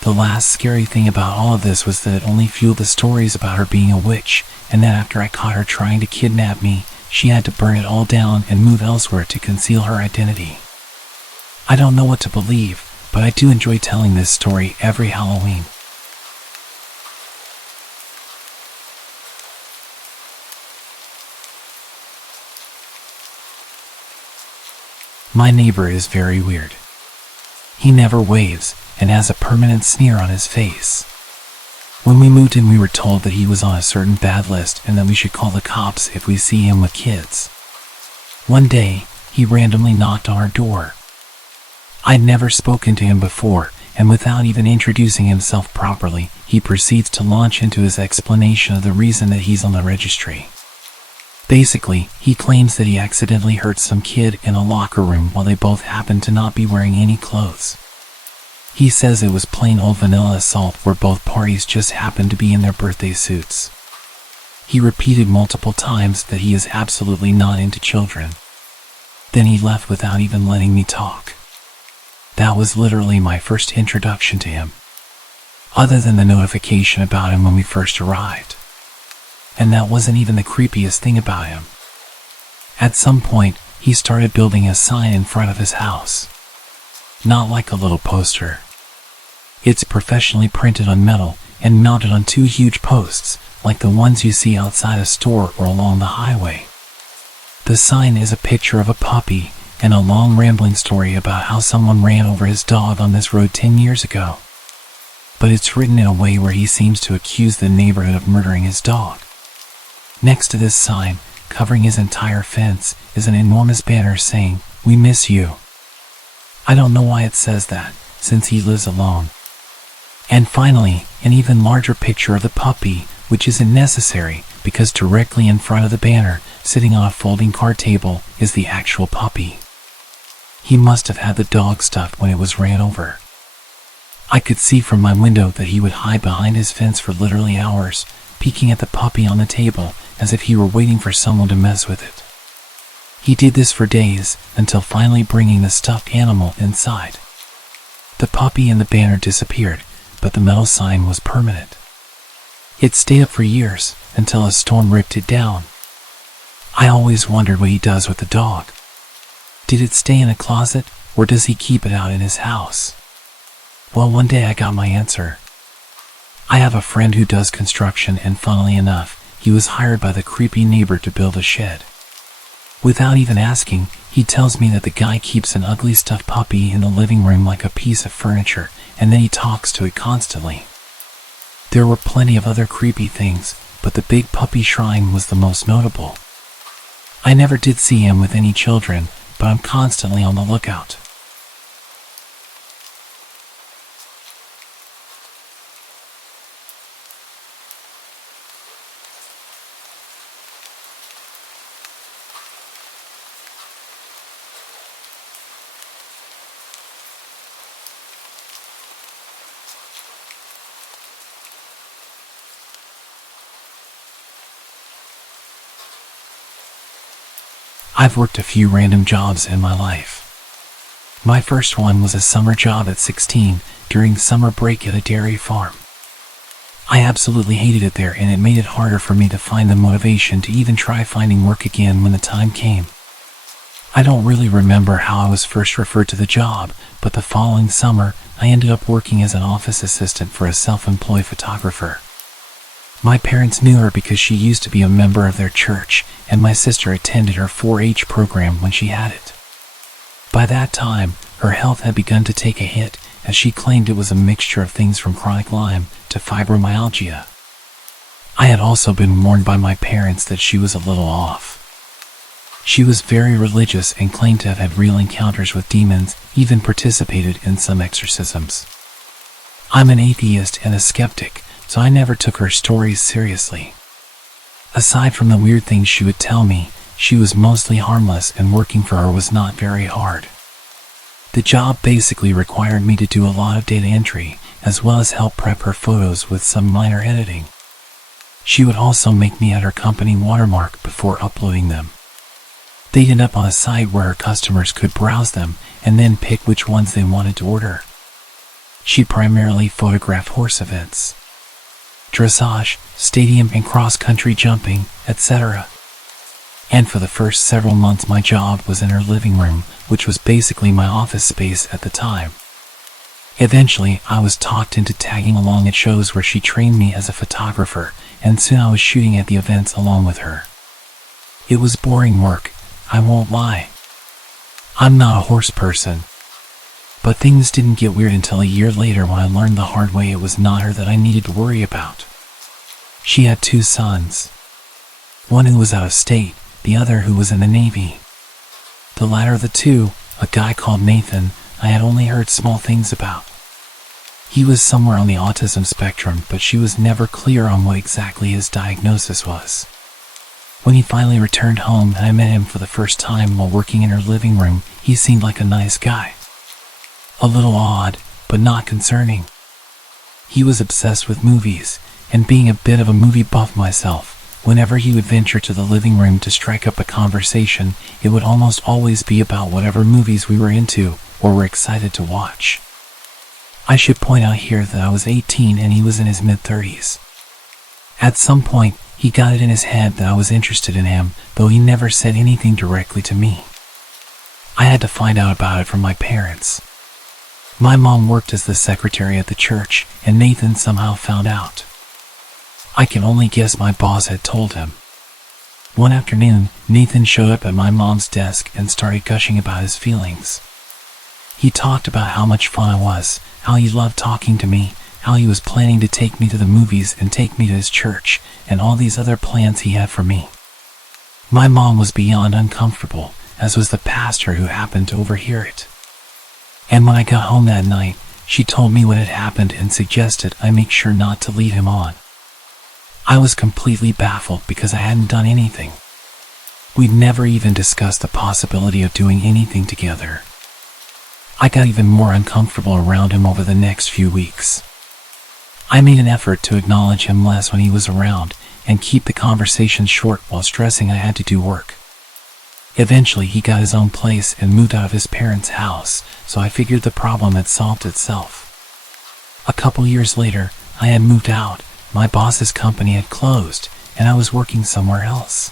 The last scary thing about all of this was that it only fueled the stories about her being a witch, and that after I caught her trying to kidnap me, she had to burn it all down and move elsewhere to conceal her identity. I don't know what to believe, but I do enjoy telling this story every Halloween. My neighbor is very weird. He never waves and has a permanent sneer on his face. When we moved in, we were told that he was on a certain bad list and that we should call the cops if we see him with kids. One day, he randomly knocked on our door. I'd never spoken to him before, and without even introducing himself properly, he proceeds to launch into his explanation of the reason that he's on the registry. Basically, he claims that he accidentally hurt some kid in a locker room while they both happened to not be wearing any clothes. He says it was plain old vanilla assault where both parties just happened to be in their birthday suits. He repeated multiple times that he is absolutely not into children. Then he left without even letting me talk. That was literally my first introduction to him, other than the notification about him when we first arrived. And that wasn't even the creepiest thing about him. At some point, he started building a sign in front of his house. Not like a little poster. It's professionally printed on metal and mounted on two huge posts, like the ones you see outside a store or along the highway. The sign is a picture of a puppy and a long rambling story about how someone ran over his dog on this road 10 years ago. But it's written in a way where he seems to accuse the neighborhood of murdering his dog. Next to this sign, covering his entire fence, is an enormous banner saying, "We miss you." I don't know why it says that, since he lives alone. And finally, an even larger picture of the puppy, which isn't necessary, because directly in front of the banner, sitting on a folding card table, is the actual puppy. He must have had the dog stuffed when it was ran over. I could see from my window that he would hide behind his fence for literally hours, peeking at the puppy on the table as if he were waiting for someone to mess with it. He did this for days, until finally bringing the stuffed animal inside. The puppy and the banner disappeared, but the metal sign was permanent. It stayed up for years, until a storm ripped it down. I always wondered what he does with the dog. Did it stay in a closet, or does he keep it out in his house? Well, one day I got my answer. I have a friend who does construction, and funnily enough, he was hired by the creepy neighbor to build a shed. Without even asking, he tells me that the guy keeps an ugly stuffed puppy in the living room like a piece of furniture, and then he talks to it constantly. There were plenty of other creepy things, but the big puppy shrine was the most notable. I never did see him with any children, but I'm constantly on the lookout. I've worked a few random jobs in my life. My first one was a summer job at 16 during summer break at a dairy farm. I absolutely hated it there, and it made it harder for me to find the motivation to even try finding work again when the time came. I don't really remember how I was first referred to the job, but the following summer I ended up working as an office assistant for a self-employed photographer. My parents knew her because she used to be a member of their church, and my sister attended her 4-H program when she had it. By that time, her health had begun to take a hit, as she claimed it was a mixture of things from chronic Lyme to fibromyalgia. I had also been warned by my parents that she was a little off. She was very religious and claimed to have had real encounters with demons, even participated in some exorcisms. I'm an atheist and a skeptic, so I never took her stories seriously. Aside from the weird things she would tell me, she was mostly harmless, and working for her was not very hard. The job basically required me to do a lot of data entry, as well as help prep her photos with some minor editing. She would also make me add her company watermark before uploading them. They'd end up on a site where her customers could browse them and then pick which ones they wanted to order. She'd primarily photograph horse events, dressage, stadium and cross-country jumping, etc. And for the first several months my job was in her living room, which was basically my office space at the time. Eventually, I was talked into tagging along at shows where she trained me as a photographer, and soon I was shooting at the events along with her. It was boring work, I won't lie. I'm not a horse person. But things didn't get weird until a year later when I learned the hard way it was not her that I needed to worry about. She had 2 sons. One who was out of state, the other who was in the Navy. The latter of the two, a guy called Nathan, I had only heard small things about. He was somewhere on the autism spectrum, but she was never clear on what exactly his diagnosis was. When he finally returned home and I met him for the first time while working in her living room, he seemed like a nice guy. A little odd, but not concerning. He was obsessed with movies, and being a bit of a movie buff myself, whenever he would venture to the living room to strike up a conversation, it would almost always be about whatever movies we were into or were excited to watch. I should point out here that I was 18 and he was in his mid-30s. At some point, he got it in his head that I was interested in him, though he never said anything directly to me. I had to find out about it from my parents. My mom worked as the secretary at the church, and Nathan somehow found out. I can only guess my boss had told him. One afternoon, Nathan showed up at my mom's desk and started gushing about his feelings. He talked about how much fun I was, how he loved talking to me, how he was planning to take me to the movies and take me to his church, and all these other plans he had for me. My mom was beyond uncomfortable, as was the pastor who happened to overhear it. And when I got home that night, she told me what had happened and suggested I make sure not to lead him on. I was completely baffled because I hadn't done anything. We'd never even discussed the possibility of doing anything together. I got even more uncomfortable around him over the next few weeks. I made an effort to acknowledge him less when he was around and keep the conversation short while stressing I had to do work. Eventually, he got his own place and moved out of his parents' house, so I figured the problem had solved itself. A couple years later, I had moved out, my boss's company had closed, and I was working somewhere else.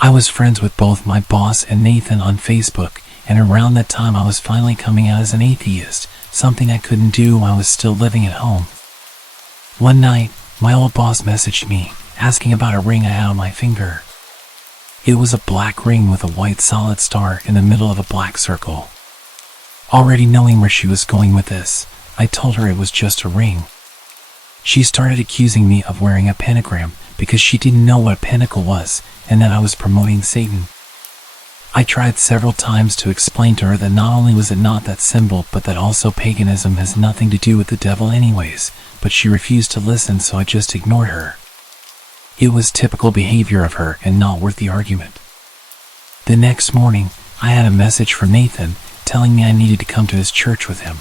I was friends with both my boss and Nathan on Facebook, and around that time I was finally coming out as an atheist, something I couldn't do while I was still living at home. One night, my old boss messaged me, asking about a ring I had on my finger. It was a black ring with a white solid star in the middle of a black circle. Already knowing where she was going with this, I told her it was just a ring. She started accusing me of wearing a pentagram because she didn't know what a pentacle was and that I was promoting Satan. I tried several times to explain to her that not only was it not that symbol, but that also paganism has nothing to do with the devil anyways, but she refused to listen, so I just ignored her. It was typical behavior of her and not worth the argument. The next morning, I had a message from Nathan telling me I needed to come to his church with him.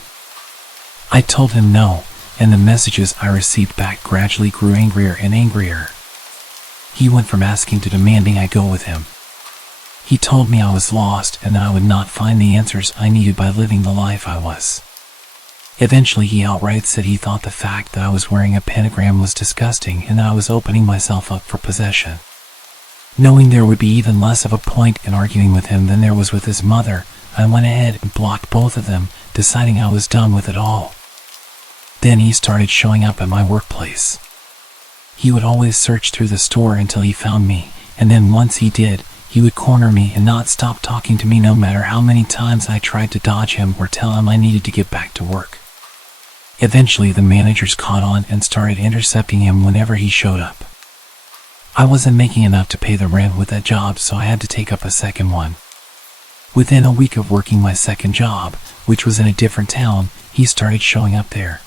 I told him no, and the messages I received back gradually grew angrier and angrier. He went from asking to demanding I go with him. He told me I was lost and that I would not find the answers I needed by living the life I was. Eventually, he outright said he thought the fact that I was wearing a pentagram was disgusting and that I was opening myself up for possession. Knowing there would be even less of a point in arguing with him than there was with his mother, I went ahead and blocked both of them, deciding I was done with it all. Then he started showing up at my workplace. He would always search through the store until he found me, and then once he did, he would corner me and not stop talking to me no matter how many times I tried to dodge him or tell him I needed to get back to work. Eventually, the managers caught on and started intercepting him whenever he showed up. I wasn't making enough to pay the rent with that job, so I had to take up a second one. Within a week of working my second job, which was in a different town, he started showing up there.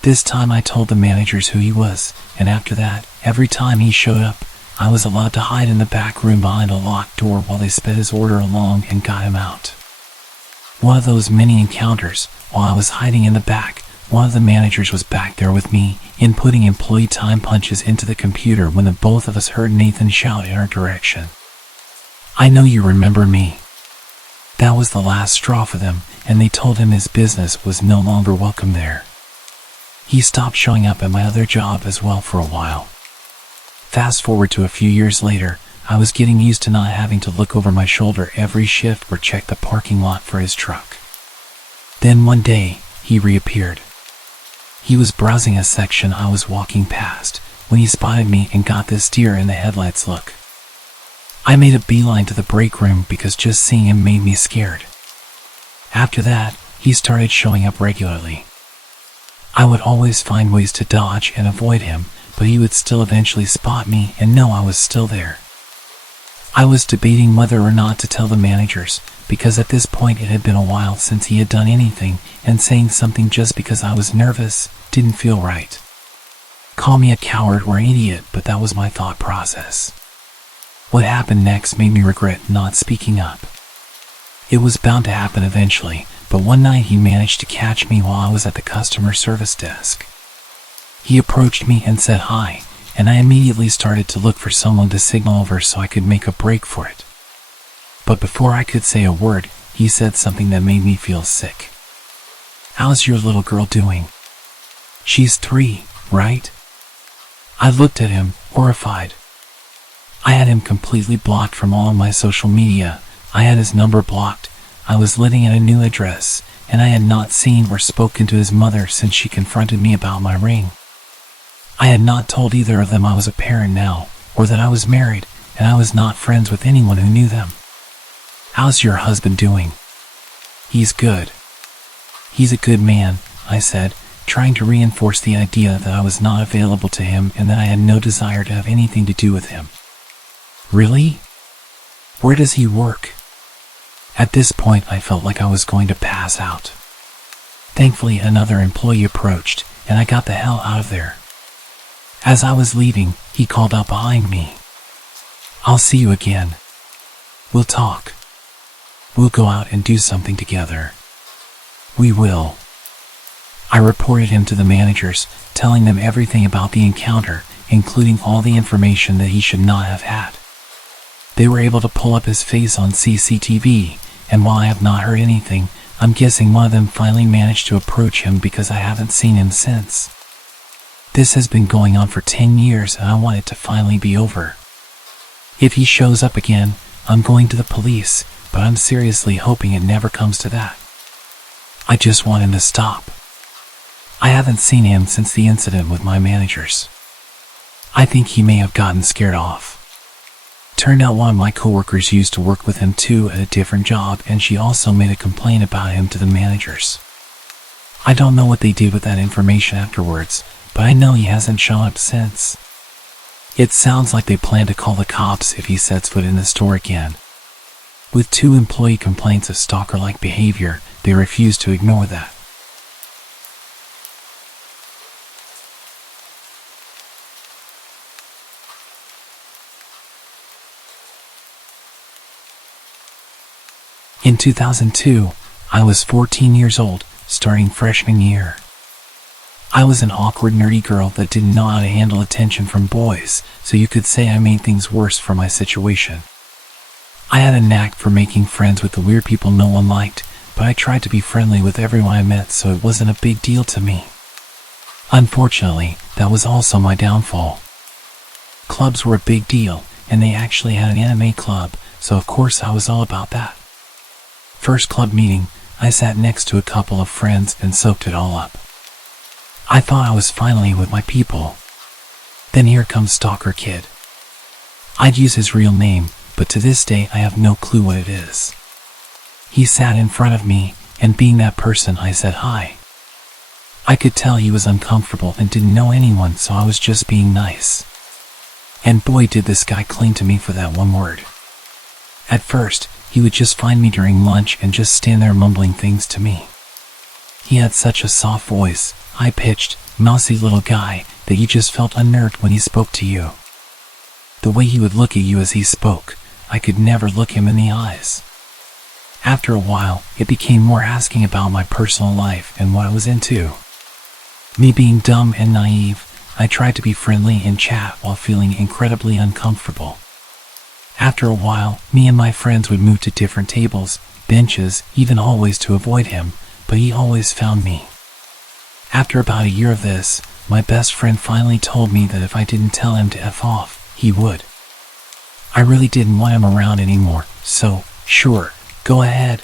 This time I told the managers who he was, and after that, every time he showed up, I was allowed to hide in the back room behind a locked door while they sped his order along and got him out. One of those many encounters, while I was hiding in the back, one of the managers was back there with me, inputting employee time punches into the computer when the both of us heard Nathan shout in our direction. "I know you remember me." That was the last straw for them, and they told him his business was no longer welcome there. He stopped showing up at my other job as well for a while. Fast forward to a few years later, I was getting used to not having to look over my shoulder every shift or check the parking lot for his truck. Then one day, he reappeared. He was browsing a section I was walking past when he spotted me and got this deer in the headlights look. I made a beeline to the break room because just seeing him made me scared. After that, he started showing up regularly. I would always find ways to dodge and avoid him, but he would still eventually spot me and know I was still there. I was debating whether or not to tell the managers, because at this point it had been a while since he had done anything, and saying something just because I was nervous didn't feel right. Call me a coward or an idiot, but that was my thought process. What happened next made me regret not speaking up. It was bound to happen eventually, but one night he managed to catch me while I was at the customer service desk. He approached me and said hi, and I immediately started to look for someone to signal over so I could make a break for it. But before I could say a word, he said something that made me feel sick. "How's your little girl doing?" "She's 3, right?" I looked at him, horrified. I had him completely blocked from all of my social media. I had his number blocked. I was living at a new address, and I had not seen or spoken to his mother since she confronted me about my ring. I had not told either of them I was a parent now, or that I was married, and I was not friends with anyone who knew them. "How's your husband doing?" "He's good." "He's a good man," I said, trying to reinforce the idea that I was not available to him and that I had no desire to have anything to do with him. "Really? Where does he work?" At this point, I felt like I was going to pass out. Thankfully, another employee approached, and I got the hell out of there. As I was leaving, he called out behind me. "I'll see you again. We'll talk. We'll go out and do something together." We will. I reported him to the managers, telling them everything about the encounter, including all the information that he should not have had. They were able to pull up his face on CCTV, and while I have not heard anything, I'm guessing one of them finally managed to approach him because I haven't seen him since. This has been going on for 10 years and I want it to finally be over. If he shows up again, I'm going to the police, but I'm seriously hoping it never comes to that. I just want him to stop. I haven't seen him since the incident with my managers. I think he may have gotten scared off. Turned out one of my coworkers used to work with him too at a different job, and she also made a complaint about him to the managers. I don't know what they did with that information afterwards, but I know he hasn't shown up since. It sounds like they plan to call the cops if he sets foot in the store again. With 2 employee complaints of stalker-like behavior, they refuse to ignore that. In 2002, I was 14 years old, starting freshman year. I was an awkward, nerdy girl that didn't know how to handle attention from boys, so you could say I made things worse for my situation. I had a knack for making friends with the weird people no one liked, but I tried to be friendly with everyone I met, so it wasn't a big deal to me. Unfortunately, that was also my downfall. Clubs were a big deal, and they actually had an anime club, so of course I was all about that. First club meeting, I sat next to a couple of friends and soaked it all up. I thought I was finally with my people. Then here comes Stalker Kid. I'd use his real name, but to this day I have no clue what it is. He sat in front of me, and being that person, I said hi. I could tell he was uncomfortable and didn't know anyone, so I was just being nice. And boy, did this guy cling to me for that one word. At first, he would just find me during lunch and just stand there mumbling things to me. He had such a soft voice, high-pitched, mousy little guy, that you just felt unnerved when he spoke to you. The way he would look at you as he spoke, I could never look him in the eyes. After a while, it became more asking about my personal life and what I was into. Me being dumb and naive, I tried to be friendly and chat while feeling incredibly uncomfortable. After a while, me and my friends would move to different tables, benches, even hallways to avoid him, but he always found me. After about a year of this, my best friend finally told me that if I didn't tell him to F off, he would. I really didn't want him around anymore, so, sure, go ahead.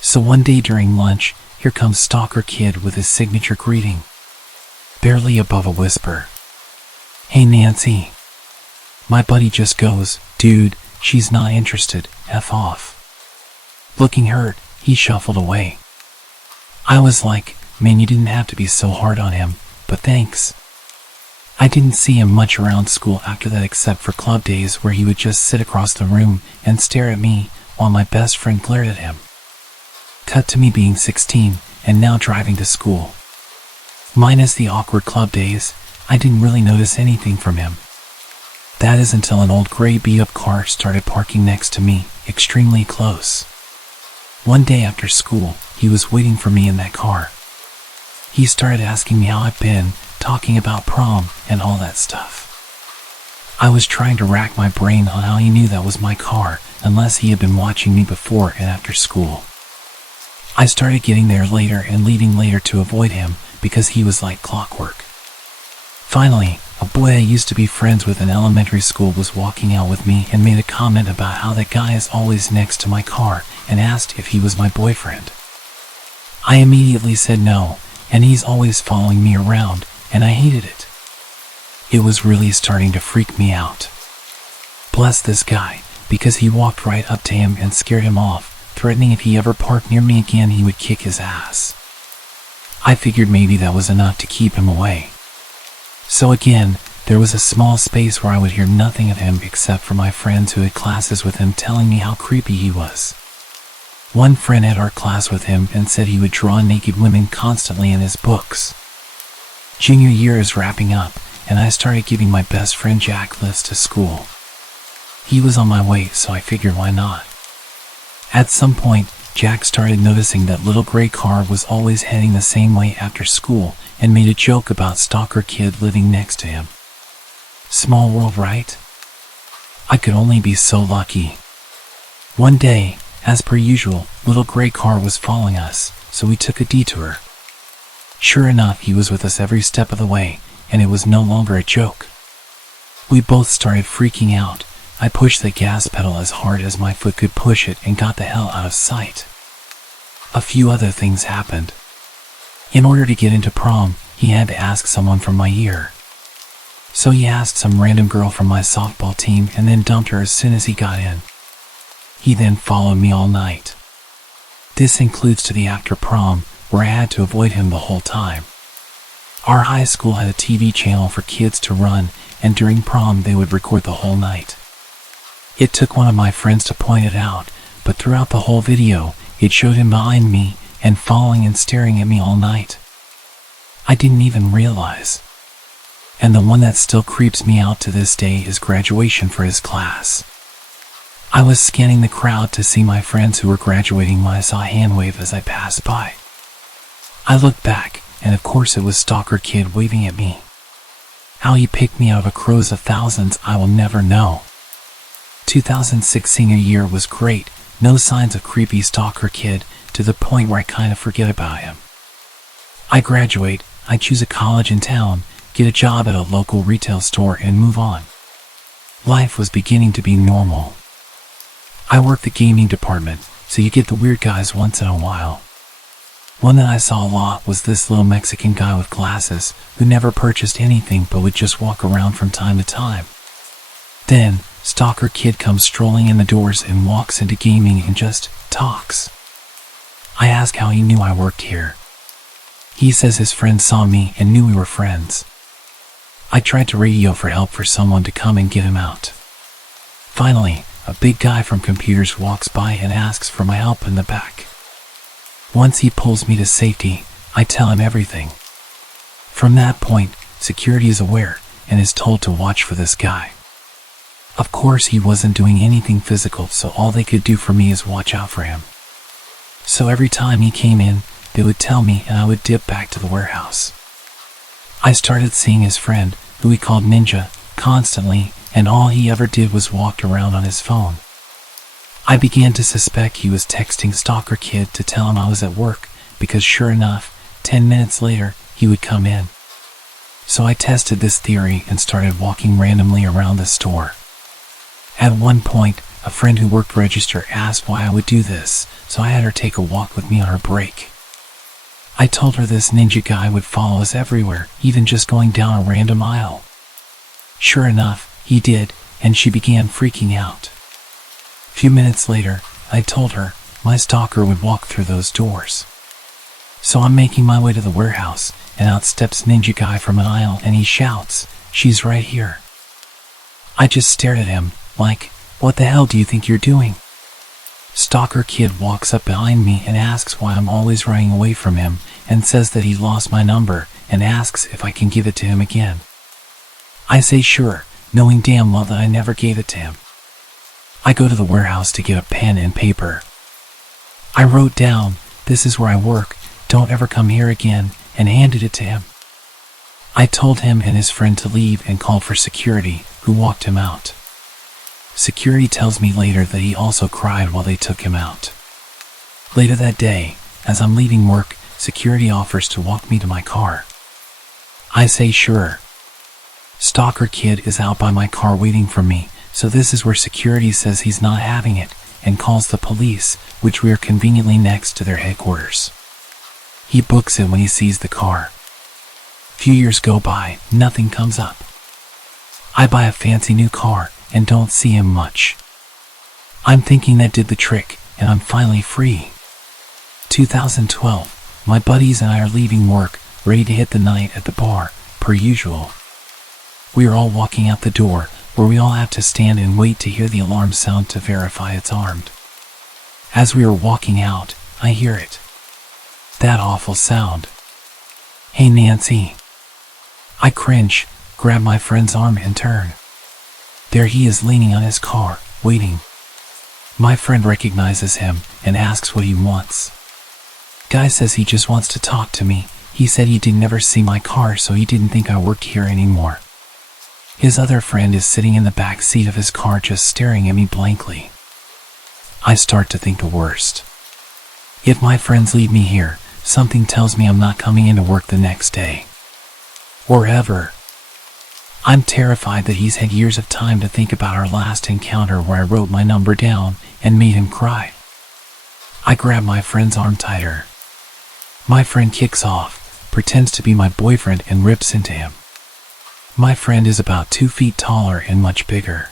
So one day during lunch, here comes Stalker Kid with his signature greeting. Barely above a whisper. Hey Nancy. My buddy just goes, dude, she's not interested, F off. Looking hurt, he shuffled away. I was like, man, you didn't have to be so hard on him, but thanks. I didn't see him much around school after that except for club days where he would just sit across the room and stare at me while my best friend glared at him. Cut to me being 16 and now driving to school. Minus the awkward club days, I didn't really notice anything from him. That is until an old gray beat-up car started parking next to me, extremely close. One day after school, he was waiting for me in that car. He started asking me how I've been, talking about prom and all that stuff. I was trying to rack my brain on how he knew that was my car, unless he had been watching me before and after school. I started getting there later and leaving later to avoid him, because he was like clockwork. Finally, a boy I used to be friends with in elementary school was walking out with me and made a comment about how that guy is always next to my car and asked if he was my boyfriend. I immediately said no, and he's always following me around, and I hated it. It was really starting to freak me out. Bless this guy, because he walked right up to him and scared him off, threatening if he ever parked near me again he would kick his ass. I figured maybe that was enough to keep him away. So again, there was a small space where I would hear nothing of him except for my friends who had classes with him telling me how creepy he was. One friend had art class with him and said he would draw naked women constantly in his books. Junior year is wrapping up, and I started giving my best friend Jack lifts to school. He was on my way, so I figured why not. At some point, Jack started noticing that little gray car was always heading the same way after school and made a joke about Stalker Kid living next to him. Small world, right? I could only be so lucky. One day, as per usual, little gray car was following us, so we took a detour. Sure enough, he was with us every step of the way, and it was no longer a joke. We both started freaking out. I pushed the gas pedal as hard as my foot could push it and got the hell out of sight. A few other things happened. In order to get into prom, he had to ask someone from my year. So he asked some random girl from my softball team and then dumped her as soon as he got in. He then followed me all night. This includes to the after prom, where I had to avoid him the whole time. Our high school had a TV channel for kids to run, and during prom they would record the whole night. It took one of my friends to point it out, but throughout the whole video, it showed him behind me and following and staring at me all night. I didn't even realize. And the one that still creeps me out to this day is graduation for his class. I was scanning the crowd to see my friends who were graduating when I saw a hand wave as I passed by. I looked back, and of course it was Stalker Kid waving at me. How he picked me out of a crow's of thousands I will never know. 2006 senior year was great, no signs of creepy Stalker Kid, to the point where I kind of forget about him. I graduate, I choose a college in town, get a job at a local retail store and move on. Life was beginning to be normal. I work the gaming department, so you get the weird guys once in a while. One that I saw a lot was this little Mexican guy with glasses who never purchased anything but would just walk around from time to time. Then, Stalker Kid comes strolling in the doors and walks into gaming and just talks. I ask how he knew I worked here. He says his friend saw me and knew we were friends. I tried to radio for help for someone to come and get him out. Finally, a big guy from computers walks by and asks for my help in the back. Once he pulls me to safety, I tell him everything. From that point, security is aware and is told to watch for this guy. Of course, he wasn't doing anything physical, so all they could do for me is watch out for him. So every time he came in, they would tell me and I would dip back to the warehouse. I started seeing his friend, who he called Ninja, constantly, and all he ever did was walked around on his phone. I began to suspect he was texting Stalker Kid to tell him I was at work, because sure enough, 10 minutes later, he would come in. So I tested this theory and started walking randomly around the store. At one point, a friend who worked register asked why I would do this, so I had her take a walk with me on her break. I told her this ninja guy would follow us everywhere, even just going down a random aisle. Sure enough, he did, and she began freaking out. A few minutes later, I told her my stalker would walk through those doors. So I'm making my way to the warehouse, and out steps Ninja Guy from an aisle and he shouts, "She's right here." I just stared at him, like, what the hell do you think you're doing? Stalker Kid walks up behind me and asks why I'm always running away from him, and says that he lost my number and asks if I can give it to him again. I say sure, knowing damn well that I never gave it to him. I go to the warehouse to get a pen and paper. I wrote down, "This is where I work, don't ever come here again," and handed it to him. I told him and his friend to leave and called for security, who walked him out. Security tells me later that he also cried while they took him out. Later that day, as I'm leaving work, security offers to walk me to my car. I say sure. Stalker Kid is out by my car waiting for me, so this is where security says he's not having it, and calls the police, which we are conveniently next to their headquarters. He books it when he sees the car. Few years go by, nothing comes up. I buy a fancy new car, and don't see him much. I'm thinking that did the trick, and I'm finally free. 2012, my buddies and I are leaving work, ready to hit the night at the bar, per usual. We are all walking out the door, where we all have to stand and wait to hear the alarm sound to verify it's armed. As we are walking out, I hear it. That awful sound. "Hey Nancy." I cringe, grab my friend's arm and turn. There he is leaning on his car, waiting. My friend recognizes him and asks what he wants. Guy says he just wants to talk to me. He said he didn't ever see my car, so he didn't think I worked here anymore. His other friend is sitting in the back seat of his car just staring at me blankly. I start to think the worst. If my friends leave me here, something tells me I'm not coming into work the next day. Or ever. I'm terrified that he's had years of time to think about our last encounter where I wrote my number down and made him cry. I grab my friend's arm tighter. My friend kicks off, pretends to be my boyfriend, and rips into him. My friend is about 2 feet taller and much bigger.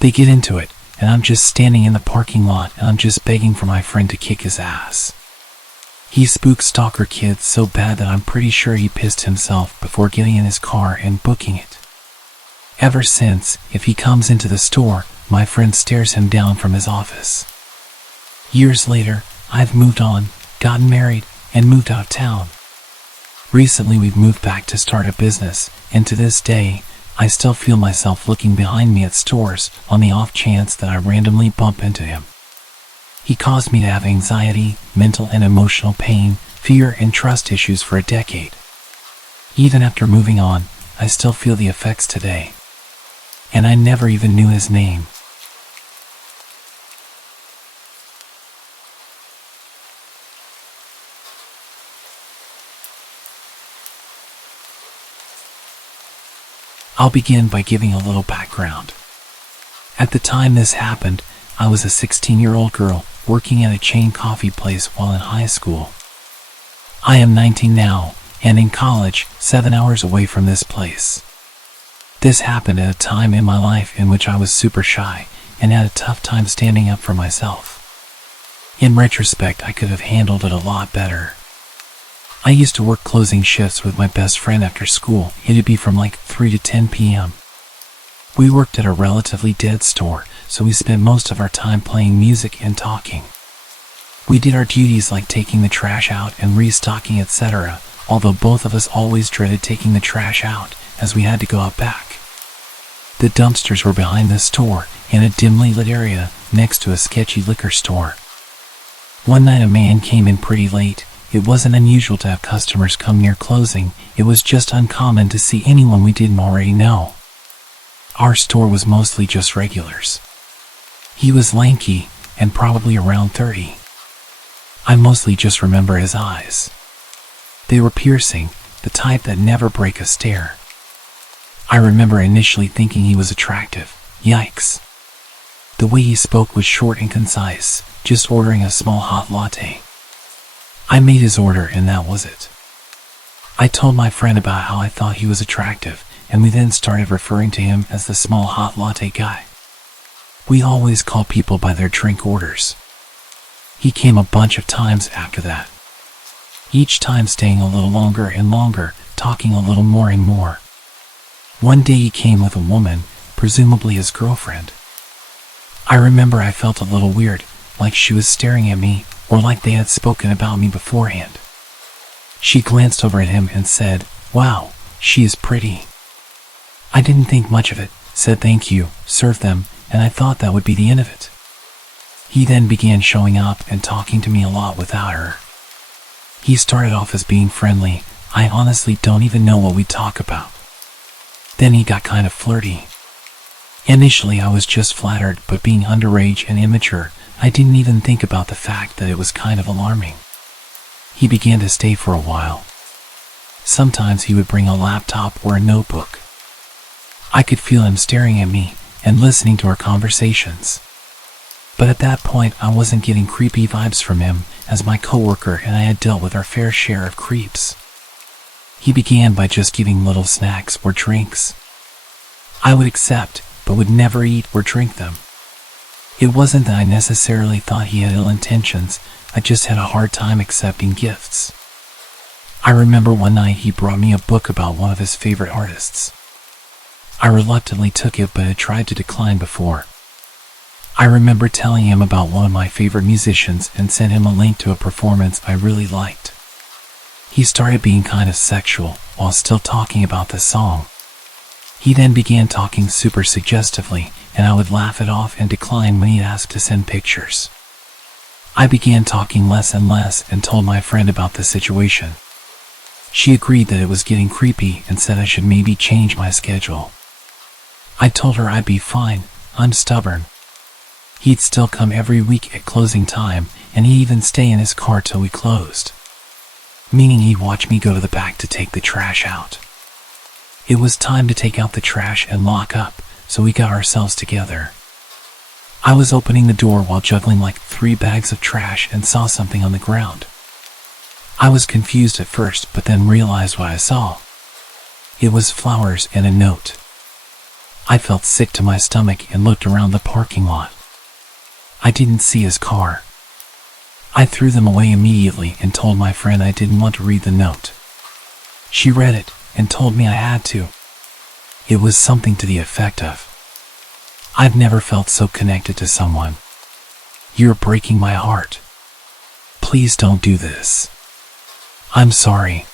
They get into it, and I'm just standing in the parking lot and I'm just begging for my friend to kick his ass. He spooks Stalker kids so bad that I'm pretty sure he pissed himself before getting in his car and booking it. Ever since, if he comes into the store, my friend stares him down from his office. Years later, I've moved on, gotten married, and moved out of town. Recently we've moved back to start a business, and to this day, I still feel myself looking behind me at stores on the off chance that I randomly bump into him. He caused me to have anxiety, mental and emotional pain, fear and trust issues for a decade. Even after moving on, I still feel the effects today. And I never even knew his name. I'll begin by giving a little background. At the time this happened, I was a 16-year-old girl working at a chain coffee place while in high school. I am 19 now, and in college, 7 hours away from this place. This happened at a time in my life in which I was super shy and had a tough time standing up for myself. In retrospect, I could have handled it a lot better. I used to work closing shifts with my best friend after school. It'd be from like 3 to 10 p.m. We worked at a relatively dead store, so we spent most of our time playing music and talking. We did our duties like taking the trash out and restocking, etc., although both of us always dreaded taking the trash out, as we had to go out back. The dumpsters were behind the store, in a dimly lit area, next to a sketchy liquor store. One night a man came in pretty late. It wasn't unusual to have customers come near closing, it was just uncommon to see anyone we didn't already know. Our store was mostly just regulars. He was lanky, and probably around 30. I mostly just remember his eyes. They were piercing, the type that never break a stare. I remember initially thinking he was attractive. Yikes. The way he spoke was short and concise, just ordering a small hot latte. I made his order and that was it. I told my friend about how I thought he was attractive, and we then started referring to him as the small hot latte guy. We always call people by their drink orders. He came a bunch of times after that. Each time staying a little longer and longer, talking a little more and more. One day he came with a woman, presumably his girlfriend. I remember I felt a little weird, like she was staring at me, or like they had spoken about me beforehand. She glanced over at him and said, "Wow, she is pretty." I didn't think much of it, said thank you, served them, and I thought that would be the end of it. He then began showing up and talking to me a lot without her. He started off as being friendly. I honestly don't even know what we'd talk about. Then he got kind of flirty. Initially I was just flattered, but being underage and immature, I didn't even think about the fact that it was kind of alarming. He began to stay for a while. Sometimes he would bring a laptop or a notebook. I could feel him staring at me and listening to our conversations. But at that point I wasn't getting creepy vibes from him, as my coworker and I had dealt with our fair share of creeps. He began by just giving little snacks or drinks. I would accept, but would never eat or drink them. It wasn't that I necessarily thought he had ill intentions, I just had a hard time accepting gifts. I remember one night he brought me a book about one of his favorite artists. I reluctantly took it but had tried to decline before. I remember telling him about one of my favorite musicians and sent him a link to a performance I really liked. He started being kind of sexual while still talking about the song. He then began talking super suggestively, and I would laugh it off and decline when he asked to send pictures. I began talking less and less and told my friend about the situation. She agreed that it was getting creepy and said I should maybe change my schedule. I told her I'd be fine, I'm stubborn. He'd still come every week at closing time, and he'd even stay in his car till we closed. Meaning he'd watch me go to the back to take the trash out. It was time to take out the trash and lock up, so we got ourselves together. I was opening the door while juggling like 3 bags of trash and saw something on the ground. I was confused at first, but then realized what I saw. It was flowers and a note. I felt sick to my stomach and looked around the parking lot. I didn't see his car. I threw them away immediately and told my friend I didn't want to read the note. She read it and told me I had to. It was something to the effect of, "I've never felt so connected to someone. You're breaking my heart. Please don't do this. I'm sorry."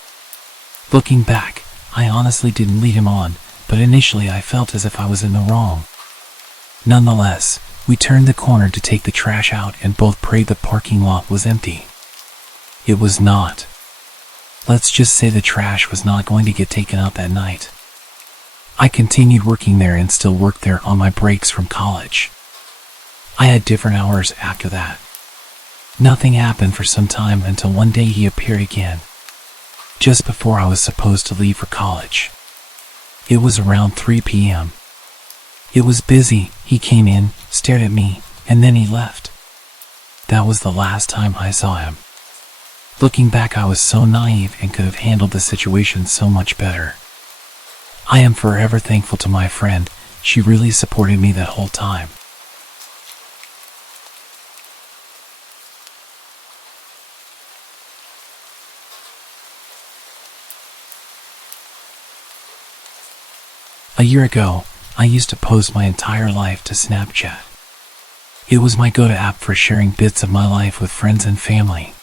Looking back, I honestly didn't lead him on, but initially I felt as if I was in the wrong. Nonetheless, we turned the corner to take the trash out and both prayed the parking lot was empty. It was not. Let's just say the trash was not going to get taken out that night. I continued working there and still worked there on my breaks from college. I had different hours after that. Nothing happened for some time until one day he appeared again, just before I was supposed to leave for college. It was around 3 p.m. It was busy. He came in, stared at me, and then he left. That was the last time I saw him. Looking back, I was so naive and could have handled the situation so much better. I am forever thankful to my friend. She really supported me that whole time. A year ago, I used to post my entire life to Snapchat. It was my go-to app for sharing bits of my life with friends and family.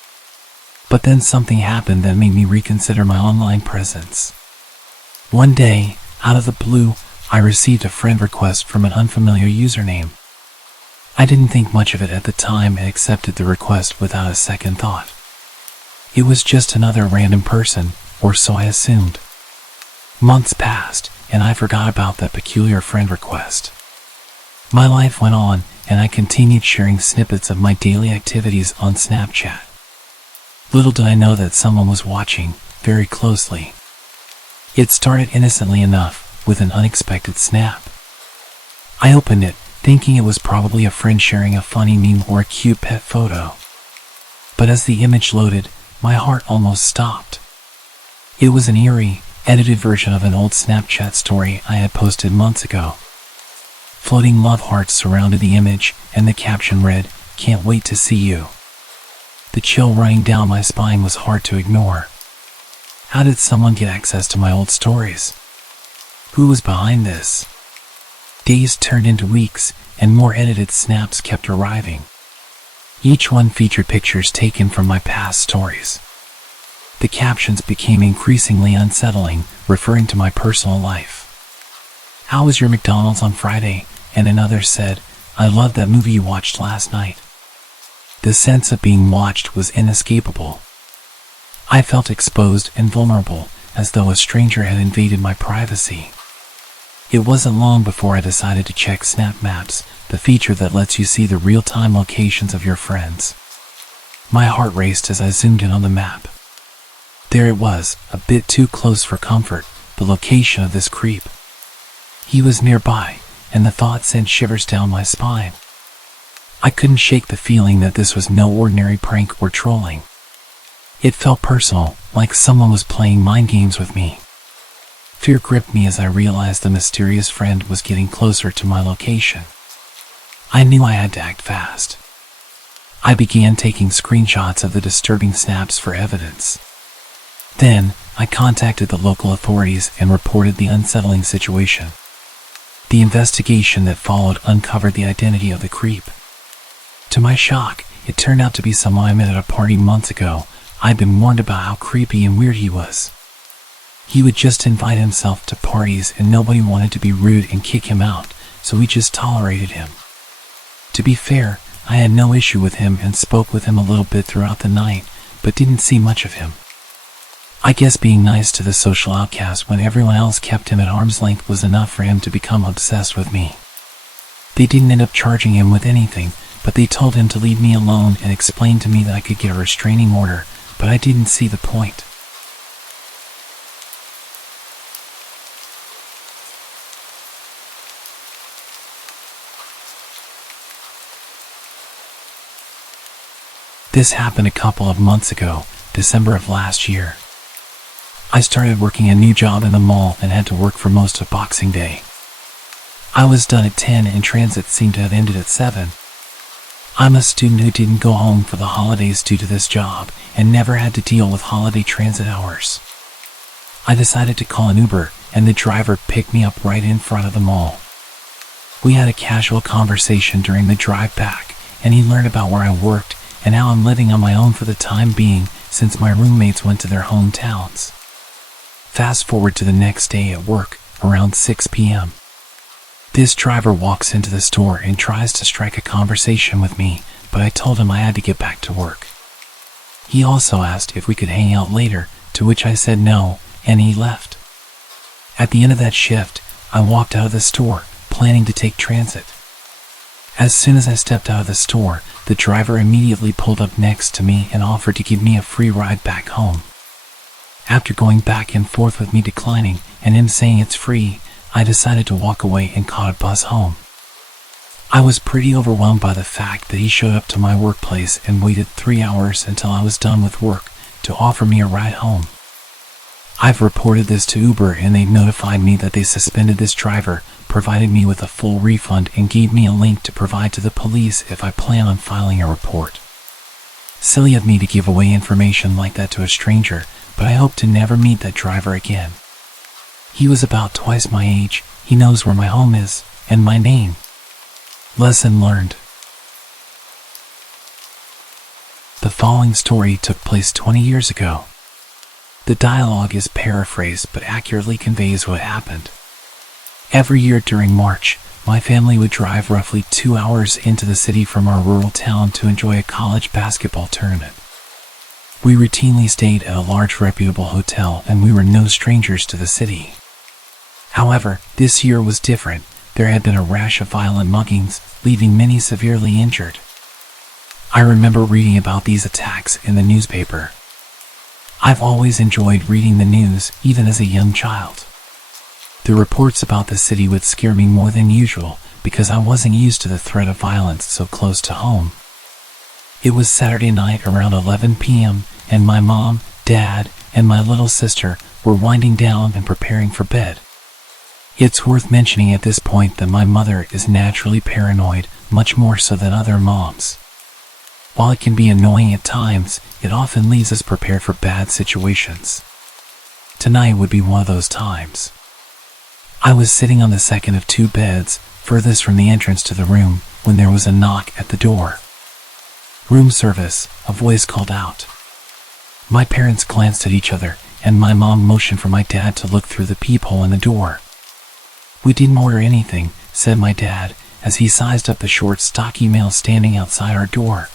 But then something happened that made me reconsider my online presence. One day, out of the blue, I received a friend request from an unfamiliar username. I didn't think much of it at the time and accepted the request without a second thought. It was just another random person, or so I assumed. Months passed, and I forgot about that peculiar friend request. My life went on, and I continued sharing snippets of my daily activities on Snapchat. Little did I know that someone was watching, very closely. It started innocently enough, with an unexpected snap. I opened it, thinking it was probably a friend sharing a funny meme or a cute pet photo. But as the image loaded, my heart almost stopped. It was an eerie, edited version of an old Snapchat story I had posted months ago. Floating love hearts surrounded the image, and the caption read, "Can't wait to see you." The chill running down my spine was hard to ignore. How did someone get access to my old stories? Who was behind this? Days turned into weeks, and more edited snaps kept arriving. Each one featured pictures taken from my past stories. The captions became increasingly unsettling, referring to my personal life. "How was your McDonald's on Friday?" And another said, "I loved that movie you watched last night." The sense of being watched was inescapable. I felt exposed and vulnerable, as though a stranger had invaded my privacy. It wasn't long before I decided to check Snap Maps, the feature that lets you see the real-time locations of your friends. My heart raced as I zoomed in on the map. There it was, a bit too close for comfort, the location of this creep. He was nearby, and the thought sent shivers down my spine. I couldn't shake the feeling that this was no ordinary prank or trolling. It felt personal, like someone was playing mind games with me. Fear gripped me as I realized the mysterious friend was getting closer to my location. I knew I had to act fast. I began taking screenshots of the disturbing snaps for evidence. Then, I contacted the local authorities and reported the unsettling situation. The investigation that followed uncovered the identity of the creep. To my shock, it turned out to be someone I met at a party months ago. I'd been warned about how creepy and weird he was. He would just invite himself to parties and nobody wanted to be rude and kick him out, so we just tolerated him. To be fair, I had no issue with him and spoke with him a little bit throughout the night, but didn't see much of him. I guess being nice to the social outcast when everyone else kept him at arm's length was enough for him to become obsessed with me. They didn't end up charging him with anything, but they told him to leave me alone and explained to me that I could get a restraining order, but I didn't see the point. This happened a couple of months ago, December of last year. I started working a new job in the mall and had to work for most of Boxing Day. I was done at 10 and transit seemed to have ended at 7. I'm a student who didn't go home for the holidays due to this job and never had to deal with holiday transit hours. I decided to call an Uber and the driver picked me up right in front of the mall. We had a casual conversation during the drive back and he learned about where I worked and how I'm living on my own for the time being since my roommates went to their hometowns. Fast forward to the next day at work, around 6 p.m. This driver walks into the store and tries to strike a conversation with me, but I told him I had to get back to work. He also asked if we could hang out later, to which I said no, and he left. At the end of that shift, I walked out of the store, planning to take transit. As soon as I stepped out of the store, the driver immediately pulled up next to me and offered to give me a free ride back home. After going back and forth with me declining and him saying it's free, I decided to walk away and caught a bus home. I was pretty overwhelmed by the fact that he showed up to my workplace and waited 3 hours until I was done with work to offer me a ride home. I've reported this to Uber and they've notified me that they suspended this driver, provided me with a full refund and gave me a link to provide to the police if I plan on filing a report. Silly of me to give away information like that to a stranger, but I hope to never meet that driver again. He was about twice my age, he knows where my home is, and my name. Lesson learned. The following story took place 20 years ago. The dialogue is paraphrased but accurately conveys what happened. Every year during March, my family would drive roughly 2 hours into the city from our rural town to enjoy a college basketball tournament. We routinely stayed at a large reputable hotel and we were no strangers to the city. However, this year was different. There had been a rash of violent muggings, leaving many severely injured. I remember reading about these attacks in the newspaper. I've always enjoyed reading the news, even as a young child. The reports about the city would scare me more than usual because I wasn't used to the threat of violence so close to home. It was Saturday night around 11 p.m. and my mom, dad, and my little sister were winding down and preparing for bed. It's worth mentioning at this point that my mother is naturally paranoid, much more so than other moms. While it can be annoying at times, it often leaves us prepared for bad situations. Tonight would be one of those times. I was sitting on the second of 2 beds, furthest from the entrance to the room, when there was a knock at the door. Room service, a voice called out. My parents glanced at each other, and my mom motioned for my dad to look through the peephole in the door. We didn't order anything, said my dad, as he sized up the short, stocky male standing outside our door.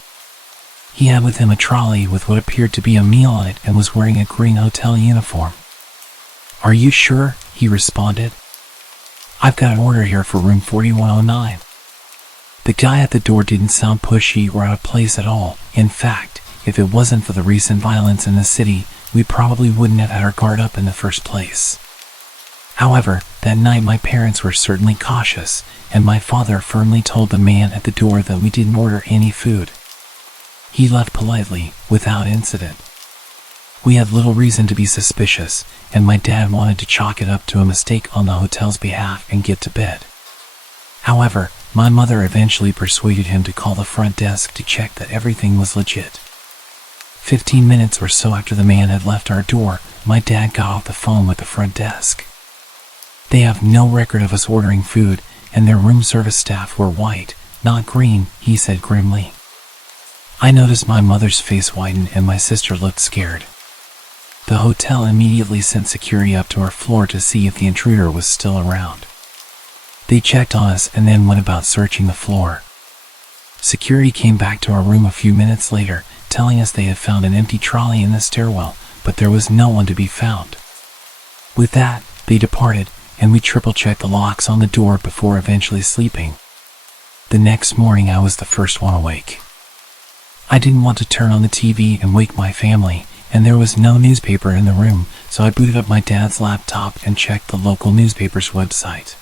He had with him a trolley with what appeared to be a meal on it and was wearing a green hotel uniform. Are you sure? He responded. I've got an order here for room 4109. The guy at the door didn't sound pushy or out of place at all. In fact, if it wasn't for the recent violence in the city, we probably wouldn't have had our guard up in the first place. However, that night my parents were certainly cautious, and my father firmly told the man at the door that we didn't order any food. He left politely, without incident. We had little reason to be suspicious, and my dad wanted to chalk it up to a mistake on the hotel's behalf and get to bed. However, my mother eventually persuaded him to call the front desk to check that everything was legit. 15 minutes or so after the man had left our door, my dad got off the phone with the front desk. They have no record of us ordering food, and their room service staff were white, not green, he said grimly. I noticed my mother's face whiten and my sister looked scared. The hotel immediately sent security up to our floor to see if the intruder was still around. They checked on us and then went about searching the floor. Security came back to our room a few minutes later, telling us they had found an empty trolley in the stairwell, but there was no one to be found. With that, they departed, and we triple-checked the locks on the door before eventually sleeping. The next morning I was the first one awake. I didn't want to turn on the TV and wake my family, and there was no newspaper in the room, so I booted up my dad's laptop and checked the local newspaper's website.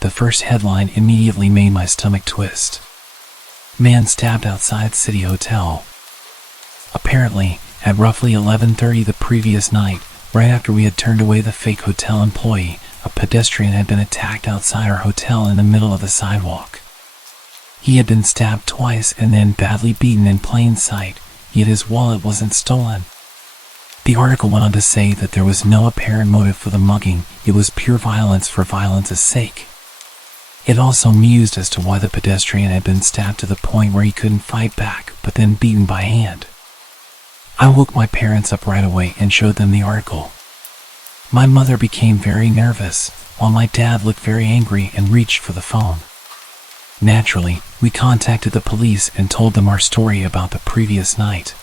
The first headline immediately made my stomach twist. Man stabbed outside City Hotel. Apparently, at roughly 11:30 the previous night, right after we had turned away the fake hotel employee, a pedestrian had been attacked outside our hotel in the middle of the sidewalk. He had been stabbed twice and then badly beaten in plain sight, yet his wallet wasn't stolen. The article went on to say that there was no apparent motive for the mugging, it was pure violence for violence's sake. It also mused as to why the pedestrian had been stabbed to the point where he couldn't fight back, but then beaten by hand. I woke my parents up right away and showed them the article. My mother became very nervous, while my dad looked very angry and reached for the phone. Naturally, we contacted the police and told them our story about the previous night.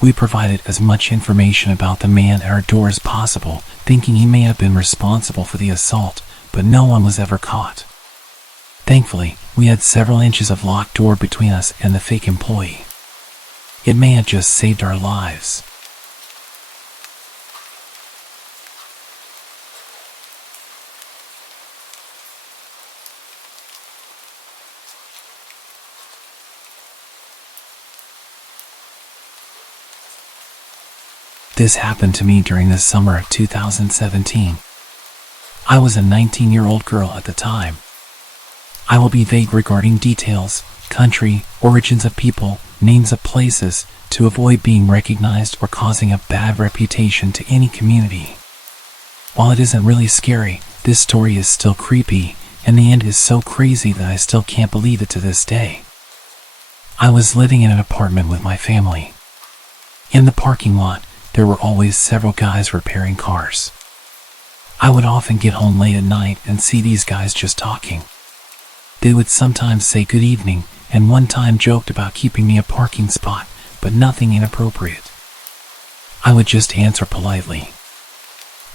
We provided as much information about the man at our door as possible, thinking he may have been responsible for the assault, but no one was ever caught. Thankfully, we had several inches of locked door between us and the fake employee. It may have just saved our lives. This happened to me during the summer of 2017. I was a 19-year-old girl at the time. I will be vague regarding details, country, origins of people, names of places, to avoid being recognized or causing a bad reputation to any community. While it isn't really scary, this story is still creepy, and the end is so crazy that I still can't believe it to this day. I was living in an apartment with my family. In the parking lot, there were always several guys repairing cars. I would often get home late at night and see these guys just talking. They would sometimes say good evening, and one time joked about keeping me a parking spot, but nothing inappropriate. I would just answer politely.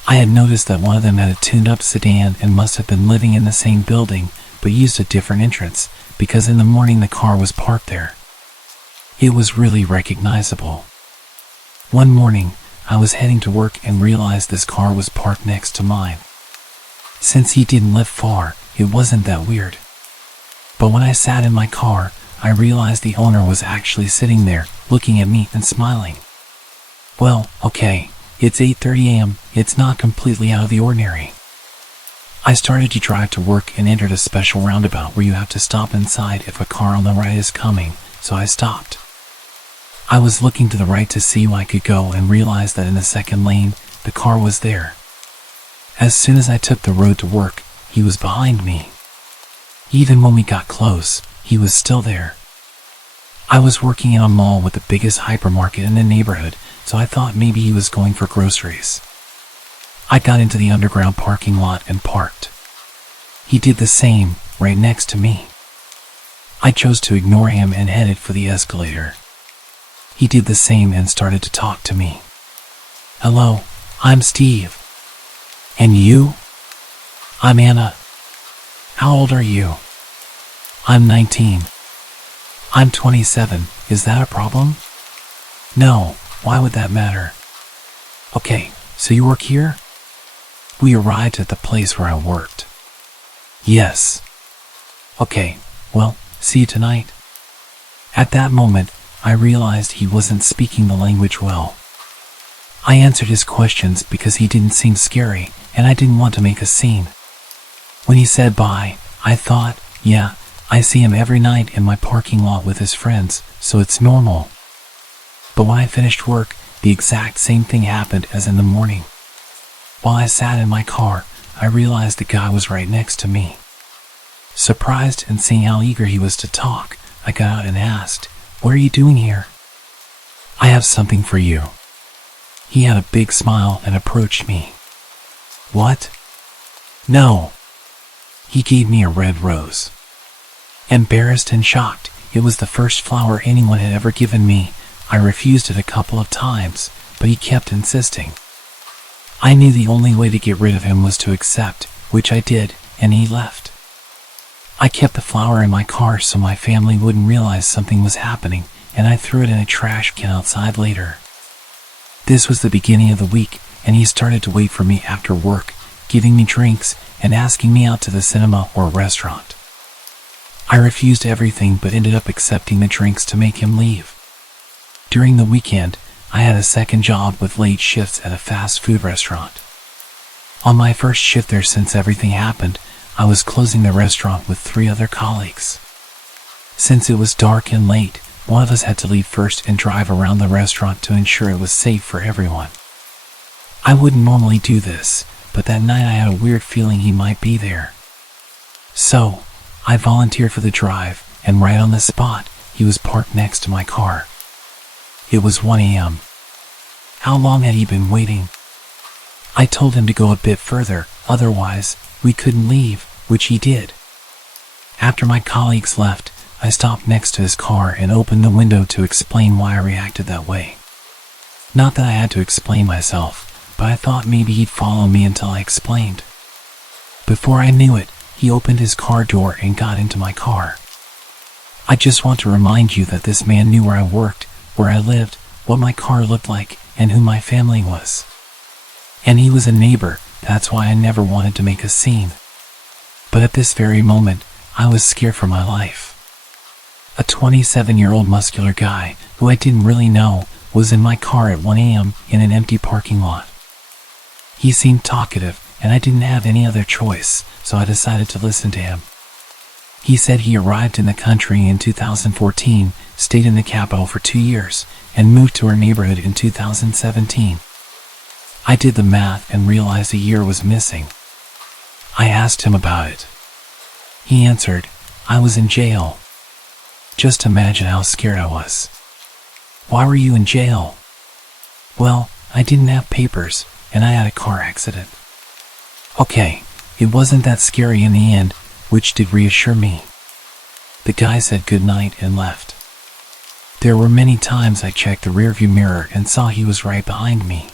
I had noticed that one of them had a tuned-up sedan and must have been living in the same building, but used a different entrance, because in the morning the car was parked there. It was really recognizable. One morning, I was heading to work and realized this car was parked next to mine. Since he didn't live far, it wasn't that weird. But when I sat in my car, I realized the owner was actually sitting there, looking at me and smiling. Well, okay, it's 8:30 a.m., it's not completely out of the ordinary. I started to drive to work and entered a special roundabout where you have to stop inside if a car on the right is coming, so I stopped. I was looking to the right to see where I could go and realized that in the second lane, the car was there. As soon as I took the road to work, he was behind me. Even when we got close, he was still there. I was working in a mall with the biggest hypermarket in the neighborhood, so I thought maybe he was going for groceries. I got into the underground parking lot and parked. He did the same, right next to me. I chose to ignore him and headed for the escalator. He did the same and started to talk to me. Hello, I'm Steve. And you? I'm Anna. How old are you? I'm 19. I'm 27. Is that a problem? No, why would that matter? Okay, so you work here? We arrived at the place where I worked. Yes. Okay, well, see you tonight. At that moment, I realized he wasn't speaking the language well. I answered his questions because he didn't seem scary, and I didn't want to make a scene. When he said bye, I thought, yeah, I see him every night in my parking lot with his friends, so it's normal. But when I finished work, the exact same thing happened as in the morning. While I sat in my car, I realized the guy was right next to me. Surprised and seeing how eager he was to talk, I got out and asked, "What are you doing here?" "I have something for you." He had a big smile and approached me. "What?" "No." He gave me a red rose. Embarrassed and shocked, it was the first flower anyone had ever given me. I refused it a couple of times, but he kept insisting. I knew the only way to get rid of him was to accept, which I did, and he left. I kept the flower in my car so my family wouldn't realize something was happening, and I threw it in a trash can outside later. This was the beginning of the week, and he started to wait for me after work, giving me drinks and asking me out to the cinema or restaurant. I refused everything but ended up accepting the drinks to make him leave. During the weekend, I had a second job with late shifts at a fast food restaurant. On my first shift there, since everything happened, I was closing the restaurant with 3 other colleagues. Since it was dark and late, one of us had to leave first and drive around the restaurant to ensure it was safe for everyone. I wouldn't normally do this, but that night I had a weird feeling he might be there. So, I volunteered for the drive, and right on the spot, he was parked next to my car. It was 1 a.m. How long had he been waiting? I told him to go a bit further, otherwise, we couldn't leave, which he did. After my colleagues left, I stopped next to his car and opened the window to explain why I reacted that way. Not that I had to explain myself, but I thought maybe he'd follow me until I explained. Before I knew it, he opened his car door and got into my car. I just want to remind you that this man knew where I worked, where I lived, what my car looked like, and who my family was. And he was a neighbor, that's why I never wanted to make a scene. But at this very moment, I was scared for my life. A 27-year-old muscular guy, who I didn't really know, was in my car at 1 a.m. in an empty parking lot. He seemed talkative, and I didn't have any other choice, so I decided to listen to him. He said he arrived in the country in 2014, stayed in the capital for 2 years, and moved to our neighborhood in 2017. I did the math and realized a year was missing. I asked him about it. He answered, "I was in jail." Just imagine how scared I was. "Why were you in jail?" "Well, I didn't have papers, and I had a car accident." Okay, it wasn't that scary in the end, which did reassure me. The guy said goodnight and left. There were many times I checked the rearview mirror and saw he was right behind me.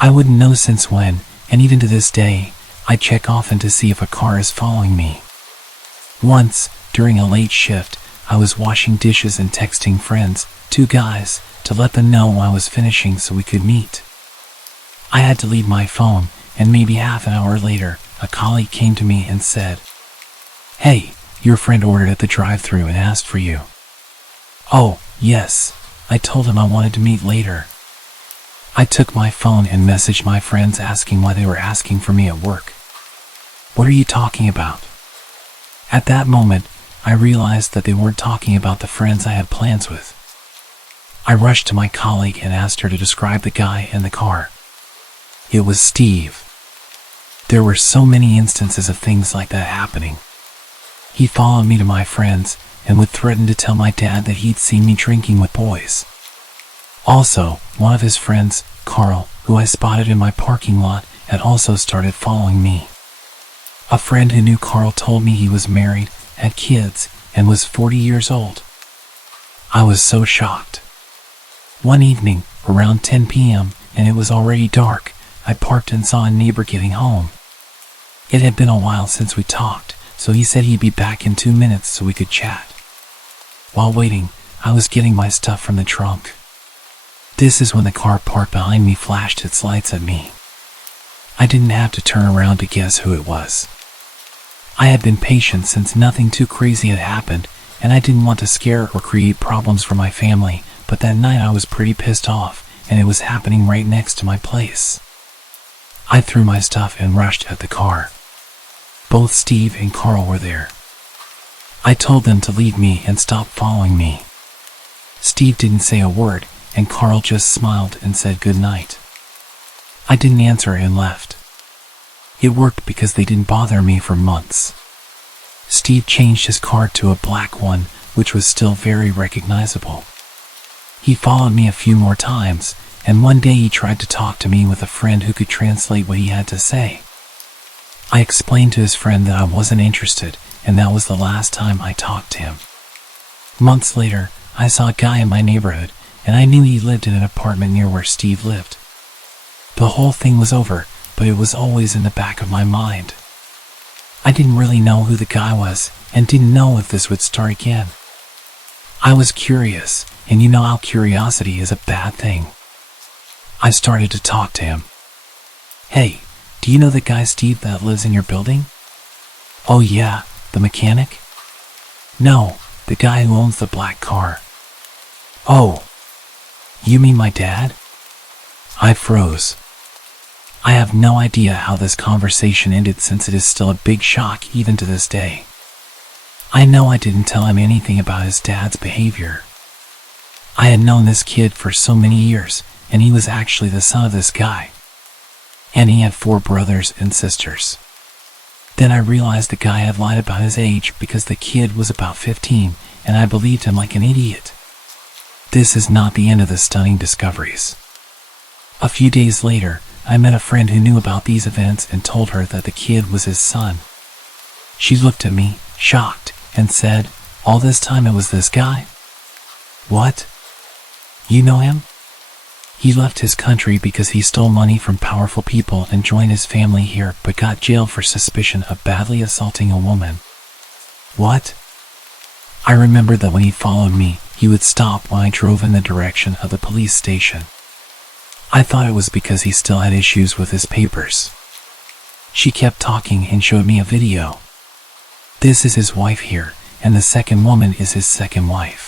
I wouldn't know since when, and even to this day, I check often to see if a car is following me. Once, during a late shift, I was washing dishes and texting friends, 2 guys, to let them know I was finishing so we could meet. I had to leave my phone, and maybe half an hour later, a colleague came to me and said, "Hey, your friend ordered at the drive-thru and asked for you." "Oh, yes," I told him I wanted to meet later. I took my phone and messaged my friends asking why they were asking for me at work. "What are you talking about?" At that moment, I realized that they weren't talking about the friends I had plans with. I rushed to my colleague and asked her to describe the guy in the car. It was Steve. There were so many instances of things like that happening. He followed me to my friends and would threaten to tell my dad that he'd seen me drinking with boys. Also, one of his friends, Carl, who I spotted in my parking lot, had also started following me. A friend who knew Carl told me he was married, had kids, and was 40 years old. I was so shocked. One evening, around 10 p.m., and it was already dark, I parked and saw a neighbor getting home. It had been a while since we talked, so he said he'd be back in 2 minutes so we could chat. While waiting, I was getting my stuff from the trunk. This is when the car parked behind me flashed its lights at me. I didn't have to turn around to guess who it was. I had been patient since nothing too crazy had happened, and I didn't want to scare or create problems for my family, but that night I was pretty pissed off, and it was happening right next to my place. I threw my stuff and rushed at the car. Both Steve and Carl were there. I told them to leave me and stop following me. Steve didn't say a word, and Carl just smiled and said goodnight. I didn't answer and left. It worked because they didn't bother me for months. Steve changed his car to a black one, which was still very recognizable. He followed me a few more times, and one day he tried to talk to me with a friend who could translate what he had to say. I explained to his friend that I wasn't interested, and that was the last time I talked to him. Months later, I saw a guy in my neighborhood, and I knew he lived in an apartment near where Steve lived. The whole thing was over, but it was always in the back of my mind. I didn't really know who the guy was, and didn't know if this would start again. I was curious, and you know how curiosity is a bad thing. I started to talk to him. "Hey, do you know the guy Steve that lives in your building?" "Oh yeah, the mechanic?" "No, the guy who owns the black car." "Oh, you mean my dad?" I froze. I have no idea how this conversation ended, since it is still a big shock even to this day. I know I didn't tell him anything about his dad's behavior. I had known this kid for so many years, and he was actually the son of this guy. And he had 4 brothers and sisters. Then I realized the guy had lied about his age because the kid was about 15, and I believed him like an idiot. This is not the end of the stunning discoveries. A few days later, I met a friend who knew about these events and told her that the kid was his son. She looked at me, shocked, and said, "All this time it was this guy?" "What? You know him?" "He left his country because he stole money from powerful people and joined his family here, but got jailed for suspicion of badly assaulting a woman." "What?" I remembered that when he followed me, he would stop when I drove in the direction of the police station. I thought it was because he still had issues with his papers. She kept talking and showed me a video. This is his wife here, and the second woman is his second wife.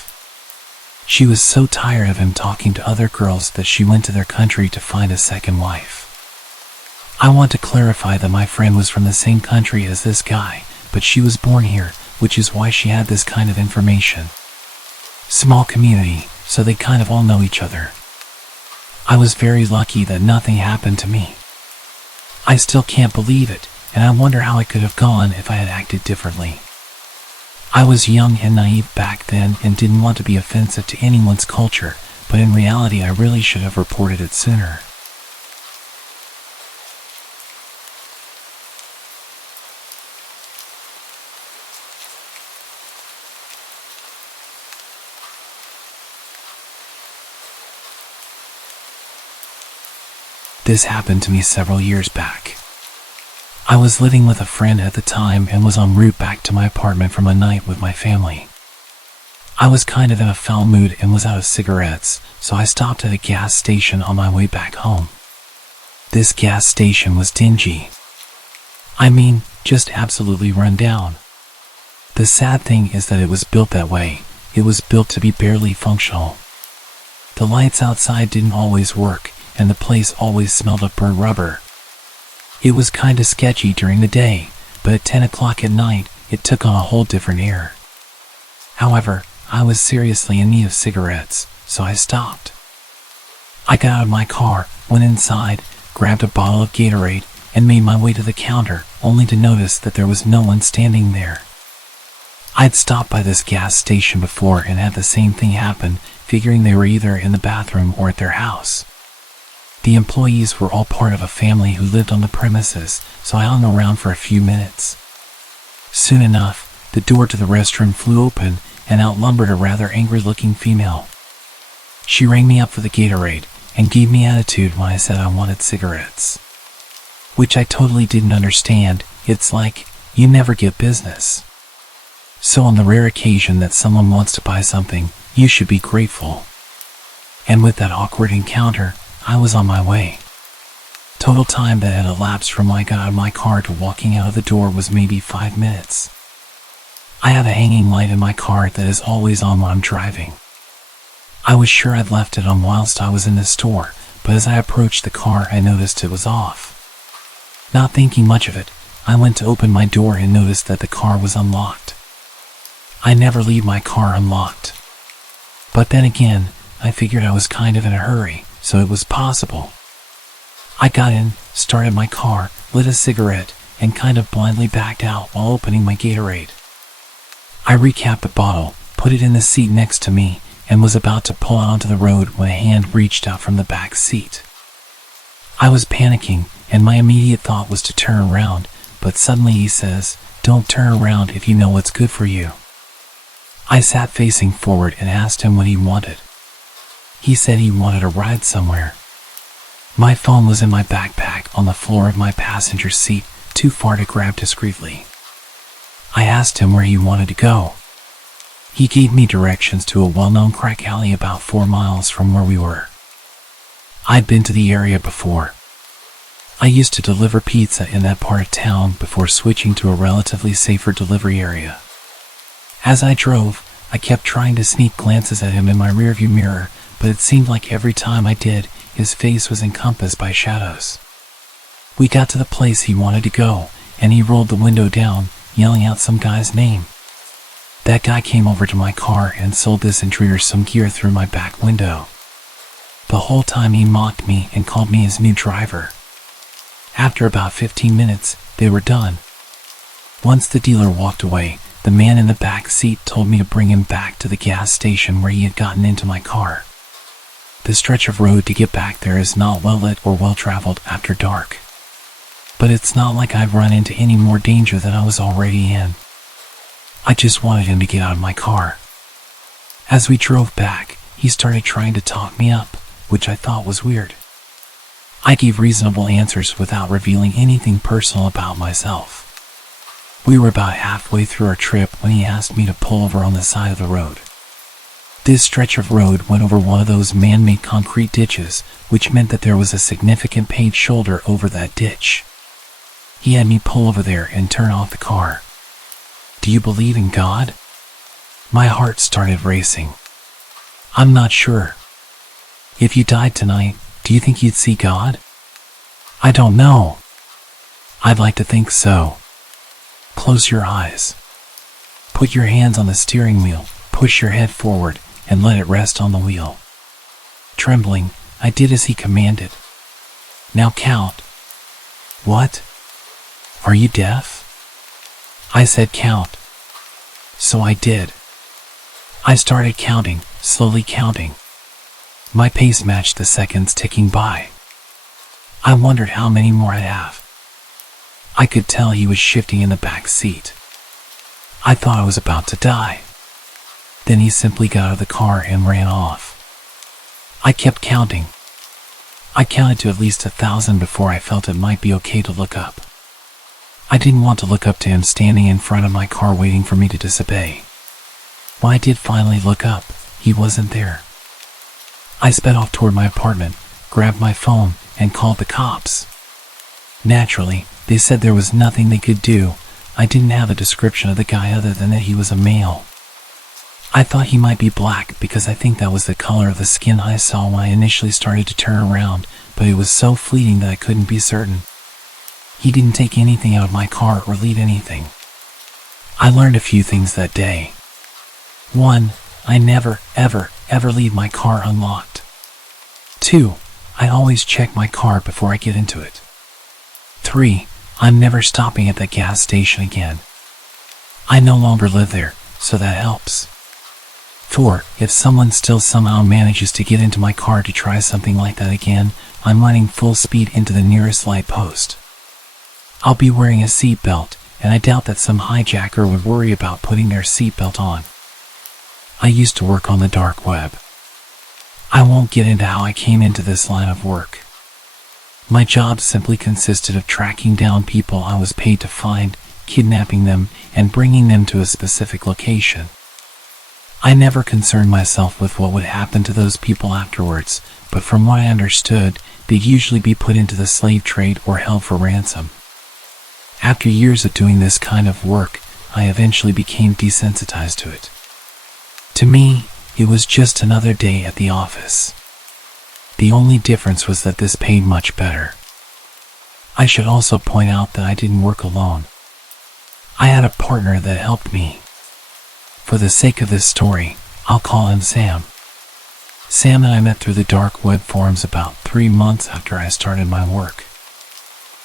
She was so tired of him talking to other girls that she went to their country to find a second wife. I want to clarify that my friend was from the same country as this guy, but she was born here, which is why she had this kind of information. Small community, so they kind of all know each other. I was very lucky that nothing happened to me. I still can't believe it, and I wonder how it could have gone if I had acted differently. I was young and naive back then and didn't want to be offensive to anyone's culture, but in reality I really should have reported it sooner. This happened to me several years back. I was living with a friend at the time and was en route back to my apartment from a night with my family. I was kind of in a foul mood and was out of cigarettes, so I stopped at a gas station on my way back home. This gas station was dingy. I mean, just absolutely run down. The sad thing is that it was built that way. It was built to be barely functional. The lights outside didn't always work, and the place always smelled of burnt rubber. It was kinda sketchy during the day, but at 10 o'clock at night, it took on a whole different air. However, I was seriously in need of cigarettes, so I stopped. I got out of my car, went inside, grabbed a bottle of Gatorade, and made my way to the counter, only to notice that there was no one standing there. I'd stopped by this gas station before and had the same thing happen, figuring they were either in the bathroom or at their house. The employees were all part of a family who lived on the premises, so I hung around for a few minutes. Soon enough, the door to the restroom flew open, and out lumbered a rather angry-looking female. She rang me up for the Gatorade, and gave me attitude when I said I wanted cigarettes. Which I totally didn't understand. It's like, you never get business. So on the rare occasion that someone wants to buy something, you should be grateful. And with that awkward encounter, I was on my way. Total time that had elapsed from when I got out of my car to walking out of the door was maybe 5 minutes. I have a hanging light in my car that is always on when I'm driving. I was sure I'd left it on whilst I was in the store, but as I approached the car I noticed it was off. Not thinking much of it, I went to open my door and noticed that the car was unlocked. I never leave my car unlocked. But then again, I figured I was kind of in a hurry, so it was possible. I got in, started my car, lit a cigarette, and kind of blindly backed out while opening my Gatorade. I recapped the bottle, put it in the seat next to me, and was about to pull onto the road when a hand reached out from the back seat. I was panicking, and my immediate thought was to turn around, but suddenly he says, "Don't turn around if you know what's good for you." I sat facing forward and asked him what he wanted. He said he wanted a ride somewhere. My phone was in my backpack on the floor of my passenger seat, too far to grab discreetly. I asked him where he wanted to go. He gave me directions to a well-known crack alley about 4 miles from where we were. I'd been to the area before. I used to deliver pizza in that part of town before switching to a relatively safer delivery area. As I drove, I kept trying to sneak glances at him in my rearview mirror, but it seemed like every time I did, his face was encompassed by shadows. We got to the place he wanted to go, and he rolled the window down, yelling out some guy's name. That guy came over to my car and sold this intruder some gear through my back window. The whole time he mocked me and called me his new driver. After about 15 minutes, they were done. Once the dealer walked away, the man in the back seat told me to bring him back to the gas station where he had gotten into my car. The stretch of road to get back there is not well lit or well traveled after dark. But it's not like I've run into any more danger than I was already in. I just wanted him to get out of my car. As we drove back, he started trying to talk me up, which I thought was weird. I gave reasonable answers without revealing anything personal about myself. We were about halfway through our trip when he asked me to pull over on the side of the road. This stretch of road went over one of those man-made concrete ditches, which meant that there was a significant paved shoulder over that ditch. He had me pull over there and turn off the car. "Do you believe in God?" My heart started racing. "I'm not sure." "If you died tonight, do you think you'd see God?" "I don't know." "I'd like to think so." "Close your eyes. Put your hands on the steering wheel, push your head forward, and let it rest on the wheel." Trembling, I did as he commanded. "Now count." "What? Are you deaf?" I said count. So I did. I started counting, slowly counting. My pace matched the seconds ticking by. I wondered how many more I'd have. I could tell he was shifting in the back seat. I thought I was about to die. Then he simply got out of the car and ran off. I kept counting. I counted to at least 1,000 before I felt it might be okay to look up. I didn't want to look up to him standing in front of my car waiting for me to disobey. When I did finally look up, he wasn't there. I sped off toward my apartment, grabbed my phone, and called the cops. Naturally, they said there was nothing they could do. I didn't have a description of the guy other than that he was a male. I thought he might be black because I think that was the color of the skin I saw when I initially started to turn around, but it was so fleeting that I couldn't be certain. He didn't take anything out of my car or leave anything. I learned a few things that day. 1. I never, ever leave my car unlocked. 2. I always check my car before I get into it. 3. I'm never stopping at that gas station again. I no longer live there, so that helps. 4. If someone still somehow manages to get into my car to try something like that again, I'm running full speed into the nearest light post. I'll be wearing a seatbelt, and I doubt that some hijacker would worry about putting their seatbelt on. I used to work on the dark web. I won't get into how I came into this line of work. My job simply consisted of tracking down people I was paid to find, kidnapping them, and bringing them to a specific location. I never concerned myself with what would happen to those people afterwards, but from what I understood, they'd usually be put into the slave trade or held for ransom. After years of doing this kind of work, I eventually became desensitized to it. To me, it was just another day at the office. The only difference was that this paid much better. I should also point out that I didn't work alone. I had a partner that helped me. For the sake of this story, I'll call him Sam. Sam and I met through the dark web forums about 3 months after I started my work.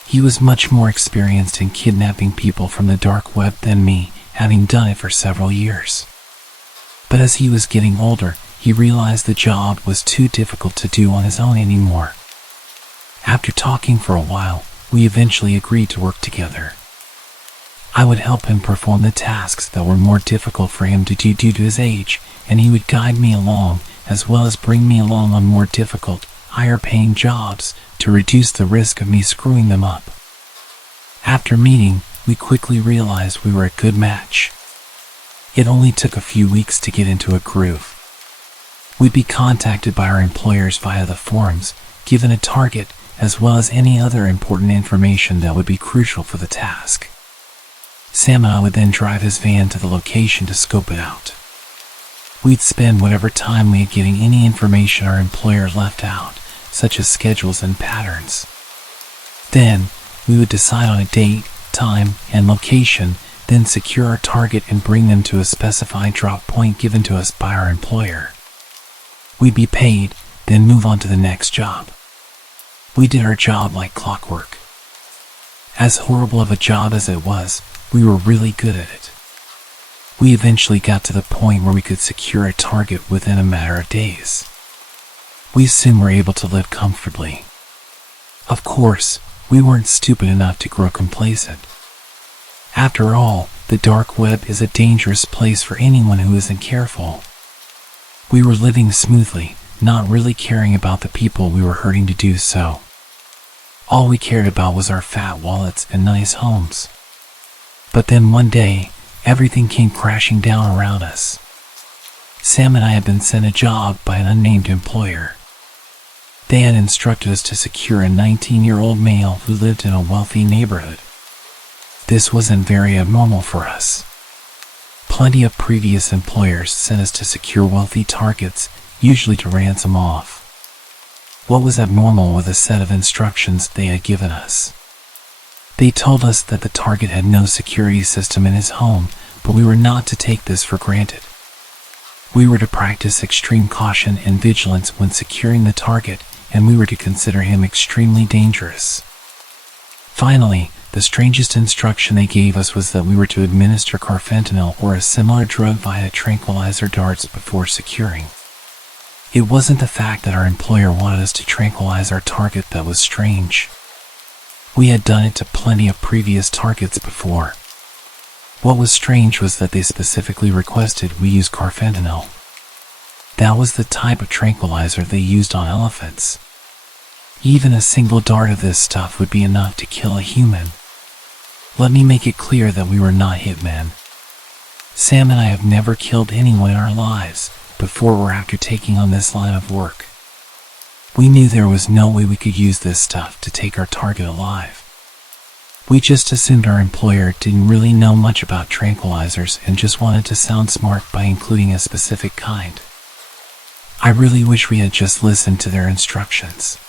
He was much more experienced in kidnapping people from the dark web than me, having done it for several years. But as he was getting older, he realized the job was too difficult to do on his own anymore. After talking for a while, we eventually agreed to work together. I would help him perform the tasks that were more difficult for him to do due to his age, and he would guide me along, as well as bring me along on more difficult, higher-paying jobs to reduce the risk of me screwing them up. After meeting, we quickly realized we were a good match. It only took a few weeks to get into a groove. We'd be contacted by our employers via the forums, given a target, as well as any other important information that would be crucial for the task. Sam and I would then drive his van to the location to scope it out. We'd spend whatever time we had getting any information our employer left out, such as schedules and patterns. Then, we would decide on a date, time, and location, then secure our target and bring them to a specified drop point given to us by our employer. We'd be paid, then move on to the next job. We did our job like clockwork. As horrible of a job as it was, we were really good at it. We eventually got to the point where we could secure a target within a matter of days. We soon were able to live comfortably. Of course, we weren't stupid enough to grow complacent. After all, the dark web is a dangerous place for anyone who isn't careful. We were living smoothly, not really caring about the people we were hurting to do so. All we cared about was our fat wallets and nice homes. But then one day, everything came crashing down around us. Sam and I had been sent a job by an unnamed employer. They had instructed us to secure a 19-year-old male who lived in a wealthy neighborhood. This wasn't very abnormal for us. Plenty of previous employers sent us to secure wealthy targets, usually to ransom off. What was abnormal was a set of instructions they had given us. They told us that the target had no security system in his home, but we were not to take this for granted. We were to practice extreme caution and vigilance when securing the target, and we were to consider him extremely dangerous. Finally, the strangest instruction they gave us was that we were to administer carfentanil or a similar drug via tranquilizer darts before securing. It wasn't the fact that our employer wanted us to tranquilize our target that was strange. We had done it to plenty of previous targets before. What was strange was that they specifically requested we use carfentanil. That was the type of tranquilizer they used on elephants. Even a single dart of this stuff would be enough to kill a human. Let me make it clear that we were not hitmen. Sam and I have never killed anyone in our lives, before or after taking on this line of work. We knew there was no way we could use this stuff to take our target alive. We just assumed our employer didn't really know much about tranquilizers and just wanted to sound smart by including a specific kind. I really wish we had just listened to their instructions.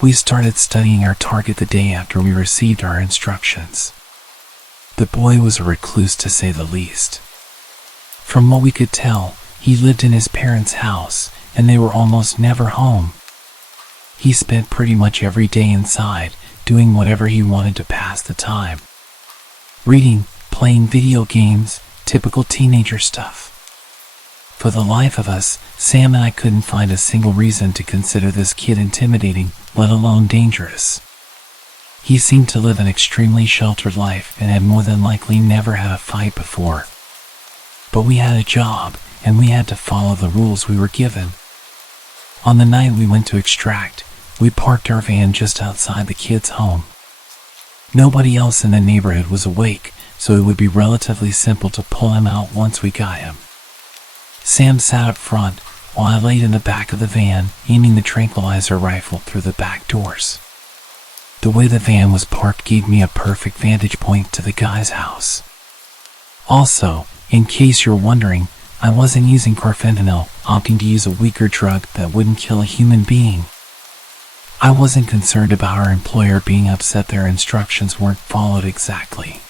We started studying our target the day after we received our instructions. The boy was a recluse to say the least. From what we could tell, he lived in his parents' house, and they were almost never home. He spent pretty much every day inside, doing whatever he wanted to pass the time. Reading, playing video games, typical teenager stuff. For the life of us, Sam and I couldn't find a single reason to consider this kid intimidating, let alone dangerous. He seemed to live an extremely sheltered life and had more than likely never had a fight before. But we had a job, and we had to follow the rules we were given. On the night we went to extract, we parked our van just outside the kid's home. Nobody else in the neighborhood was awake, so it would be relatively simple to pull him out once we got him. Sam sat up front, while I laid in the back of the van, aiming the tranquilizer rifle through the back doors. The way the van was parked gave me a perfect vantage point to the guy's house. Also, in case you're wondering, I wasn't using carfentanil, opting to use a weaker drug that wouldn't kill a human being. I wasn't concerned about our employer being upset their instructions weren't followed exactly.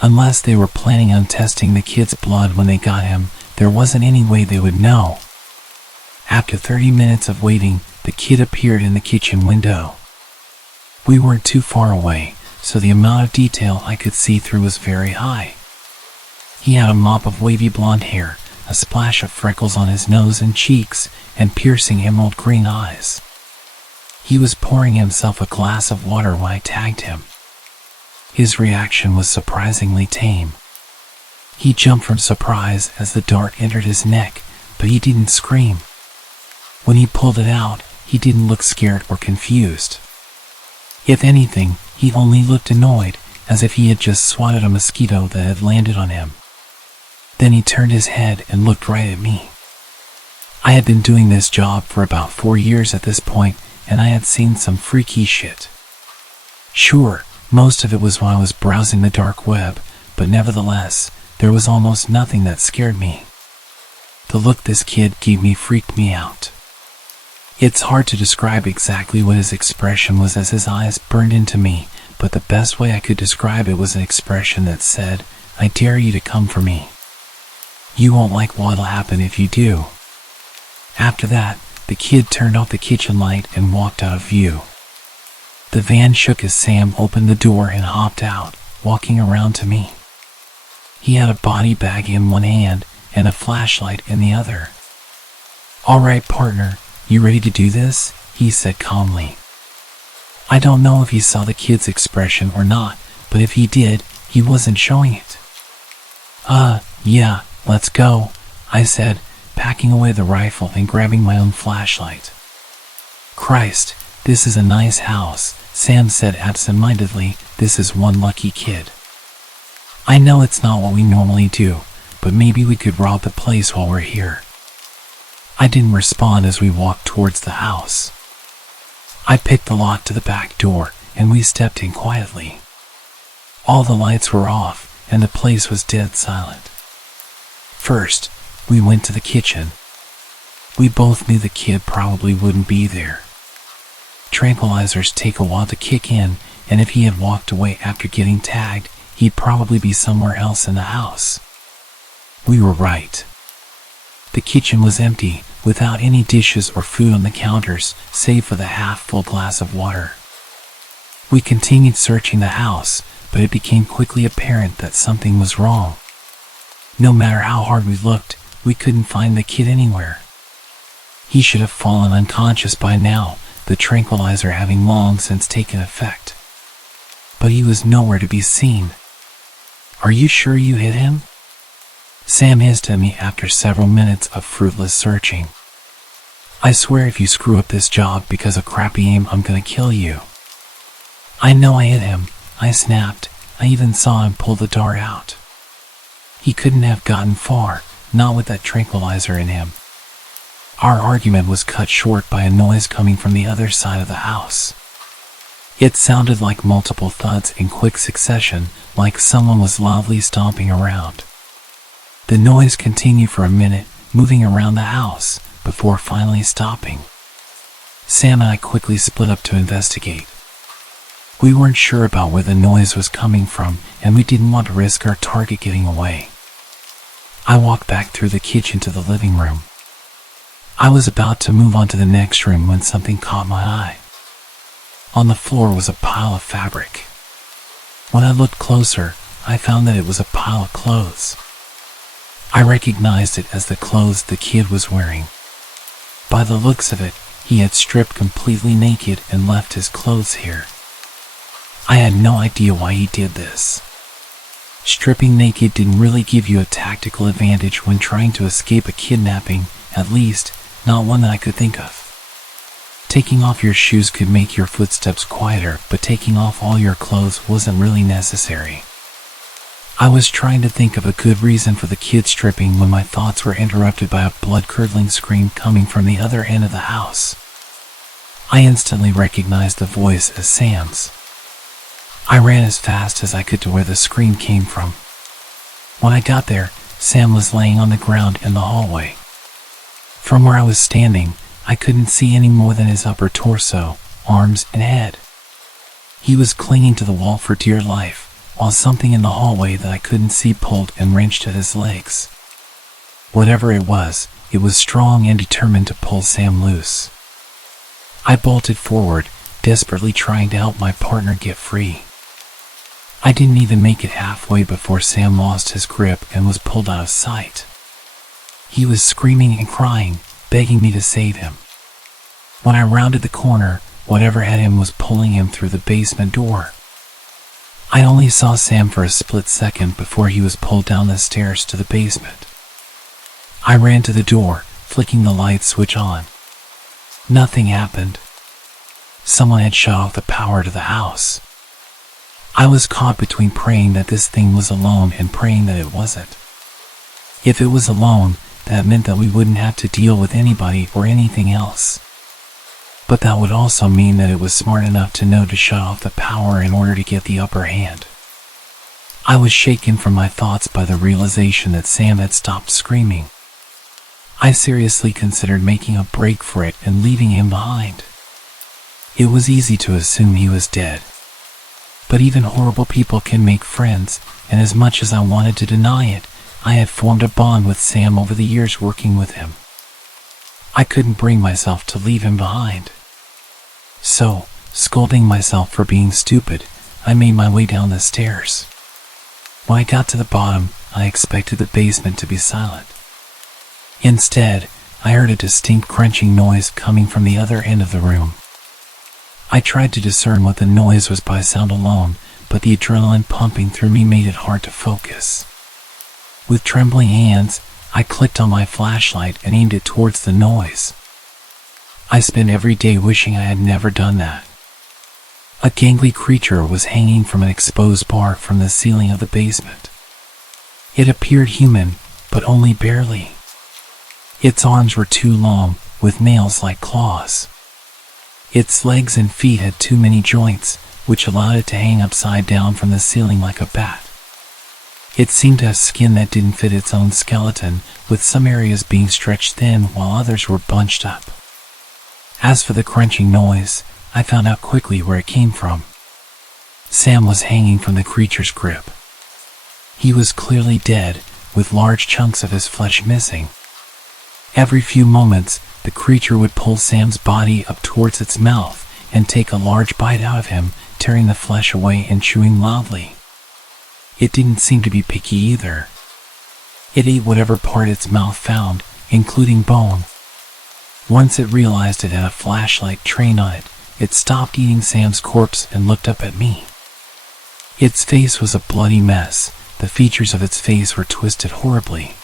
Unless they were planning on testing the kid's blood when they got him, there wasn't any way they would know. After 30 minutes of waiting, the kid appeared in the kitchen window. We weren't too far away, so the amount of detail I could see through was very high. He had a mop of wavy blonde hair, a splash of freckles on his nose and cheeks, and piercing emerald green eyes. He was pouring himself a glass of water when I tagged him. His reaction was surprisingly tame. He jumped from surprise as the dart entered his neck, but he didn't scream. When he pulled it out, he didn't look scared or confused. If anything, he only looked annoyed, as if he had just swatted a mosquito that had landed on him. Then he turned his head and looked right at me. I had been doing this job for about 4 years at this point, and I had seen some freaky shit. Sure, most of it was when I was browsing the dark web, but nevertheless, there was almost nothing that scared me. The look this kid gave me freaked me out. It's hard to describe exactly what his expression was as his eyes burned into me, but the best way I could describe it was an expression that said, "I dare you to come for me. You won't like what'll happen if you do." After that, the kid turned off the kitchen light and walked out of view. The van shook as Sam opened the door and hopped out, walking around to me. He had a body bag in one hand and a flashlight in the other. "All right, partner, you ready to do this?" he said calmly. I don't know if he saw the kid's expression or not, but if he did, he wasn't showing it. Yeah, let's go," I said, packing away the rifle and grabbing my own flashlight. "Christ, this is a nice house," Sam said absent-mindedly. "This is one lucky kid." "I know it's not what we normally do, but maybe we could rob the place while we're here." I didn't respond as we walked towards the house. I picked the lock to the back door, and we stepped in quietly. All the lights were off, and the place was dead silent. First, we went to the kitchen. We both knew the kid probably wouldn't be there. Tranquilizers take a while to kick in, and if he had walked away after getting tagged, he'd probably be somewhere else in the house. We were right. The kitchen was empty, without any dishes or food on the counters, save for the half-full glass of water. We continued searching the house, but it became quickly apparent that something was wrong. No matter how hard we looked, we couldn't find the kid anywhere. He should have fallen unconscious by now, the tranquilizer having long since taken effect. But he was nowhere to be seen. "Are you sure you hit him?" Sam hissed at me after several minutes of fruitless searching. "I swear if you screw up this job because of crappy aim, I'm gonna kill you." "I know I hit him," I snapped. "I even saw him pull the dart out." He couldn't have gotten far, not with that tranquilizer in him. Our argument was cut short by a noise coming from the other side of the house. It sounded like multiple thuds in quick succession, like someone was loudly stomping around. The noise continued for a minute, moving around the house, before finally stopping. Sam and I quickly split up to investigate. We weren't sure about where the noise was coming from, and we didn't want to risk our target getting away. I walked back through the kitchen to the living room. I was about to move on to the next room when something caught my eye. On the floor was a pile of fabric. When I looked closer, I found that it was a pile of clothes. I recognized it as the clothes the kid was wearing. By the looks of it, he had stripped completely naked and left his clothes here. I had no idea why he did this. Stripping naked didn't really give you a tactical advantage when trying to escape a kidnapping, at least, not one that I could think of. Taking off your shoes could make your footsteps quieter, but taking off all your clothes wasn't really necessary. I was trying to think of a good reason for the kid stripping when my thoughts were interrupted by a blood-curdling scream coming from the other end of the house. I instantly recognized the voice as Sam's. I ran as fast as I could to where the scream came from. When I got there, Sam was laying on the ground in the hallway. From where I was standing, I couldn't see any more than his upper torso, arms, and head. He was clinging to the wall for dear life, while something in the hallway that I couldn't see pulled and wrenched at his legs. Whatever it was strong and determined to pull Sam loose. I bolted forward, desperately trying to help my partner get free. I didn't even make it halfway before Sam lost his grip and was pulled out of sight. He was screaming and crying, begging me to save him. When I rounded the corner, whatever had him was pulling him through the basement door. I only saw Sam for a split second before he was pulled down the stairs to the basement. I ran to the door, flicking the light switch on. Nothing happened. Someone had shut off the power to the house. I was caught between praying that this thing was alone and praying that it wasn't. If it was alone, that meant that we wouldn't have to deal with anybody or anything else. But that would also mean that it was smart enough to know to shut off the power in order to get the upper hand. I was shaken from my thoughts by the realization that Sam had stopped screaming. I seriously considered making a break for it and leaving him behind. It was easy to assume he was dead. But even horrible people can make friends, and as much as I wanted to deny it, I had formed a bond with Sam over the years working with him. I couldn't bring myself to leave him behind. So, scolding myself for being stupid, I made my way down the stairs. When I got to the bottom, I expected the basement to be silent. Instead, I heard a distinct crunching noise coming from the other end of the room. I tried to discern what the noise was by sound alone, but the adrenaline pumping through me made it hard to focus. With trembling hands, I clicked on my flashlight and aimed it towards the noise. I spent every day wishing I had never done that. A gangly creature was hanging from an exposed bar from the ceiling of the basement. It appeared human, but only barely. Its arms were too long, with nails like claws. Its legs and feet had too many joints, which allowed it to hang upside down from the ceiling like a bat. It seemed to have skin that didn't fit its own skeleton, with some areas being stretched thin while others were bunched up. As for the crunching noise, I found out quickly where it came from. Sam was hanging from the creature's grip. He was clearly dead, with large chunks of his flesh missing. Every few moments, the creature would pull Sam's body up towards its mouth and take a large bite out of him, tearing the flesh away and chewing loudly. It didn't seem to be picky either. It ate whatever part its mouth found, including bone. Once it realized it had a flashlight trained on it, it stopped eating Sam's corpse and looked up at me. Its face was a bloody mess. The features of its face were twisted horribly.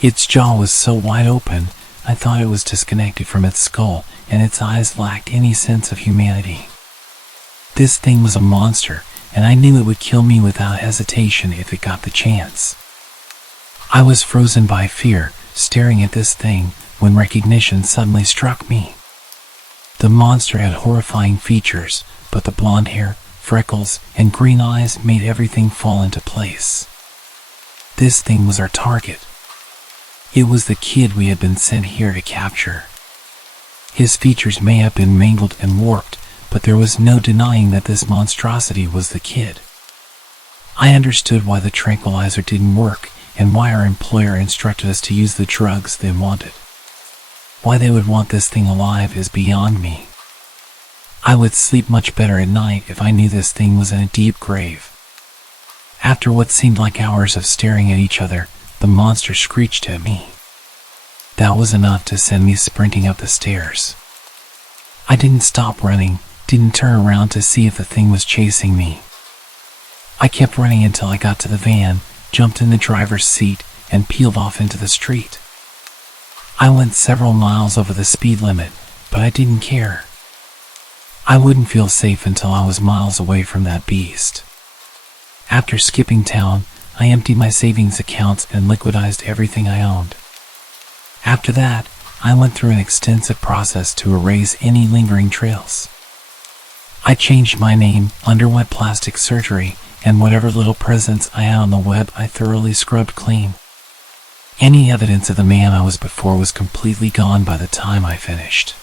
Its jaw was so wide open, I thought it was disconnected from its skull, and its eyes lacked any sense of humanity. This thing was a monster, and I knew it would kill me without hesitation if it got the chance. I was frozen by fear, staring at this thing, when recognition suddenly struck me. The monster had horrifying features, but the blonde hair, freckles, and green eyes made everything fall into place. This thing was our target. It was the kid we had been sent here to capture. His features may have been mangled and warped, but there was no denying that this monstrosity was the kid. I understood why the tranquilizer didn't work and why our employer instructed us to use the drugs they wanted. Why they would want this thing alive is beyond me. I would sleep much better at night if I knew this thing was in a deep grave. After what seemed like hours of staring at each other, the monster screeched at me. That was enough to send me sprinting up the stairs. I didn't stop running, didn't turn around to see if the thing was chasing me. I kept running until I got to the van, jumped in the driver's seat, and peeled off into the street. I went several miles over the speed limit, but I didn't care. I wouldn't feel safe until I was miles away from that beast. After skipping town, I emptied my savings accounts and liquidized everything I owned. After that, I went through an extensive process to erase any lingering trails. I changed my name, underwent plastic surgery, and whatever little presence I had on the web I thoroughly scrubbed clean. Any evidence of the man I was before was completely gone by the time I finished.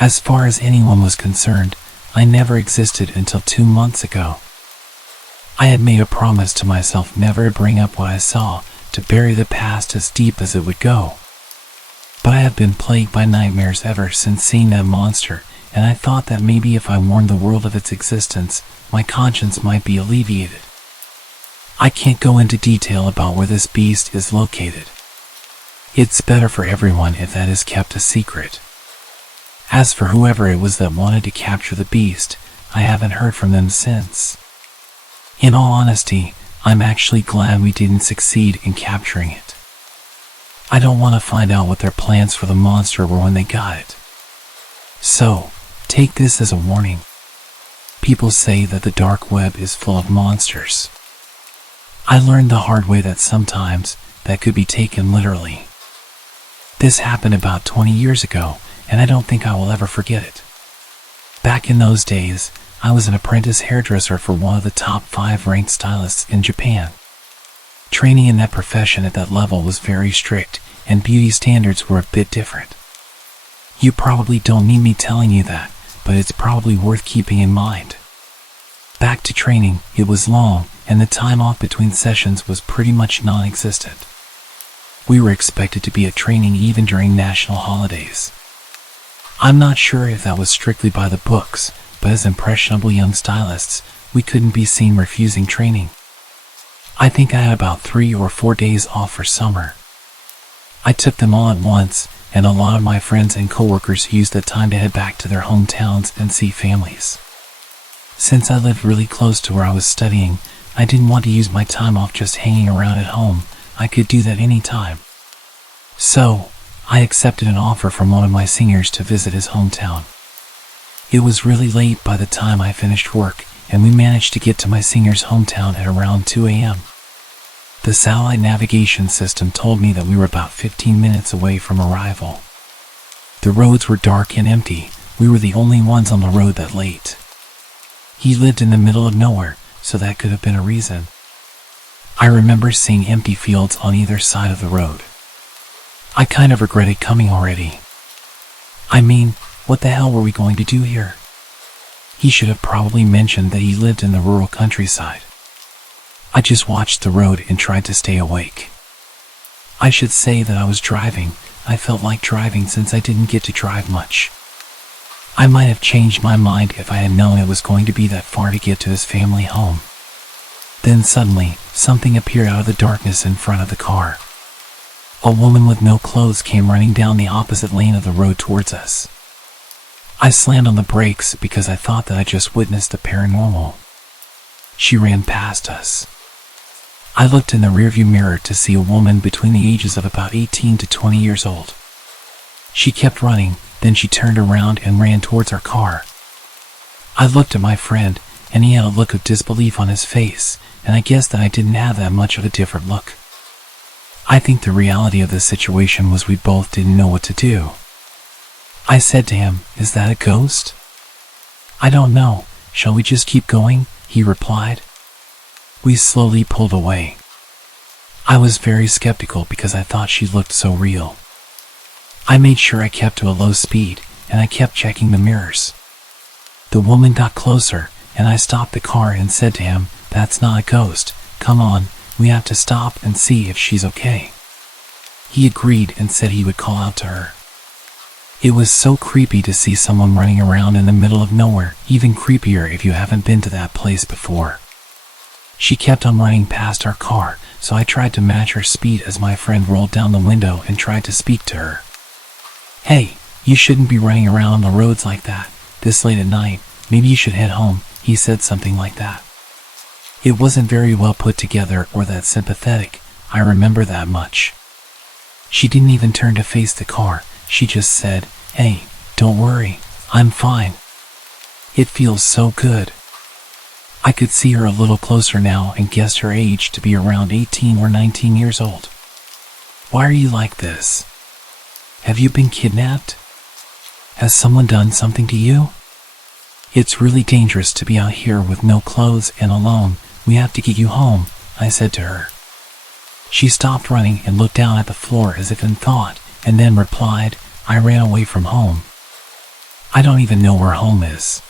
As far as anyone was concerned, I never existed until 2 months ago. I had made a promise to myself never to bring up what I saw, to bury the past as deep as it would go. But I have been plagued by nightmares ever since seeing that monster, and I thought that maybe if I warned the world of its existence, my conscience might be alleviated. I can't go into detail about where this beast is located. It's better for everyone if that is kept a secret. As for whoever it was that wanted to capture the beast, I haven't heard from them since. In all honesty, I'm actually glad we didn't succeed in capturing it. I don't want to find out what their plans for the monster were when they got it. So, take this as a warning. People say that the dark web is full of monsters. I learned the hard way that sometimes that could be taken literally. This happened about 20 years ago, and I don't think I will ever forget it. Back in those days, I was an apprentice hairdresser for one of the top 5 ranked stylists in Japan. Training in that profession at that level was very strict, and beauty standards were a bit different. You probably don't need me telling you that, but it's probably worth keeping in mind. Back to training, it was long, and the time off between sessions was pretty much non-existent. We were expected to be at training even during national holidays. I'm not sure if that was strictly by the books, but as impressionable young stylists, we couldn't be seen refusing training. I think I had about 3 or 4 days off for summer. I took them all at once, and a lot of my friends and coworkers used that time to head back to their hometowns and see families. Since I lived really close to where I was studying, I didn't want to use my time off just hanging around at home. I could do that any time. So, I accepted an offer from one of my seniors to visit his hometown. It was really late by the time I finished work, and we managed to get to my senior's hometown at around 2 a.m. The satellite navigation system told me that we were about 15 minutes away from arrival. The roads were dark and empty. We were the only ones on the road that late. He lived in the middle of nowhere, so that could have been a reason. I remember seeing empty fields on either side of the road. I kind of regretted coming already. I mean, what the hell were we going to do here? He should have probably mentioned that he lived in the rural countryside. I just watched the road and tried to stay awake. I should say that I was driving. I felt like driving since I didn't get to drive much. I might have changed my mind if I had known it was going to be that far to get to his family home. Then suddenly, something appeared out of the darkness in front of the car. A woman with no clothes came running down the opposite lane of the road towards us. I slammed on the brakes because I thought that I just witnessed the paranormal. She ran past us. I looked in the rearview mirror to see a woman between the ages of about 18 to 20 years old. She kept running, then she turned around and ran towards our car. I looked at my friend, and he had a look of disbelief on his face, and I guessed that I didn't have that much of a different look. I think the reality of the situation was we both didn't know what to do. I said to him, "Is that a ghost?" "I don't know. Shall we just keep going?" he replied. We slowly pulled away. I was very skeptical because I thought she looked so real. I made sure I kept to a low speed, and I kept checking the mirrors. The woman got closer, and I stopped the car and said to him, "That's not a ghost. Come on, we have to stop and see if she's okay." He agreed and said he would call out to her. It was so creepy to see someone running around in the middle of nowhere, even creepier if you haven't been to that place before. She kept on running past our car, so I tried to match her speed as my friend rolled down the window and tried to speak to her. "Hey, you shouldn't be running around on the roads like that, this late at night. Maybe you should head home," he said something like that. It wasn't very well put together or that sympathetic, I remember that much. She didn't even turn to face the car. She just said, "Hey, don't worry, I'm fine." It feels so good. I could see her a little closer now and guessed her age to be around 18 or 19 years old. Why are you like this? Have you been kidnapped? Has someone done something to you? It's really dangerous to be out here with no clothes and alone. We have to get you home, I said to her. She stopped running and looked down at the floor as if in thought, and then replied, "I ran away from home. I don't even know where home is."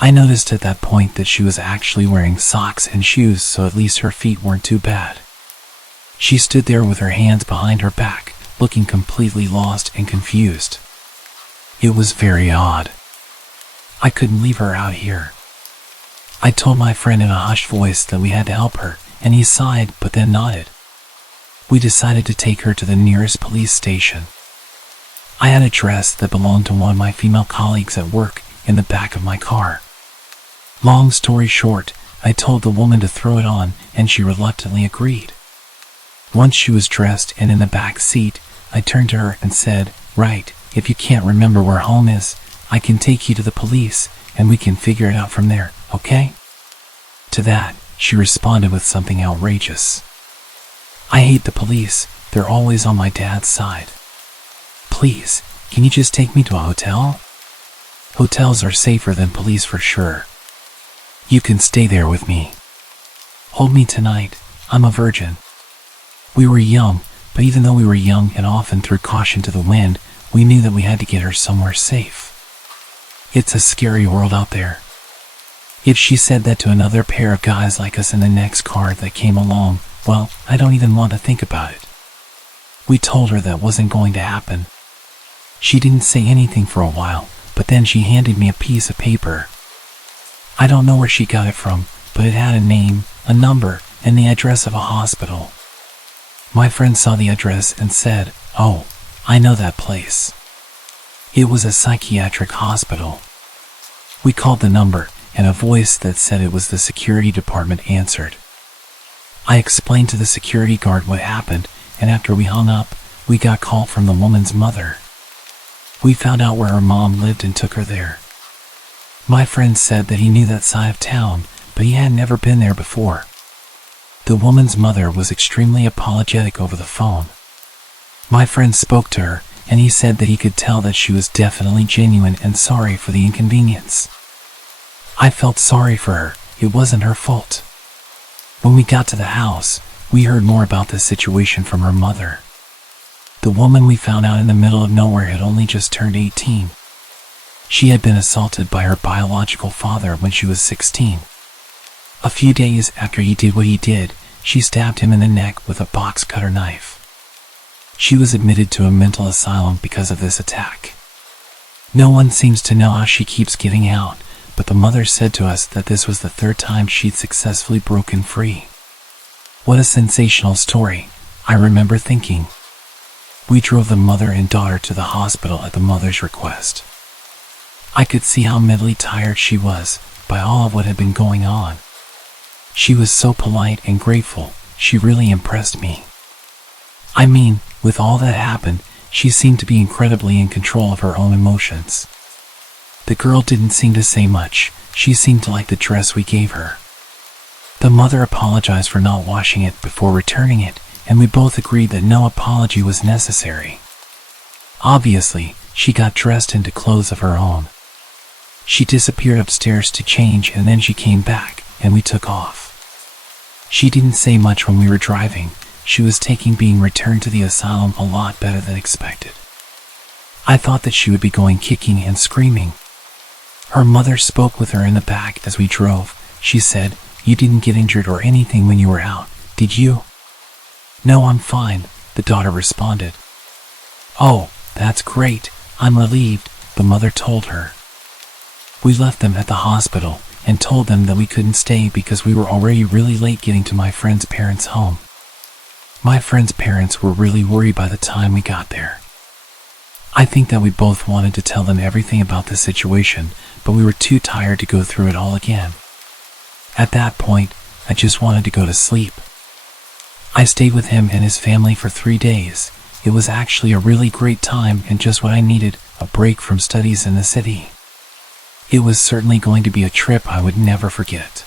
I noticed at that point that she was actually wearing socks and shoes, so at least her feet weren't too bad. She stood there with her hands behind her back, looking completely lost and confused. It was very odd. I couldn't leave her out here. I told my friend in a hushed voice that we had to help her, and he sighed but then nodded. We decided to take her to the nearest police station. I had a dress that belonged to one of my female colleagues at work in the back of my car. Long story short, I told the woman to throw it on, and she reluctantly agreed. Once she was dressed and in the back seat, I turned to her and said, "Right, if you can't remember where home is, I can take you to the police, and we can figure it out from there, okay?" To that, she responded with something outrageous. "I hate the police, they're always on my dad's side. Please, can you just take me to a hotel? Hotels are safer than police for sure. You can stay there with me. Hold me tonight, I'm a virgin." We were young, but even though we were young and often threw caution to the wind, we knew that we had to get her somewhere safe. It's a scary world out there. If she said that to another pair of guys like us in the next car that came along, well, I don't even want to think about it. We told her that wasn't going to happen. She didn't say anything for a while, but then she handed me a piece of paper. I don't know where she got it from, but it had a name, a number, and the address of a hospital. My friend saw the address and said, "Oh, I know that place." It was a psychiatric hospital. We called the number, and a voice that said it was the security department answered. I explained to the security guard what happened, and after we hung up, we got a call from the woman's mother. We found out where her mom lived and took her there. My friend said that he knew that side of town, but he had never been there before. The woman's mother was extremely apologetic over the phone. My friend spoke to her, and he said that he could tell that she was definitely genuine and sorry for the inconvenience. I felt sorry for her, it wasn't her fault. When we got to the house, we heard more about the situation from her mother. The woman we found out in the middle of nowhere had only just turned 18. She had been assaulted by her biological father when she was 16. A few days after he did what he did, she stabbed him in the neck with a box cutter knife. She was admitted to a mental asylum because of this attack. No one seems to know how she keeps getting out, but the mother said to us that this was the third time she'd successfully broken free. What a sensational story, I remember thinking. We drove the mother and daughter to the hospital at the mother's request. I could see how mentally tired she was by all of what had been going on. She was so polite and grateful, she really impressed me. I mean, with all that happened, she seemed to be incredibly in control of her own emotions. The girl didn't seem to say much, she seemed to like the dress we gave her. The mother apologized for not washing it before returning it, and we both agreed that no apology was necessary. Obviously, she got dressed into clothes of her own. She disappeared upstairs to change, and then she came back, and we took off. She didn't say much when we were driving. She was taking being returned to the asylum a lot better than expected. I thought that she would be going kicking and screaming. Her mother spoke with her in the back as we drove. She said, "You didn't get injured or anything when you were out, did you?" "No, I'm fine," the daughter responded. "Oh, that's great, I'm relieved," the mother told her. We left them at the hospital and told them that we couldn't stay because we were already really late getting to my friend's parents' home. My friend's parents were really worried by the time we got there. I think that we both wanted to tell them everything about the situation, but we were too tired to go through it all again. At that point, I just wanted to go to sleep. I stayed with him and his family for 3 days. It was actually a really great time and just what I needed, a break from studies in the city. It was certainly going to be a trip I would never forget.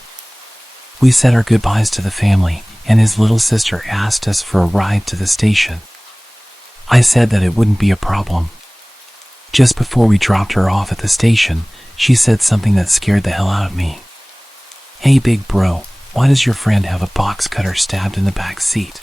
We said our goodbyes to the family, and his little sister asked us for a ride to the station. I said that it wouldn't be a problem. Just before we dropped her off at the station, she said something that scared the hell out of me. "Hey big bro, why does your friend have a box cutter stabbed in the back seat?"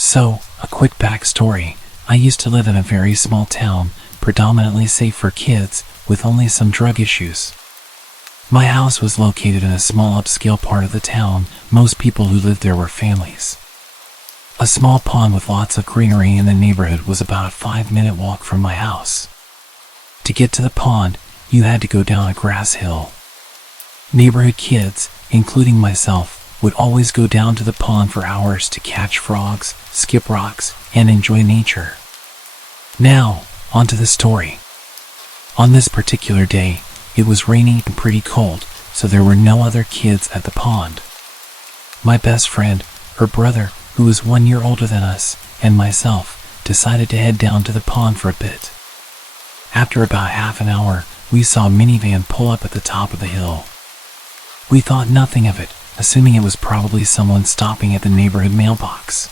So, a quick backstory. I used to live in a very small town, predominantly safe for kids, with only some drug issues. My house was located in a small upscale part of the town. Most people who lived there were families. A small pond with lots of greenery in the neighborhood was about a 5-minute walk from my house. To get to the pond, you had to go down a grass hill. Neighborhood kids, including myself, would always go down to the pond for hours to catch frogs, skip rocks, and enjoy nature. Now, onto the story. On this particular day, it was raining and pretty cold, so there were no other kids at the pond. My best friend, her brother, who was 1 year older than us, and myself, decided to head down to the pond for a bit. After about half an hour, we saw a minivan pull up at the top of the hill. We thought nothing of it, assuming it was probably someone stopping at the neighborhood mailbox.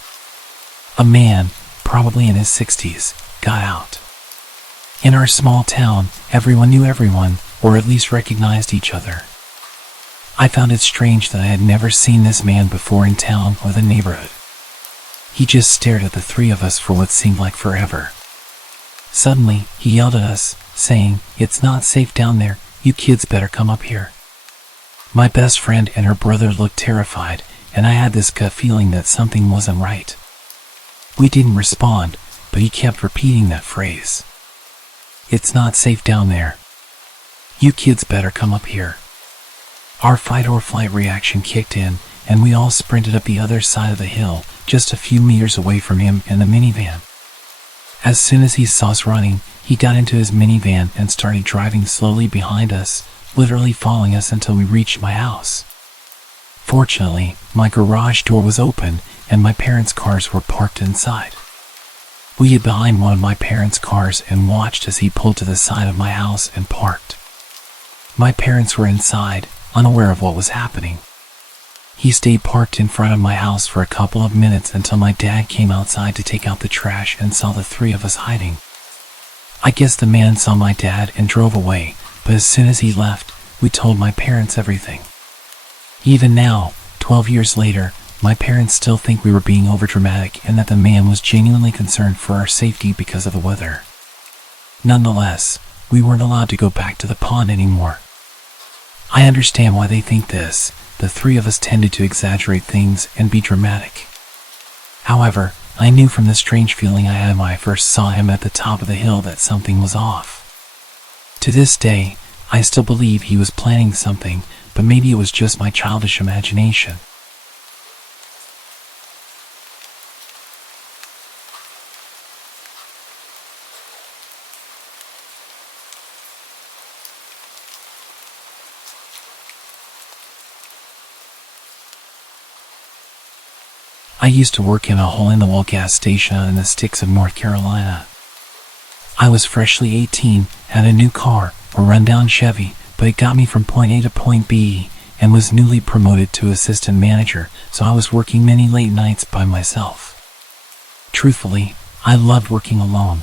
A man, probably in his 60s, got out. In our small town, everyone knew everyone, or at least recognized each other. I found it strange that I had never seen this man before in town or the neighborhood. He just stared at the three of us for what seemed like forever. Suddenly, he yelled at us, saying, "It's not safe down there, you kids better come up here." My best friend and her brother looked terrified, and I had this gut feeling that something wasn't right. We didn't respond, but he kept repeating that phrase. "It's not safe down there. You kids better come up here." Our fight or flight reaction kicked in, and we all sprinted up the other side of the hill, just a few meters away from him and the minivan. As soon as he saw us running, he got into his minivan and started driving slowly behind us, literally following us until we reached my house. Fortunately, my garage door was open, and my parents' cars were parked inside. We hid behind one of my parents' cars and watched as he pulled to the side of my house and parked. My parents were inside, unaware of what was happening. He stayed parked in front of my house for a couple of minutes until my dad came outside to take out the trash and saw the three of us hiding. I guess the man saw my dad and drove away, but as soon as he left, we told my parents everything. Even now, 12 years later, my parents still think we were being overdramatic and that the man was genuinely concerned for our safety because of the weather. Nonetheless, we weren't allowed to go back to the pond anymore. I understand why they think this. The three of us tended to exaggerate things and be dramatic. However, I knew from the strange feeling I had when I first saw him at the top of the hill that something was off. To this day, I still believe he was planning something, but maybe it was just my childish imagination. I used to work in a hole-in-the-wall gas station in the sticks of North Carolina. I was freshly 18, had a new car, a rundown Chevy, but it got me from point A to point B, and was newly promoted to assistant manager, so I was working many late nights by myself. Truthfully, I loved working alone.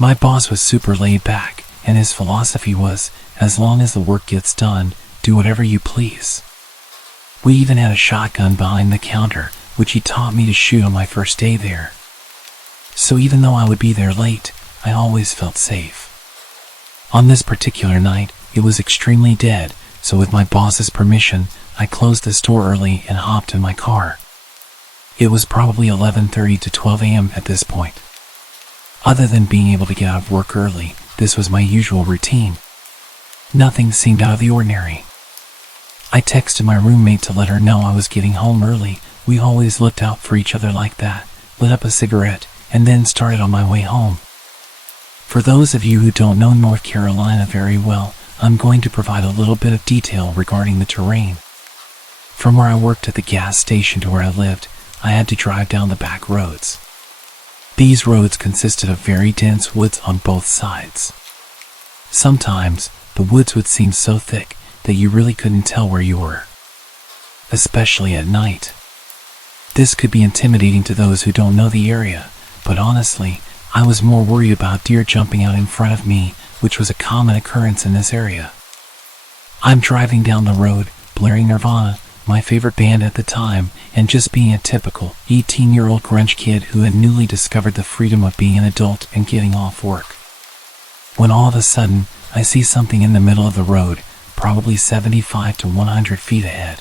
My boss was super laid back, and his philosophy was, as long as the work gets done, do whatever you please. We even had a shotgun behind the counter, which he taught me to shoot on my first day there. So even though I would be there late, I always felt safe. On this particular night, it was extremely dead, so with my boss's permission, I closed the store early and hopped in my car. It was probably 11:30 to 12 a.m. at this point. Other than being able to get out of work early, this was my usual routine. Nothing seemed out of the ordinary. I texted my roommate to let her know I was getting home early. We always looked out for each other like that, lit up a cigarette, and then started on my way home. For those of you who don't know North Carolina very well, I'm going to provide a little bit of detail regarding the terrain. From where I worked at the gas station to where I lived, I had to drive down the back roads. These roads consisted of very dense woods on both sides. Sometimes, the woods would seem so thick that you really couldn't tell where you were, especially at night. This could be intimidating to those who don't know the area, but honestly, I was more worried about deer jumping out in front of me, which was a common occurrence in this area. I'm driving down the road, blaring Nirvana, my favorite band at the time, and just being a typical 18-year-old grunge kid who had newly discovered the freedom of being an adult and getting off work. When all of a sudden, I see something in the middle of the road, probably 75 to 100 feet ahead.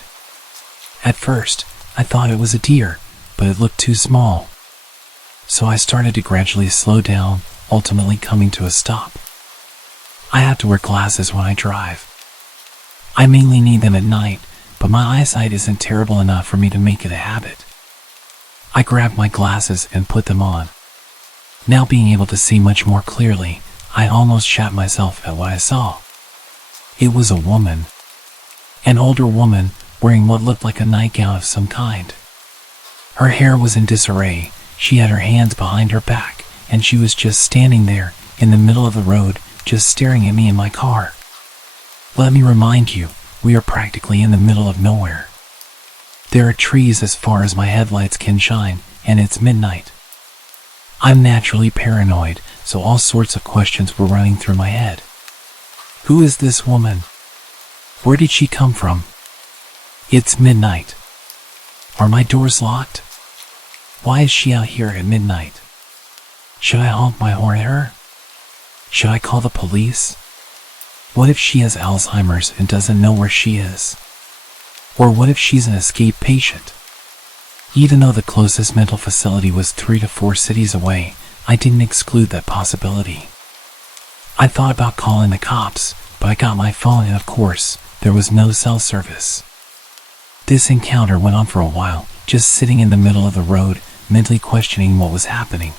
At first, I thought it was a deer, but it looked too small. So I started to gradually slow down, ultimately coming to a stop. I have to wear glasses when I drive. I mainly need them at night, but my eyesight isn't terrible enough for me to make it a habit. I grabbed my glasses and put them on. Now being able to see much more clearly, I almost shat myself at what I saw. It was a woman. An older woman wearing what looked like a nightgown of some kind. Her hair was in disarray, she had her hands behind her back, and she was just standing there, in the middle of the road, just staring at me in my car. Let me remind you, we are practically in the middle of nowhere. There are trees as far as my headlights can shine, and it's midnight. I'm naturally paranoid, so all sorts of questions were running through my head. Who is this woman? Where did she come from? It's midnight. Are my doors locked? Why is she out here at midnight? Should I honk my horn at her? Should I call the police? What if she has Alzheimer's and doesn't know where she is? Or what if she's an escape patient? Even though the closest mental facility was 3 to 4 cities away, I didn't exclude that possibility. I thought about calling the cops, but I got my phone and of course, there was no cell service. This encounter went on for a while, just sitting in the middle of the road, mentally questioning what was happening.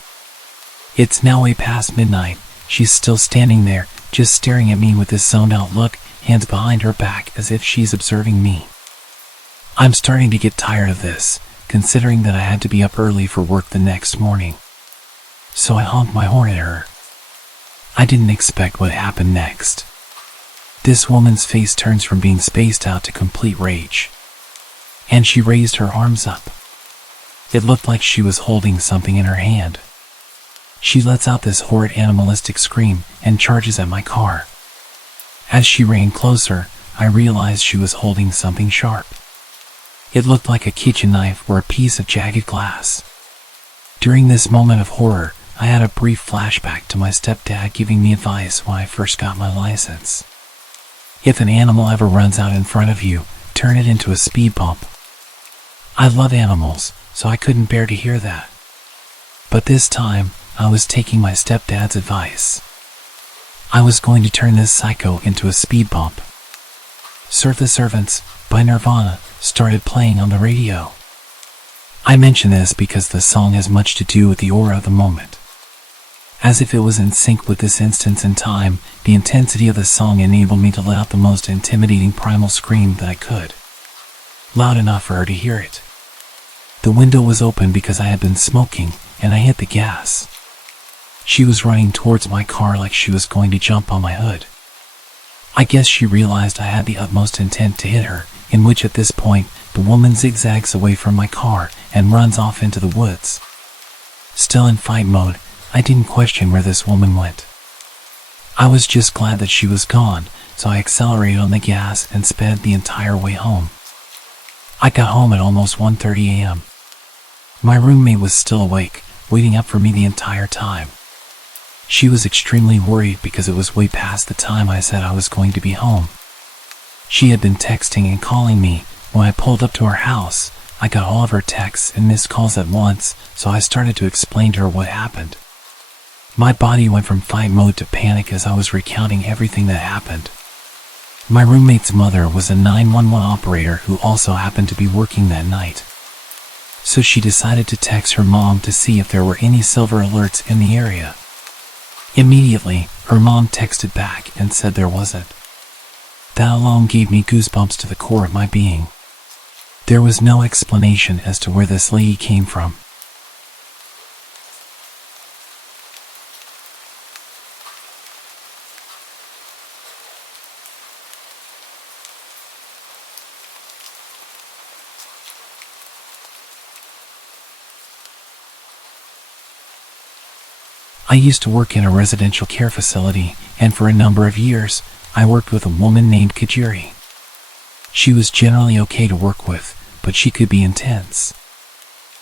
It's now way past midnight. She's still standing there, just staring at me with this zoned out look, hands behind her back as if she's observing me. I'm starting to get tired of this, considering that I had to be up early for work the next morning. So I honked my horn at her. I didn't expect what happened next. This woman's face turns from being spaced out to complete rage. And she raised her arms up. It looked like she was holding something in her hand. She lets out this horrid animalistic scream and charges at my car. As she ran closer, I realized she was holding something sharp. It looked like a kitchen knife or a piece of jagged glass. During this moment of horror, I had a brief flashback to my stepdad giving me advice when I first got my license. If an animal ever runs out in front of you, turn it into a speed bump. I love animals, so I couldn't bear to hear that. But this time, I was taking my stepdad's advice. I was going to turn this psycho into a speed bump. Serve the Servants by Nirvana started playing on the radio. I mention this because the song has much to do with the aura of the moment. As if it was in sync with this instance in time, the intensity of the song enabled me to let out the most intimidating primal scream that I could. Loud enough for her to hear it. The window was open because I had been smoking, and I hit the gas. She was running towards my car like she was going to jump on my hood. I guess she realized I had the utmost intent to hit her, in which at this point, the woman zigzags away from my car and runs off into the woods. Still in fight mode, I didn't question where this woman went. I was just glad that she was gone, so I accelerated on the gas and sped the entire way home. I got home at almost 1:30 a.m. My roommate was still awake, waiting up for me the entire time. She was extremely worried because it was way past the time I said I was going to be home. She had been texting and calling me. When I pulled up to her house, I got all of her texts and missed calls at once, so I started to explain to her what happened. My body went from fight mode to panic as I was recounting everything that happened. My roommate's mother was a 911 operator who also happened to be working that night. So she decided to text her mom to see if there were any silver alerts in the area. Immediately, her mom texted back and said there wasn't. That alone gave me goosebumps to the core of my being. There was no explanation as to where this lady came from. I used to work in a residential care facility, and for a number of years, I worked with a woman named Kajiri. She was generally okay to work with, but she could be intense.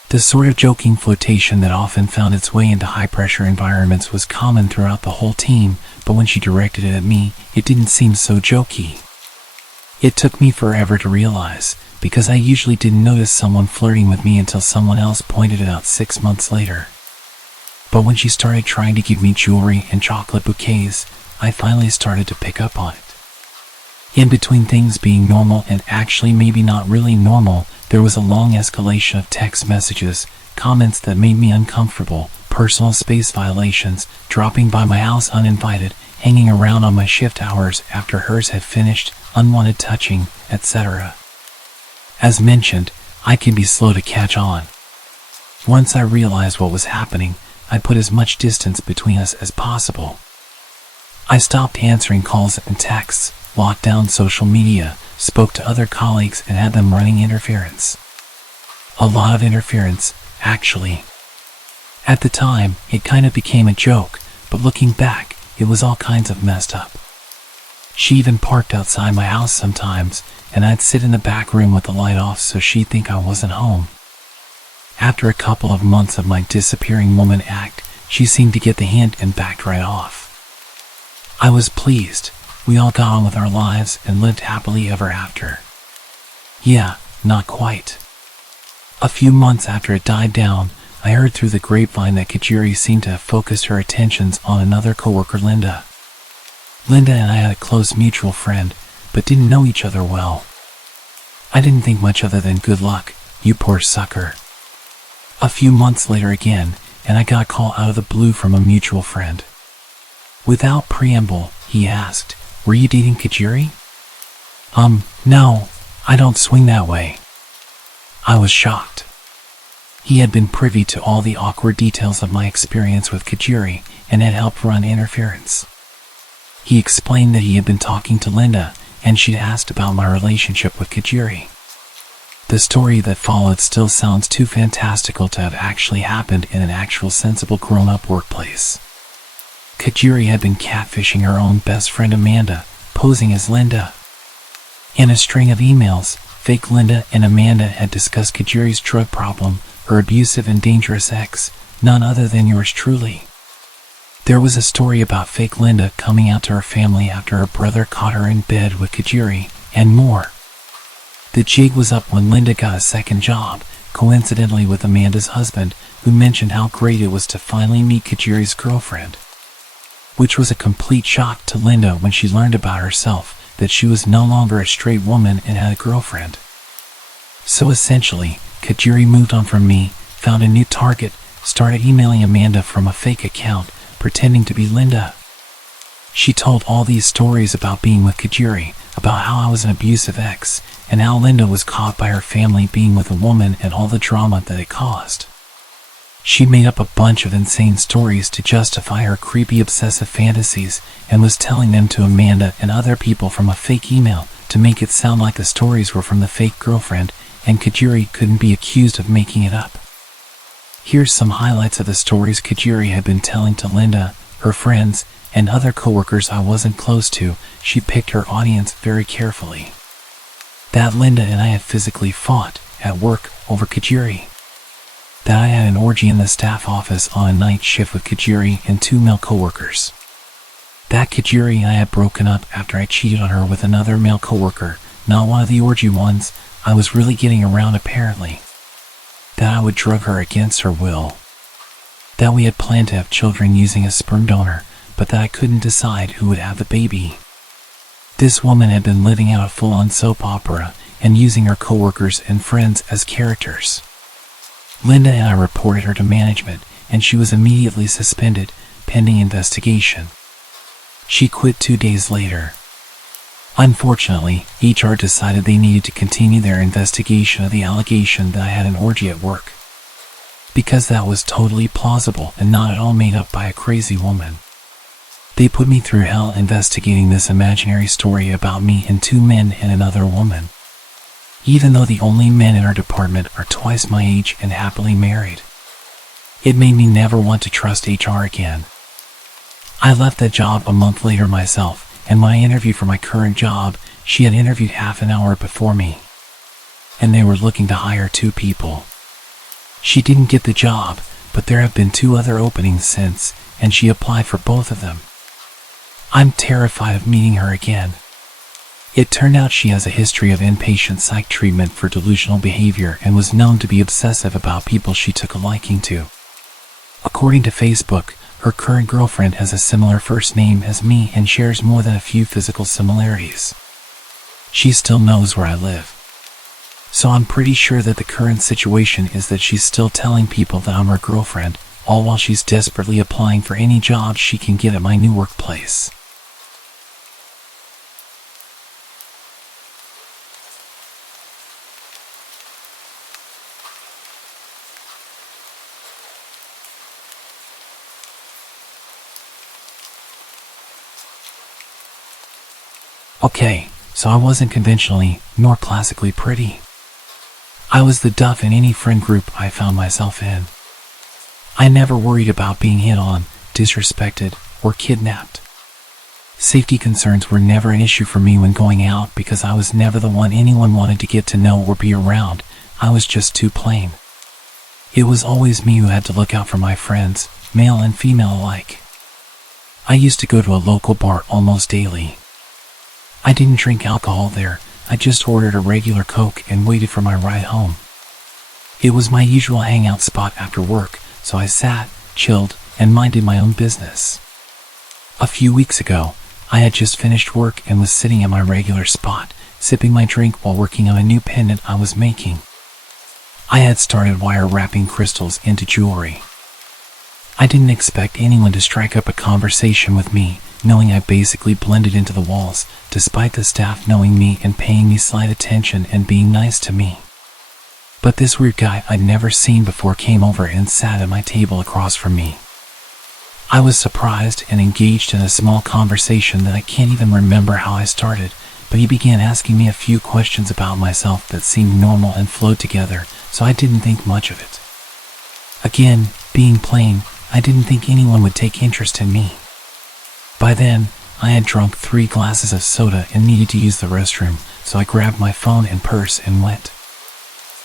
The sort of joking flirtation that often found its way into high-pressure environments was common throughout the whole team, but when she directed it at me, it didn't seem so jokey. It took me forever to realize, because I usually didn't notice someone flirting with me until someone else pointed it out 6 months later. But when she started trying to give me jewelry and chocolate bouquets, I finally started to pick up on it. In between things being normal and actually maybe not really normal, there was a long escalation of text messages, comments that made me uncomfortable, personal space violations, dropping by my house uninvited, hanging around on my shift hours after hers had finished, unwanted touching, etc. As mentioned, I can be slow to catch on. Once I realized what was happening, I put as much distance between us as possible. I stopped answering calls and texts, locked down social media, spoke to other colleagues and had them running interference. A lot of interference, actually. At the time, it kind of became a joke, but looking back, it was all kinds of messed up. She even parked outside my house sometimes, and I'd sit in the back room with the light off so she'd think I wasn't home. After a couple of months of my disappearing woman act, she seemed to get the hint and backed right off. I was pleased. We all got on with our lives and lived happily ever after. Yeah, not quite. A few months after it died down, I heard through the grapevine that Kajiri seemed to have focused her attentions on another coworker, Linda. Linda and I had a close mutual friend, but didn't know each other well. I didn't think much other than good luck, you poor sucker. A few months later again, and I got a call out of the blue from a mutual friend. Without preamble, he asked, "Were you dating Kajiri?" No, I don't swing that way." I was shocked. He had been privy to all the awkward details of my experience with Kajiri and had helped run interference. He explained that he had been talking to Linda and she'd asked about my relationship with Kajiri. The story that followed still sounds too fantastical to have actually happened in an actual sensible grown-up workplace. Kajiri had been catfishing her own best friend Amanda, posing as Linda. In a string of emails, fake Linda and Amanda had discussed Kajiri's drug problem, her abusive and dangerous ex, none other than yours truly. There was a story about fake Linda coming out to her family after her brother caught her in bed with Kajiri, and more. The jig was up when Linda got a second job, coincidentally with Amanda's husband, who mentioned how great it was to finally meet Kajiri's girlfriend. Which was a complete shock to Linda when she learned about herself, that she was no longer a straight woman and had a girlfriend. So essentially, Kajiri moved on from me, found a new target, started emailing Amanda from a fake account, pretending to be Linda. She told all these stories about being with Kajiri, about how I was an abusive ex, and how Linda was caught by her family being with a woman and all the drama that it caused. She made up a bunch of insane stories to justify her creepy obsessive fantasies and was telling them to Amanda and other people from a fake email to make it sound like the stories were from the fake girlfriend and Kajiri couldn't be accused of making it up. Here's some highlights of the stories Kajiri had been telling to Linda, her friends, and other coworkers I wasn't close to. She picked her audience very carefully. That Linda and I had physically fought at work over Kajiri. That I had an orgy in the staff office on a night shift with Kajiri and 2 male coworkers. That Kajiri and I had broken up after I cheated on her with another male coworker, not one of the orgy ones. I was really getting around apparently. That I would drug her against her will. That we had planned to have children using a sperm donor, but that I couldn't decide who would have the baby. This woman had been living out a full-on soap opera and using her coworkers and friends as characters. Linda and I reported her to management, and she was immediately suspended, pending investigation. She quit 2 days later. Unfortunately, HR decided they needed to continue their investigation of the allegation that I had an orgy at work, because that was totally plausible and not at all made up by a crazy woman. They put me through hell investigating this imaginary story about me and 2 men and another woman, even though the only men in our department are twice my age and happily married. It made me never want to trust HR again. I left that job a month later myself, and when I interviewed for my current job, she had interviewed half an hour before me, and they were looking to hire 2 people. She didn't get the job, but there have been 2 other openings since, and she applied for both of them. I'm terrified of meeting her again. It turned out she has a history of inpatient psych treatment for delusional behavior and was known to be obsessive about people she took a liking to. According to Facebook, her current girlfriend has a similar first name as me and shares more than a few physical similarities. She still knows where I live. So I'm pretty sure that the current situation is that she's still telling people that I'm her girlfriend, all while she's desperately applying for any job she can get at my new workplace. Okay, so I wasn't conventionally, nor classically pretty. I was the duff in any friend group I found myself in. I never worried about being hit on, disrespected, or kidnapped. Safety concerns were never an issue for me when going out because I was never the one anyone wanted to get to know or be around. I was just too plain. It was always me who had to look out for my friends, male and female alike. I used to go to a local bar almost daily. I didn't drink alcohol there, I just ordered a regular Coke and waited for my ride home. It was my usual hangout spot after work, so I sat, chilled, and minded my own business. A few weeks ago, I had just finished work and was sitting at my regular spot, sipping my drink while working on a new pendant I was making. I had started wire wrapping crystals into jewelry. I didn't expect anyone to strike up a conversation with me, knowing I basically blended into the walls, despite the staff knowing me and paying me slight attention and being nice to me. But this weird guy I'd never seen before came over and sat at my table across from me. I was surprised and engaged in a small conversation that I can't even remember how I started, but he began asking me a few questions about myself that seemed normal and flowed together, so I didn't think much of it. Again, being plain, I didn't think anyone would take interest in me. By then, I had drunk 3 glasses of soda and needed to use the restroom, so I grabbed my phone and purse and went.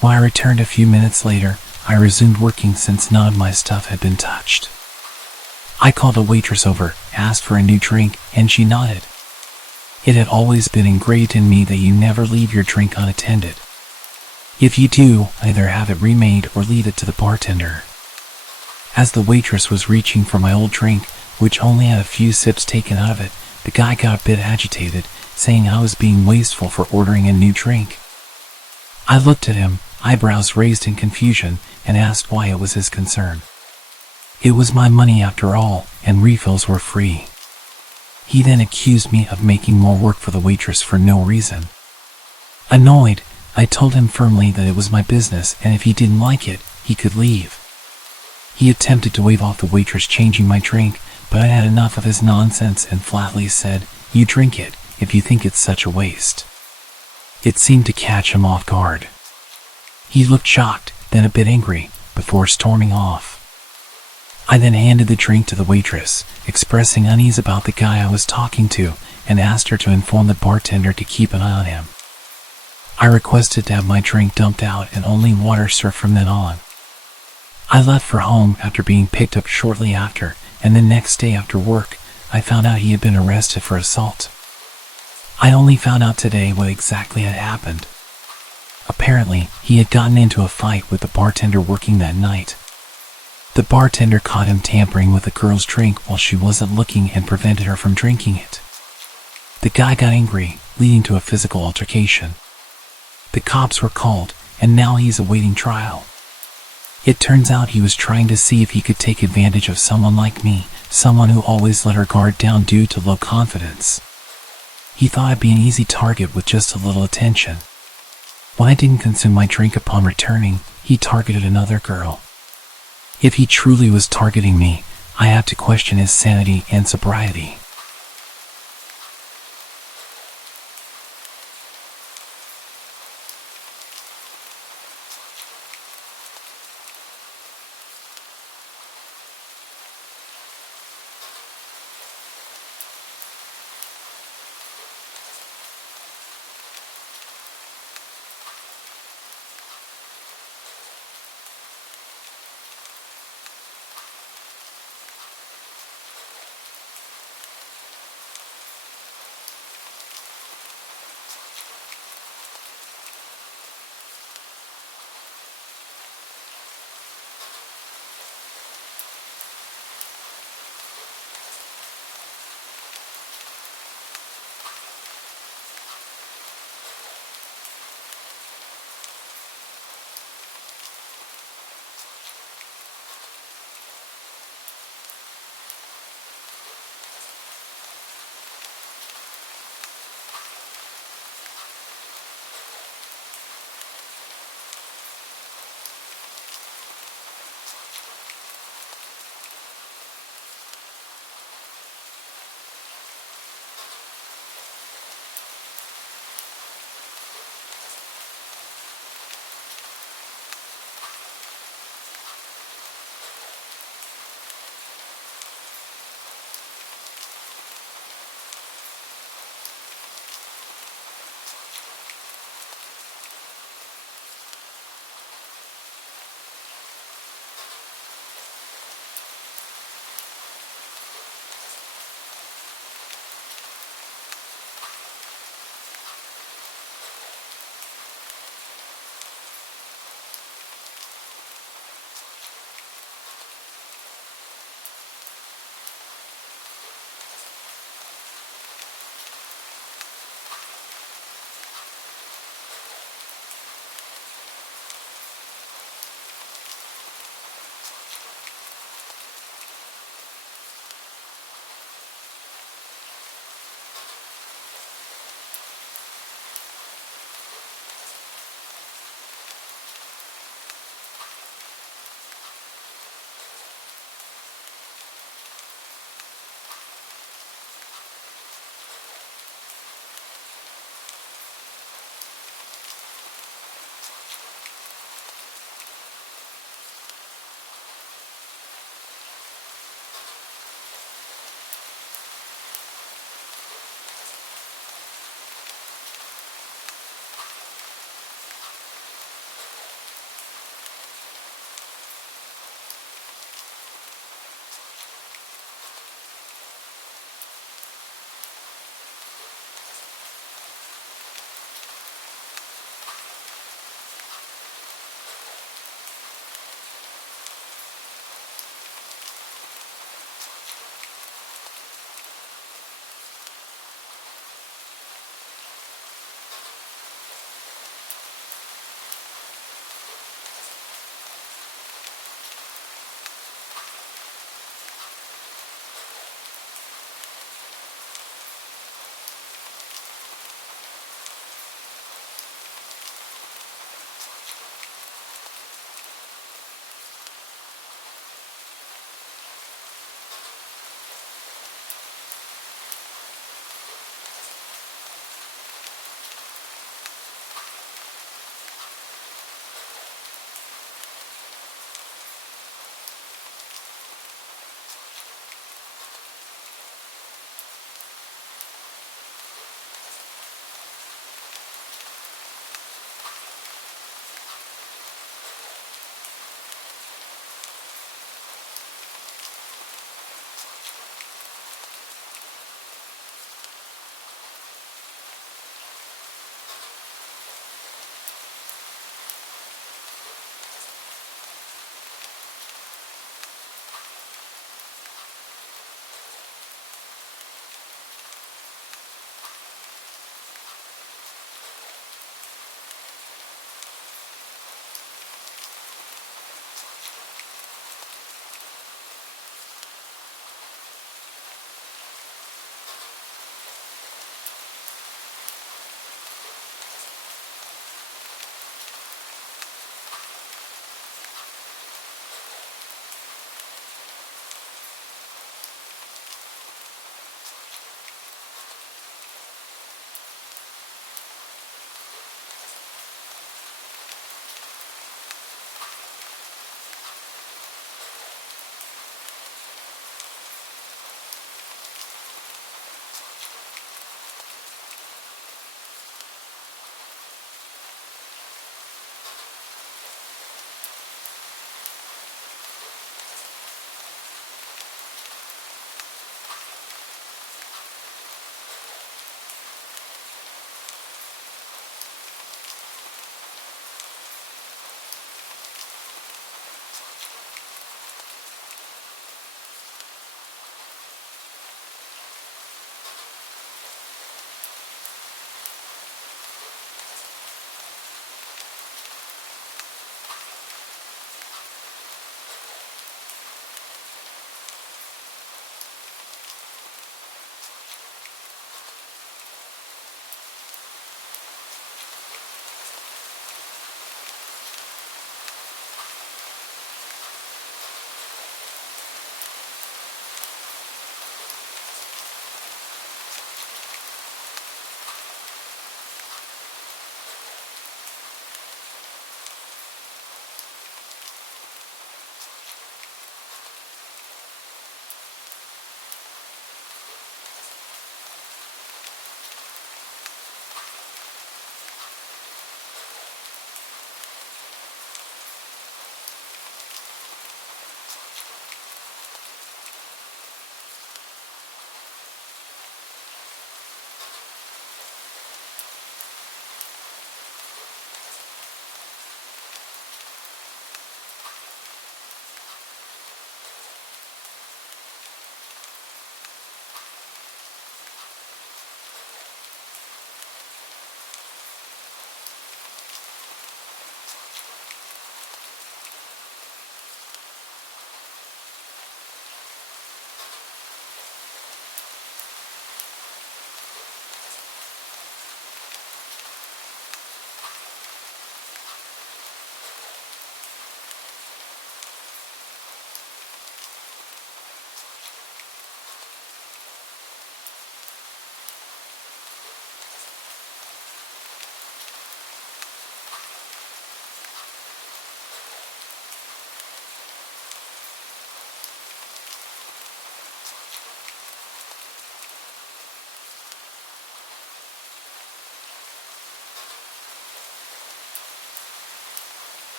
When I returned a few minutes later, I resumed working since none of my stuff had been touched. I called a waitress over, asked for a new drink, and she nodded. It had always been ingrained in me that you never leave your drink unattended. If you do, either have it remade or leave it to the bartender. As the waitress was reaching for my old drink, which only had a few sips taken out of it, the guy got a bit agitated, saying I was being wasteful for ordering a new drink. I looked at him, eyebrows raised in confusion, and asked why it was his concern. It was my money after all, and refills were free. He then accused me of making more work for the waitress for no reason. Annoyed, I told him firmly that it was my business and if he didn't like it, he could leave. He attempted to wave off the waitress changing my drink, but I had enough of his nonsense and flatly said, "You drink it, if you think it's such a waste." It seemed to catch him off guard. He looked shocked, then a bit angry, before storming off. I then handed the drink to the waitress, expressing unease about the guy I was talking to, and asked her to inform the bartender to keep an eye on him. I requested to have my drink dumped out and only water served from then on. I left for home after being picked up shortly after, and the next day after work, I found out he had been arrested for assault. I only found out today what exactly had happened. Apparently, he had gotten into a fight with the bartender working that night. The bartender caught him tampering with a girl's drink while she wasn't looking and prevented her from drinking it. The guy got angry, leading to a physical altercation. The cops were called, and now he's awaiting trial. It turns out he was trying to see if he could take advantage of someone like me, someone who always let her guard down due to low confidence. He thought I'd be an easy target with just a little attention. When I didn't consume my drink upon returning, he targeted another girl. If he truly was targeting me, I had to question his sanity and sobriety.